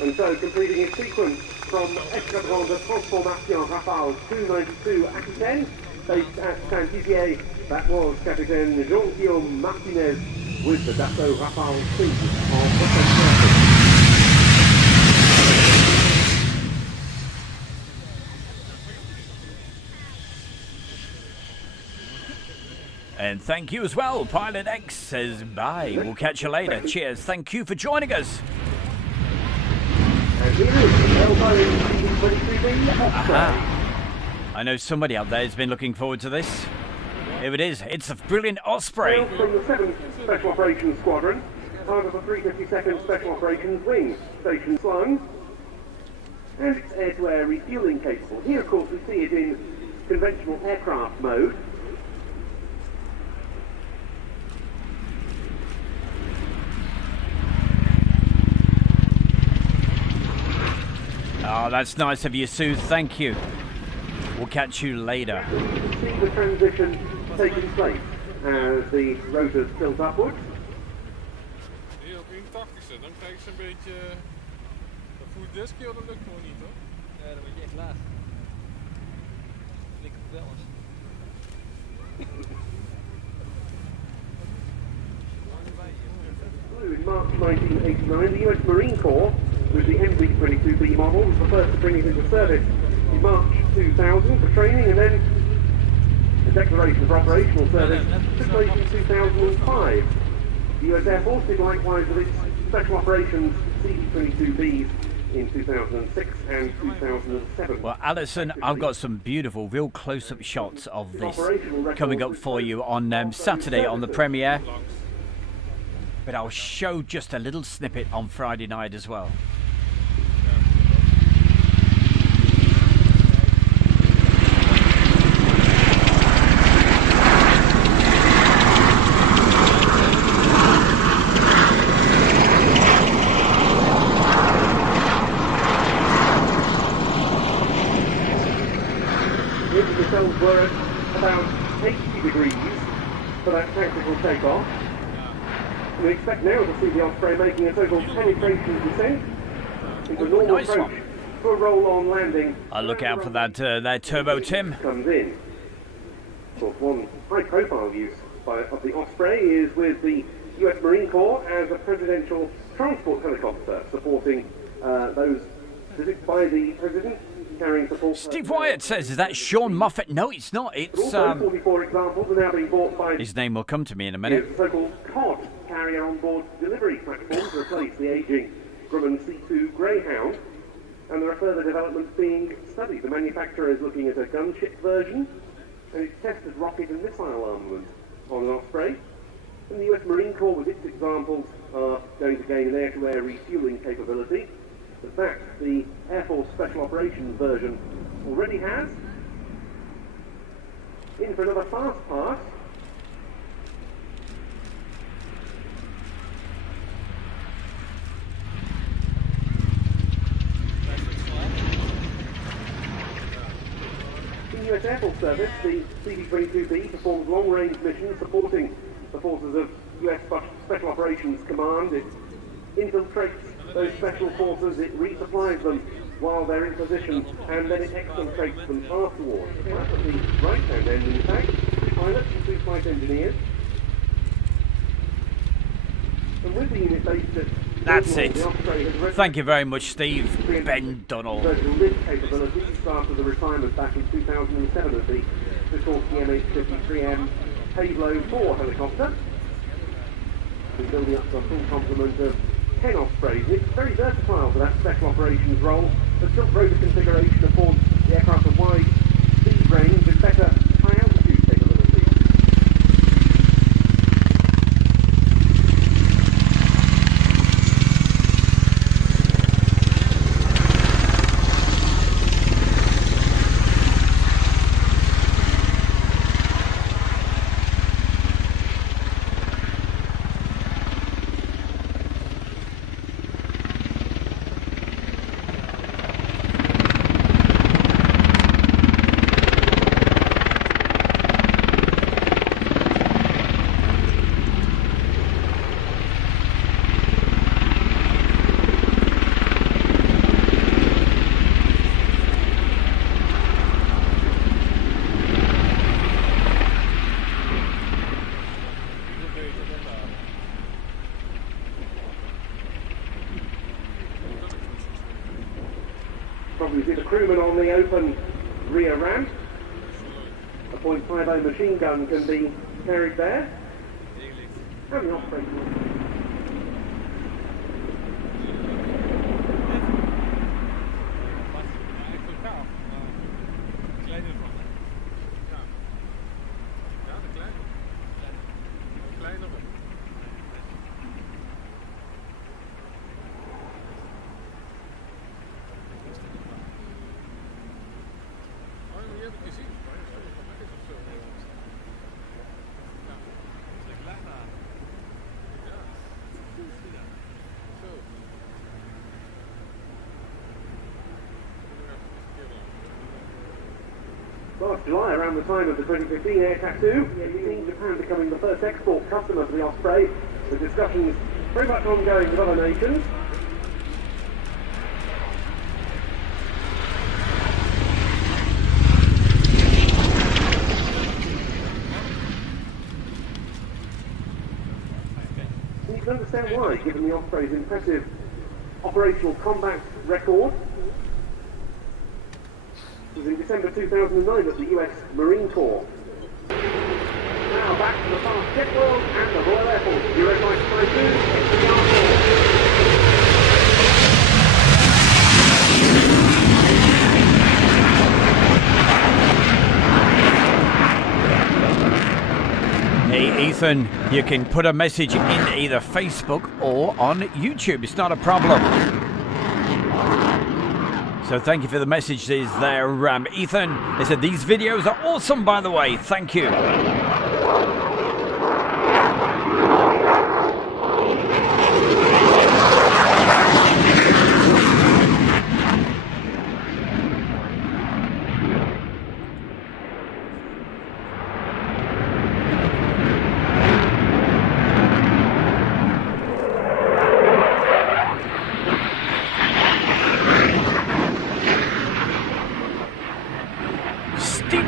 and so completing his sequence from Escadron de Transformation Rafale 292 Aquitaine, based at Saint-Dizier. That was Captain Jean-Guillaume Martinez with the Dassault Rafale C of the French Air Force. And thank you as well. Pilot X says bye. We'll catch you later. Cheers. Thank you for joining us. And here is 23B Osprey. I know somebody out there has been looking forward to this. Here it is. It's a brilliant Osprey. From the 7th Special Operations Squadron, part of the 352nd Special Operations Wing, station slung, and it's air-to-air refueling capable. Here, of course, we see it in conventional aircraft mode. Oh, that's nice of you, Sue. Thank you. We'll catch you later. See the transition taking place as the rotors tilt upwards. Hier op 81ste, dan krijg je een beetje dat voet disc, dat lukt gewoon niet hoor. Ja, dan word je echt laat. Klik op wel eens. In March 1989, the US Marine Corps, with the MV-22B model, was the first to bring it into service in March 2000 for training, and then the declaration of operational service took place in 2005. The US Air Force did likewise with its special operations CV-22Bs in 2006 and 2007. Well, Alison, I've got some beautiful, real close-up shots of this coming up for you on Saturday on the premiere. But I'll show just a little snippet on Friday night as well. The cells were at about 80 degrees for that tactical takeoff. We expect now to see the Osprey making a total penetration descent into normal nice approach one. for a roll-on landing. I'll look out for that turbo, Tim. Comes in. Of course, one high-profile use of the Osprey is with the US Marine Corps as a presidential transport helicopter supporting those visited by the President, carrying support. Steve Wyatt says, is that Sean Moffat? No, it's not. It's also 44 examples are now being bought by his name will come to me in a minute. the so-called COD carrier on-board delivery platform to replace the ageing Grumman C2 Greyhound, and there are further developments being studied. The manufacturer is looking at a gunship version, and it's tested rocket and missile armament on an Osprey. And the US Marine Corps, with its examples, are going to gain an air-to-air refueling capability that the Air Force Special Operations version already has. In for another fast pass. In the US Air Force Service, the CV-22B performs long-range missions supporting the forces of US Special Operations Command. It infiltrates those special forces, it resupplies them while they're in position, and then it exfiltrates them afterwards. That's at the right-hand end, in fact. 2 pilots and 2 flight engineers. And with the unit based at That's it. Thank you very much, Steve. Ben Dunnell. Vertical lift capabilities after the retirement back in 2007 of the Sikorsky MH-53M Payload 4 helicopter. We're building up to a full complement of 10 Ospreys. It's very versatile for that special operations role. The tilt rotor configuration affords the aircraft a wide speed range and better high altitude capability. Obviously the crewman on the open rear ramp. A .50 machine gun can be carried there. And the Osprey. Last July, around the time of the 2015 Air Tattoo, Japan becoming the first export customer for the Osprey, with discussions very much ongoing with other nations. And you can understand why, given the Osprey's impressive operational combat record. It was in December 2009 at the US Marine Corps. Now back to the fast jet world and the Royal Air Force. Eurofighter Typhoon, Hey Ethan, you can put a message in either Facebook or on YouTube. It's not a problem. So thank you for the messages there, Ethan. They said these videos are awesome, by the way. Thank you.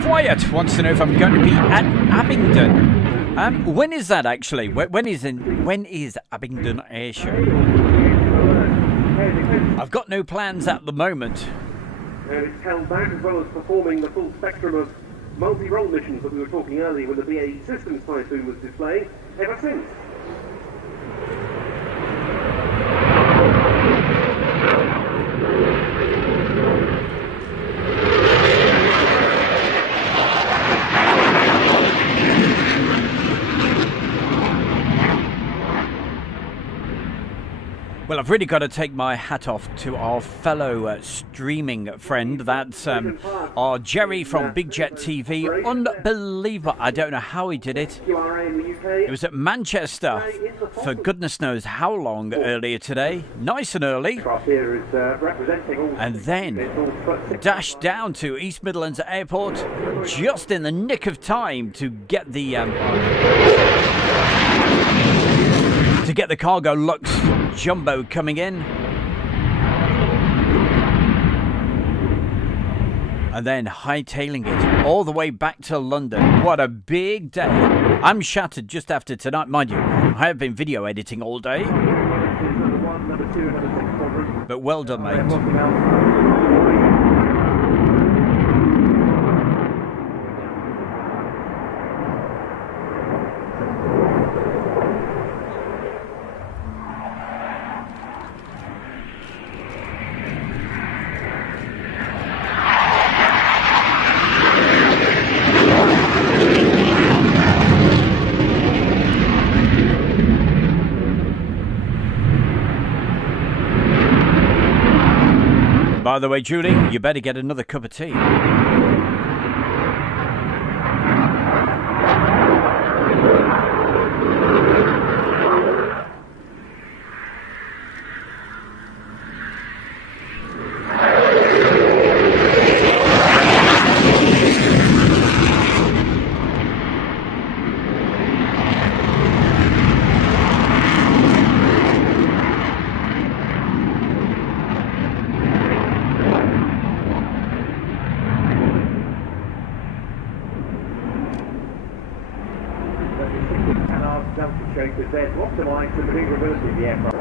Wyatt wants to know if I'm going to be at Abingdon. When is that actually? When is Abingdon Air Show? I've got no plans at the moment. And it's held back as well as performing the full spectrum of multi-role missions that we were talking earlier when the BAE Systems Typhoon was displaying ever since. Well, I've really got to take my hat off to our fellow streaming friend. That's our Jerry from Big Jet TV. Unbelievable. I don't know how he did it. It was at Manchester for goodness knows how long earlier today. Nice and early. And then dashed down to East Midlands Airport just in the nick of time to get the Cargo Lux Jumbo coming in. And then hightailing it all the way back to London. What a big day. I'm shattered just after tonight. Mind you, I have been video editing all day. But well done, mate. By the way, Julie, you better get another cup of tea. There to optimise the manoeuvrability of the aircraft.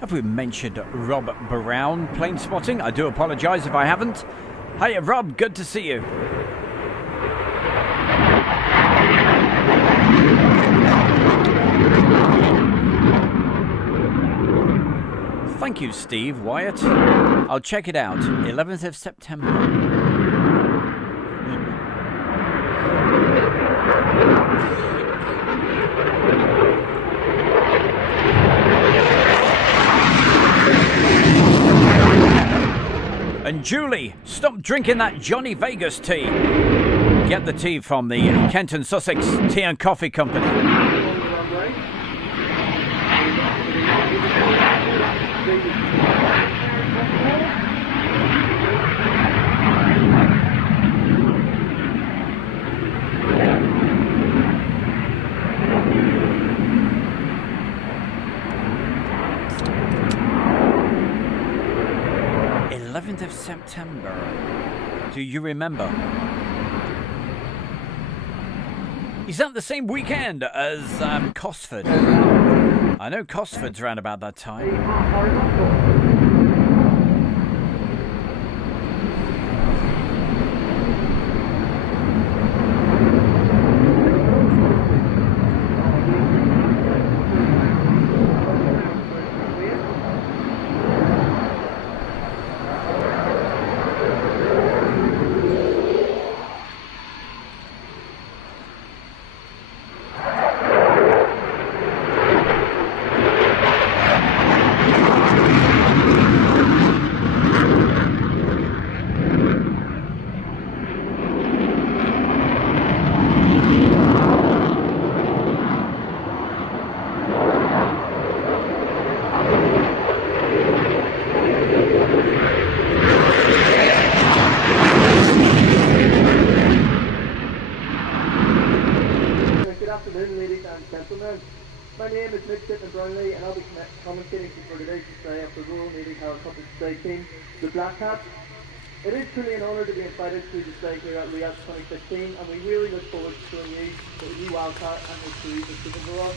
Have we mentioned Rob Brown plane spotting? I do apologise if I haven't. Hiya Rob, good to see you. Thank you, Steve Wyatt. I'll check it out. 11th of September. And Julie, stop drinking that Johnny Vegas tea. Get the tea from the Kent and Sussex Tea and Coffee Company. 11th of September. Do you remember? Is that the same weekend as Cotsford? I know Cotsford's around about that time. My name is Midshipman Brownlee and I'll be commentating for today's display of the Royal Navy Helicopter Display Team, the Black Hats. It is truly an honour to be invited to display here at RIAT 2015 and we really look forward to showing you the new Wildcat and the crew of Super Hornet.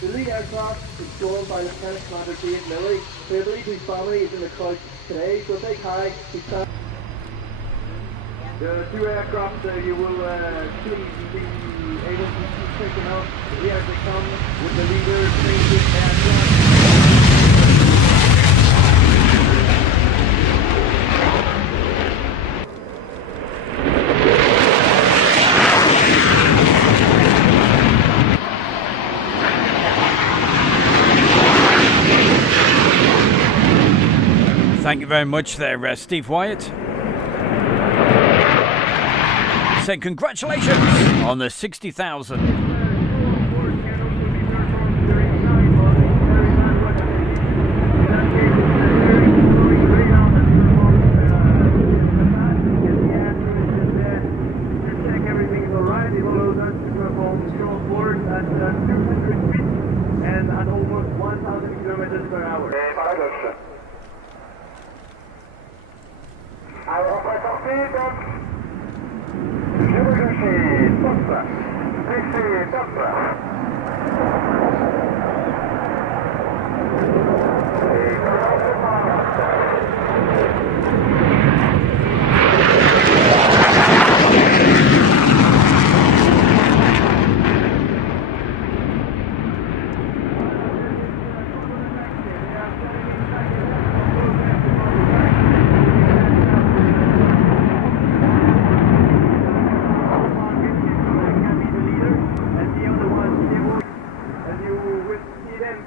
The lead aircraft is flown by Lieutenant Commander Dave Milley, who I believe his family is in the crowd today, so a big hi to the two aircraft you will soon be able to see taken out. Here they come with the leader, Frecce Tricolori. Thank you very much there, Steve Wyatt. Say congratulations on the 60,000. And at almost 1,000 kilometers per hour. Our operator speed of Eurofighter Typhoon.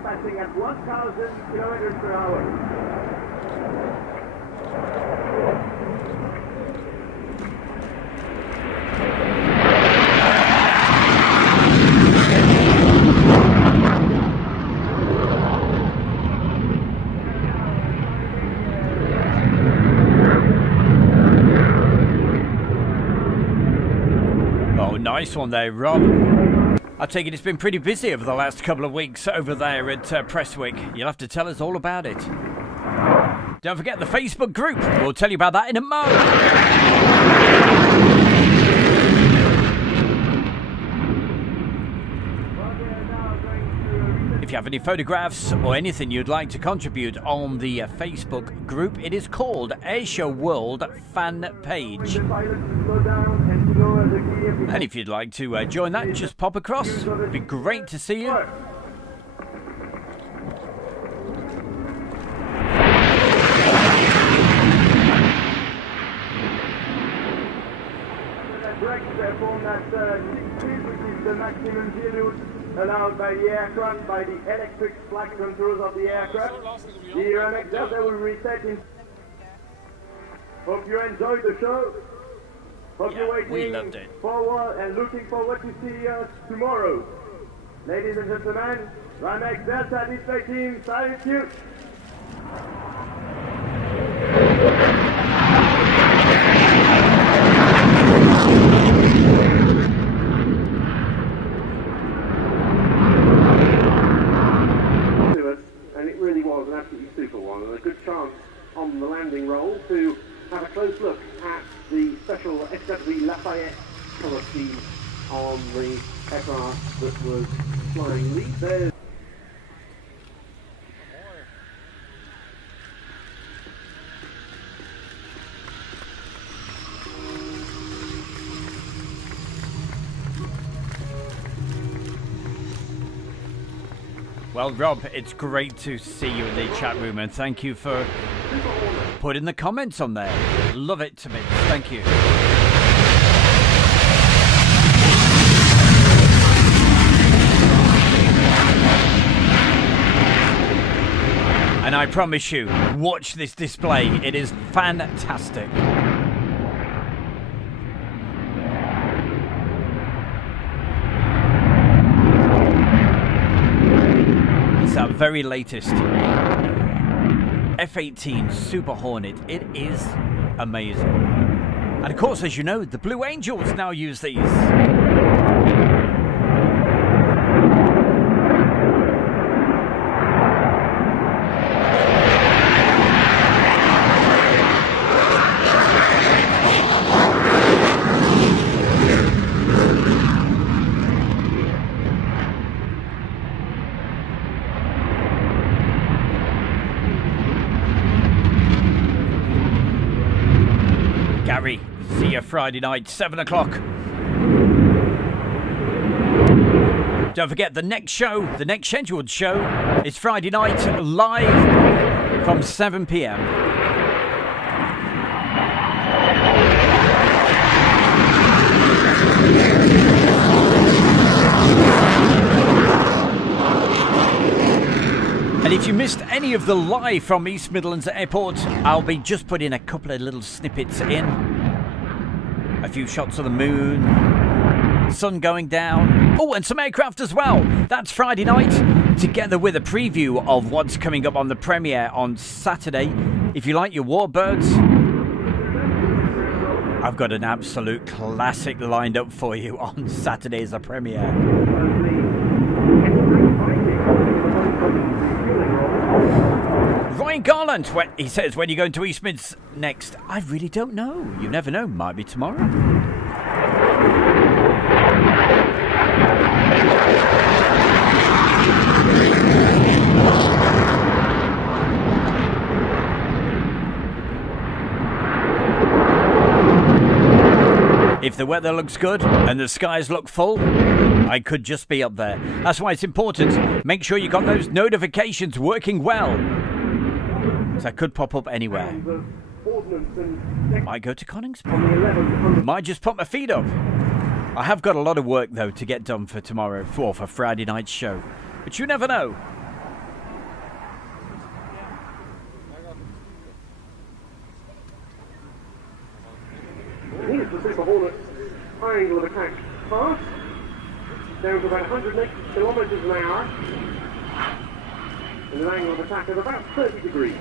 Passing at 1,000 kilometers per hour. Oh, nice one there, Rob. I take it it's been pretty busy over the last couple of weeks over there at Prestwick. You'll have to tell us all about it. Don't forget the Facebook group. We'll tell you about that in a moment. If If you have any photographs or anything you'd like to contribute on the Facebook group, it is called Airshow World Fan Page. And if you'd like to join that, just pop across. It'd be great to see you. Form that 6 feet, which is the maximum dilute allowed by the aircraft, by the electric flight controls of the aircraft. The RMX Delta will reset in. Hope you enjoyed the show. Hope you're waiting forward and looking forward to see us tomorrow. Ladies and gentlemen, RMX Delta display team, salute you. And it really was an absolutely super one, and a good chance on the landing roll to have a close look at the special SW Lafayette colour scheme on the aircraft that was flying lead. There's Well, Rob, it's great to see you in the chat room, and thank you for putting the comments on there. Love it to bits. Thank you. And I promise you, watch this display. It is fantastic. Our very latest F-18 Super Hornet. It is amazing. And of course, as you know, the Blue Angels now use these. See you Friday night, 7 o'clock. Don't forget the next show, the next scheduled show is Friday night live from 7 p.m. And if you missed any of the live from East Midlands Airport, I'll be just putting a couple of little snippets in. A few shots of the moon, sun going down. Oh, and some aircraft as well. That's Friday night, together with a preview of what's coming up on the premiere on Saturday. If you like your Warbirds, I've got an absolute classic lined up for you on Saturday as a premiere. Ryan Garland, he says, when are you going to East Mids next? I really don't know. You never know. Might be tomorrow. If the weather looks good and the skies look full, I could just be up there. That's why it's important. Make sure you got those notifications working well. So I could pop up anywhere. Might go to Coningsby. Might just put my feet up. I have got a lot of work though to get done for tomorrow, for Friday night's show. But you never know. Here's the Super Hornet angle of attack path, down to about 180 kilometres an hour, and an angle of attack of about 30 degrees.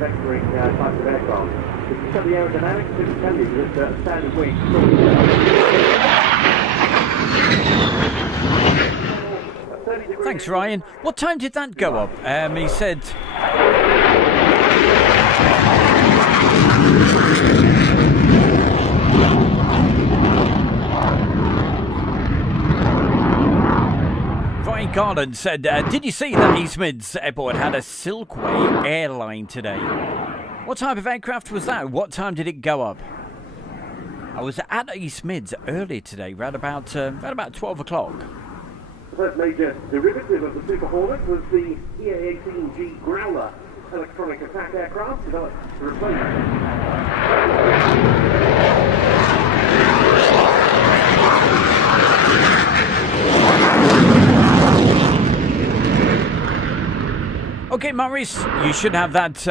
vectoring types of aircraft. If you check the aerodynamics, it will tell you that standard weight. Thanks, Ryan. What time did that go up? He said... Ryan Garland said, did you see that East Mids Airport had a Silkway airline today? What type of aircraft was that? What time did it go up? I was at East Mids earlier today, around about 12 o'clock. The first major derivative of the Super Hornet was the EA-18G Growler electronic attack aircraft developed to replace Okay, Maurice, you should have that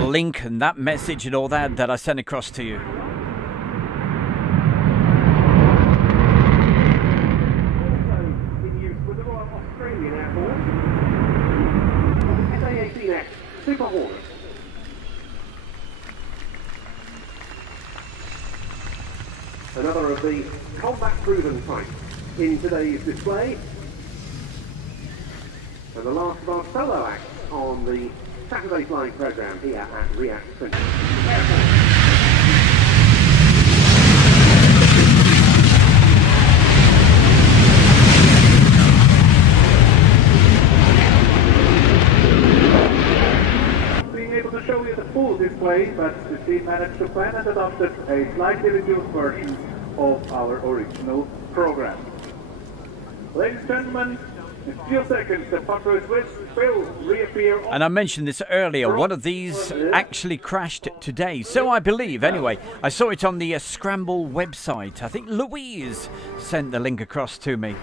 link and that message and all that I sent across to you. Super Hornet. Another of the combat-proven types in today's display. And the last of our solo acts on the Saturday flying programme here at RIAT Centre. To show you the full display, but the team managed to plan and adopted a slightly reduced version of our original program. Ladies and gentlemen, in a few seconds the Patrouille will reappear. And I mentioned this earlier, one of these actually crashed today. So I believe, anyway. I saw it on the Scramble website. I think Louise sent the link across to me.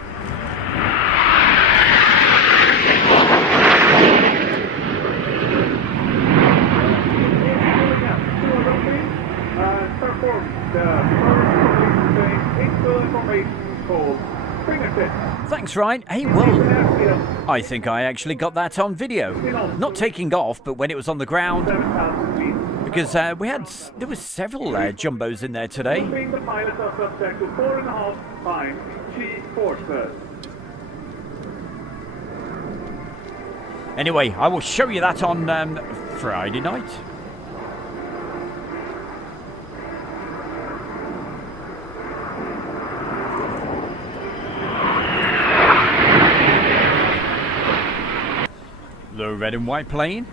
Thanks, Ryan. Hey, well, I think I actually got that on video. Not taking off, but when it was on the ground, because there was several jumbos in there today. The pilot are subject to 4.5 times G-force burst. Anyway, I will show you that on Friday night. The red and white plane,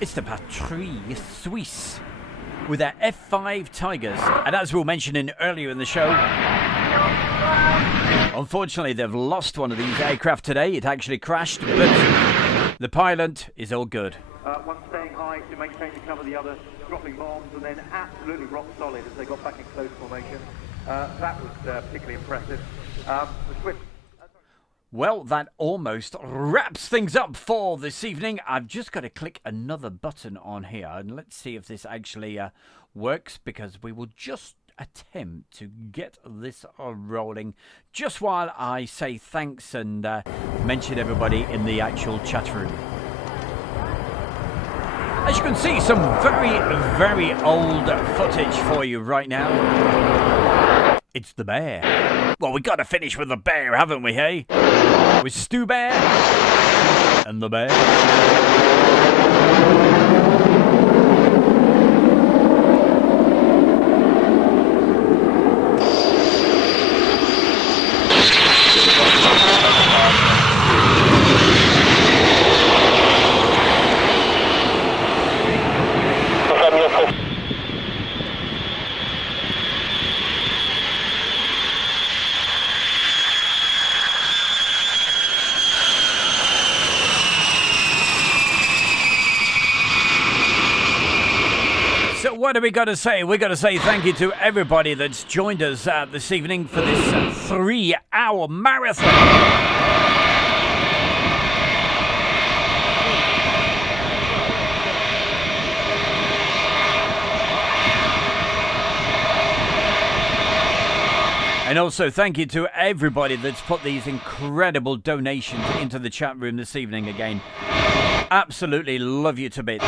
it's the Patrouille Suisse with their F5 Tigers. And as we were mentioning earlier in the show, unfortunately they've lost one of these aircraft today. It actually crashed, but the pilot is all good. One staying high to maintain the cover, the other dropping bombs, and then absolutely rock solid as they got back in close formation. That was particularly impressive. The Swiss. Well, that almost wraps things up for this evening. I've just got to click another button on here, and let's see if this actually works, because we will just attempt to get this rolling just while I say thanks and mention everybody in the actual chat room. As you can see, some very, very old footage for you right now. It's the bear. Well, we got to finish with the bear, haven't we, hey? With Stu Bear and the bear. What do we got to say? We got to say thank you to everybody that's joined us this evening for this 3-hour marathon. And also thank you to everybody that's put these incredible donations into the chat room this evening again. Absolutely love you to bits.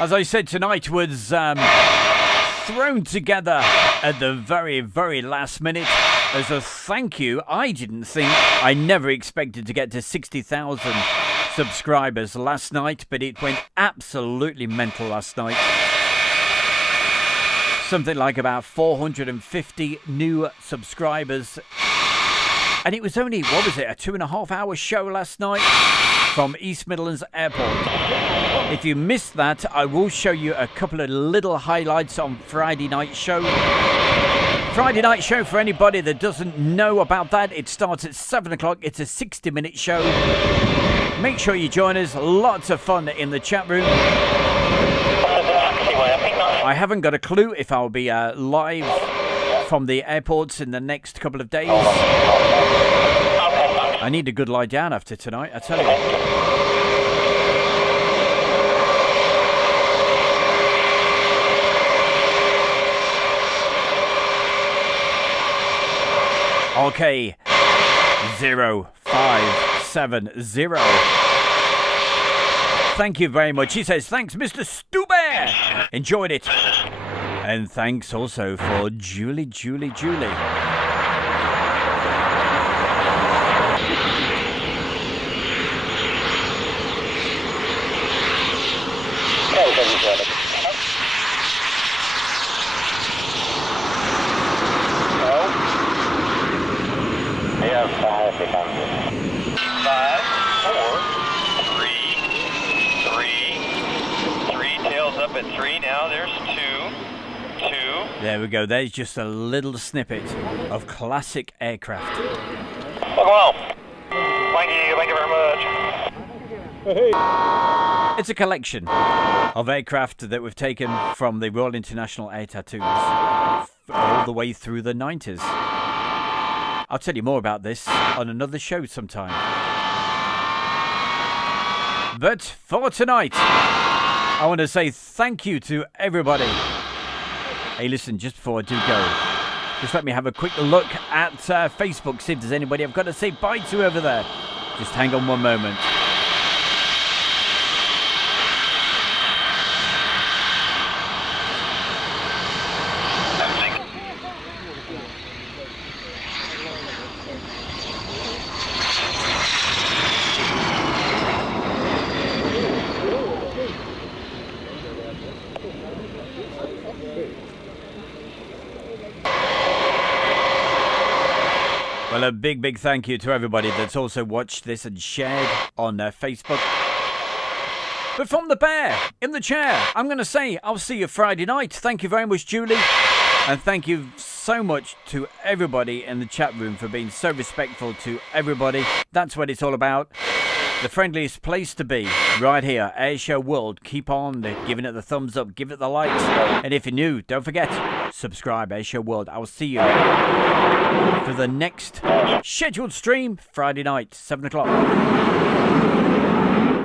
As I said, tonight was thrown together at the very, very last minute as a thank you. I never expected to get to 60,000 subscribers last night, but it went absolutely mental last night. Something like about 450 new subscribers. And it was only, a 2.5 hour show last night from East Midlands Airport. If you missed that, I will show you a couple of little highlights on Friday night show. Friday night show, for anybody that doesn't know about that, it starts at 7 o'clock. It's a 60-minute show. Make sure you join us. Lots of fun in the chat room. I haven't got a clue if I'll be live from the airports in the next couple of days. I need a good lie down after tonight, I tell you. Okay, 0570. Thank you very much. He says, thanks, Mr. Stubear. Enjoyed it. And thanks also for Julie. Yeah, 5, 4, 3, 3. Tails up at 3 now. There's 2. There we go. There's just a little snippet of classic aircraft. Welcome home. Thank you very much. It's a collection of aircraft that we've taken from the Royal International Air Tattoos all the way through the 90s. I'll tell you more about this on another show sometime. But for tonight, I want to say thank you to everybody. Hey, listen, just before I do go, just let me have a quick look at Facebook, see if there's anybody I've got to say bye to over there. Just hang on one moment. Well, a big thank you to everybody that's also watched this and shared on Facebook. But from the bear in the chair, I'm going to say I'll see you Friday night. Thank you very much, Julie. And thank you so much to everybody in the chat room for being so respectful to everybody. That's what it's all about. The friendliest place to be, right here, Airshow World. Keep on giving it the thumbs up, give it the likes. And if you're new, don't forget, subscribe, Airshow World. I will see you for the next scheduled stream, Friday night, 7 o'clock.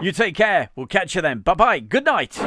You take care. We'll catch you then. Bye-bye. Good night.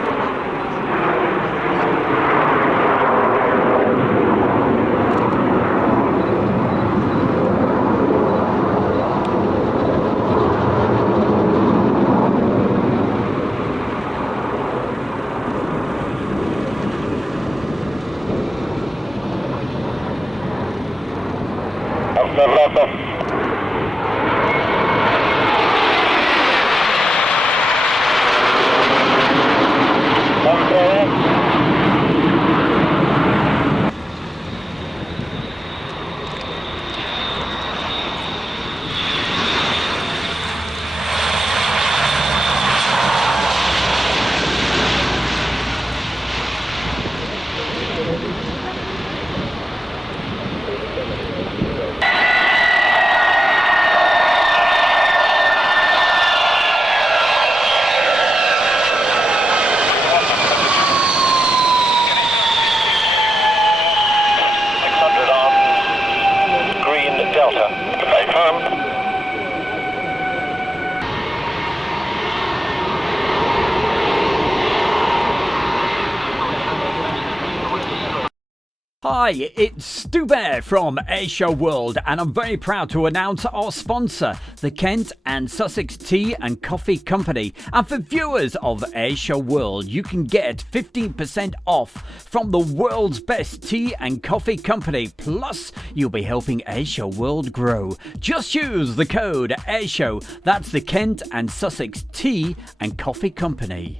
Hi, it's Stu Bear from Airshow World, and I'm very proud to announce our sponsor, the Kent and Sussex Tea and Coffee Company. And for viewers of Airshow World, you can get 15% off from the world's best tea and coffee company. Plus, you'll be helping Airshow World grow. Just use the code Airshow. That's the Kent and Sussex Tea and Coffee Company.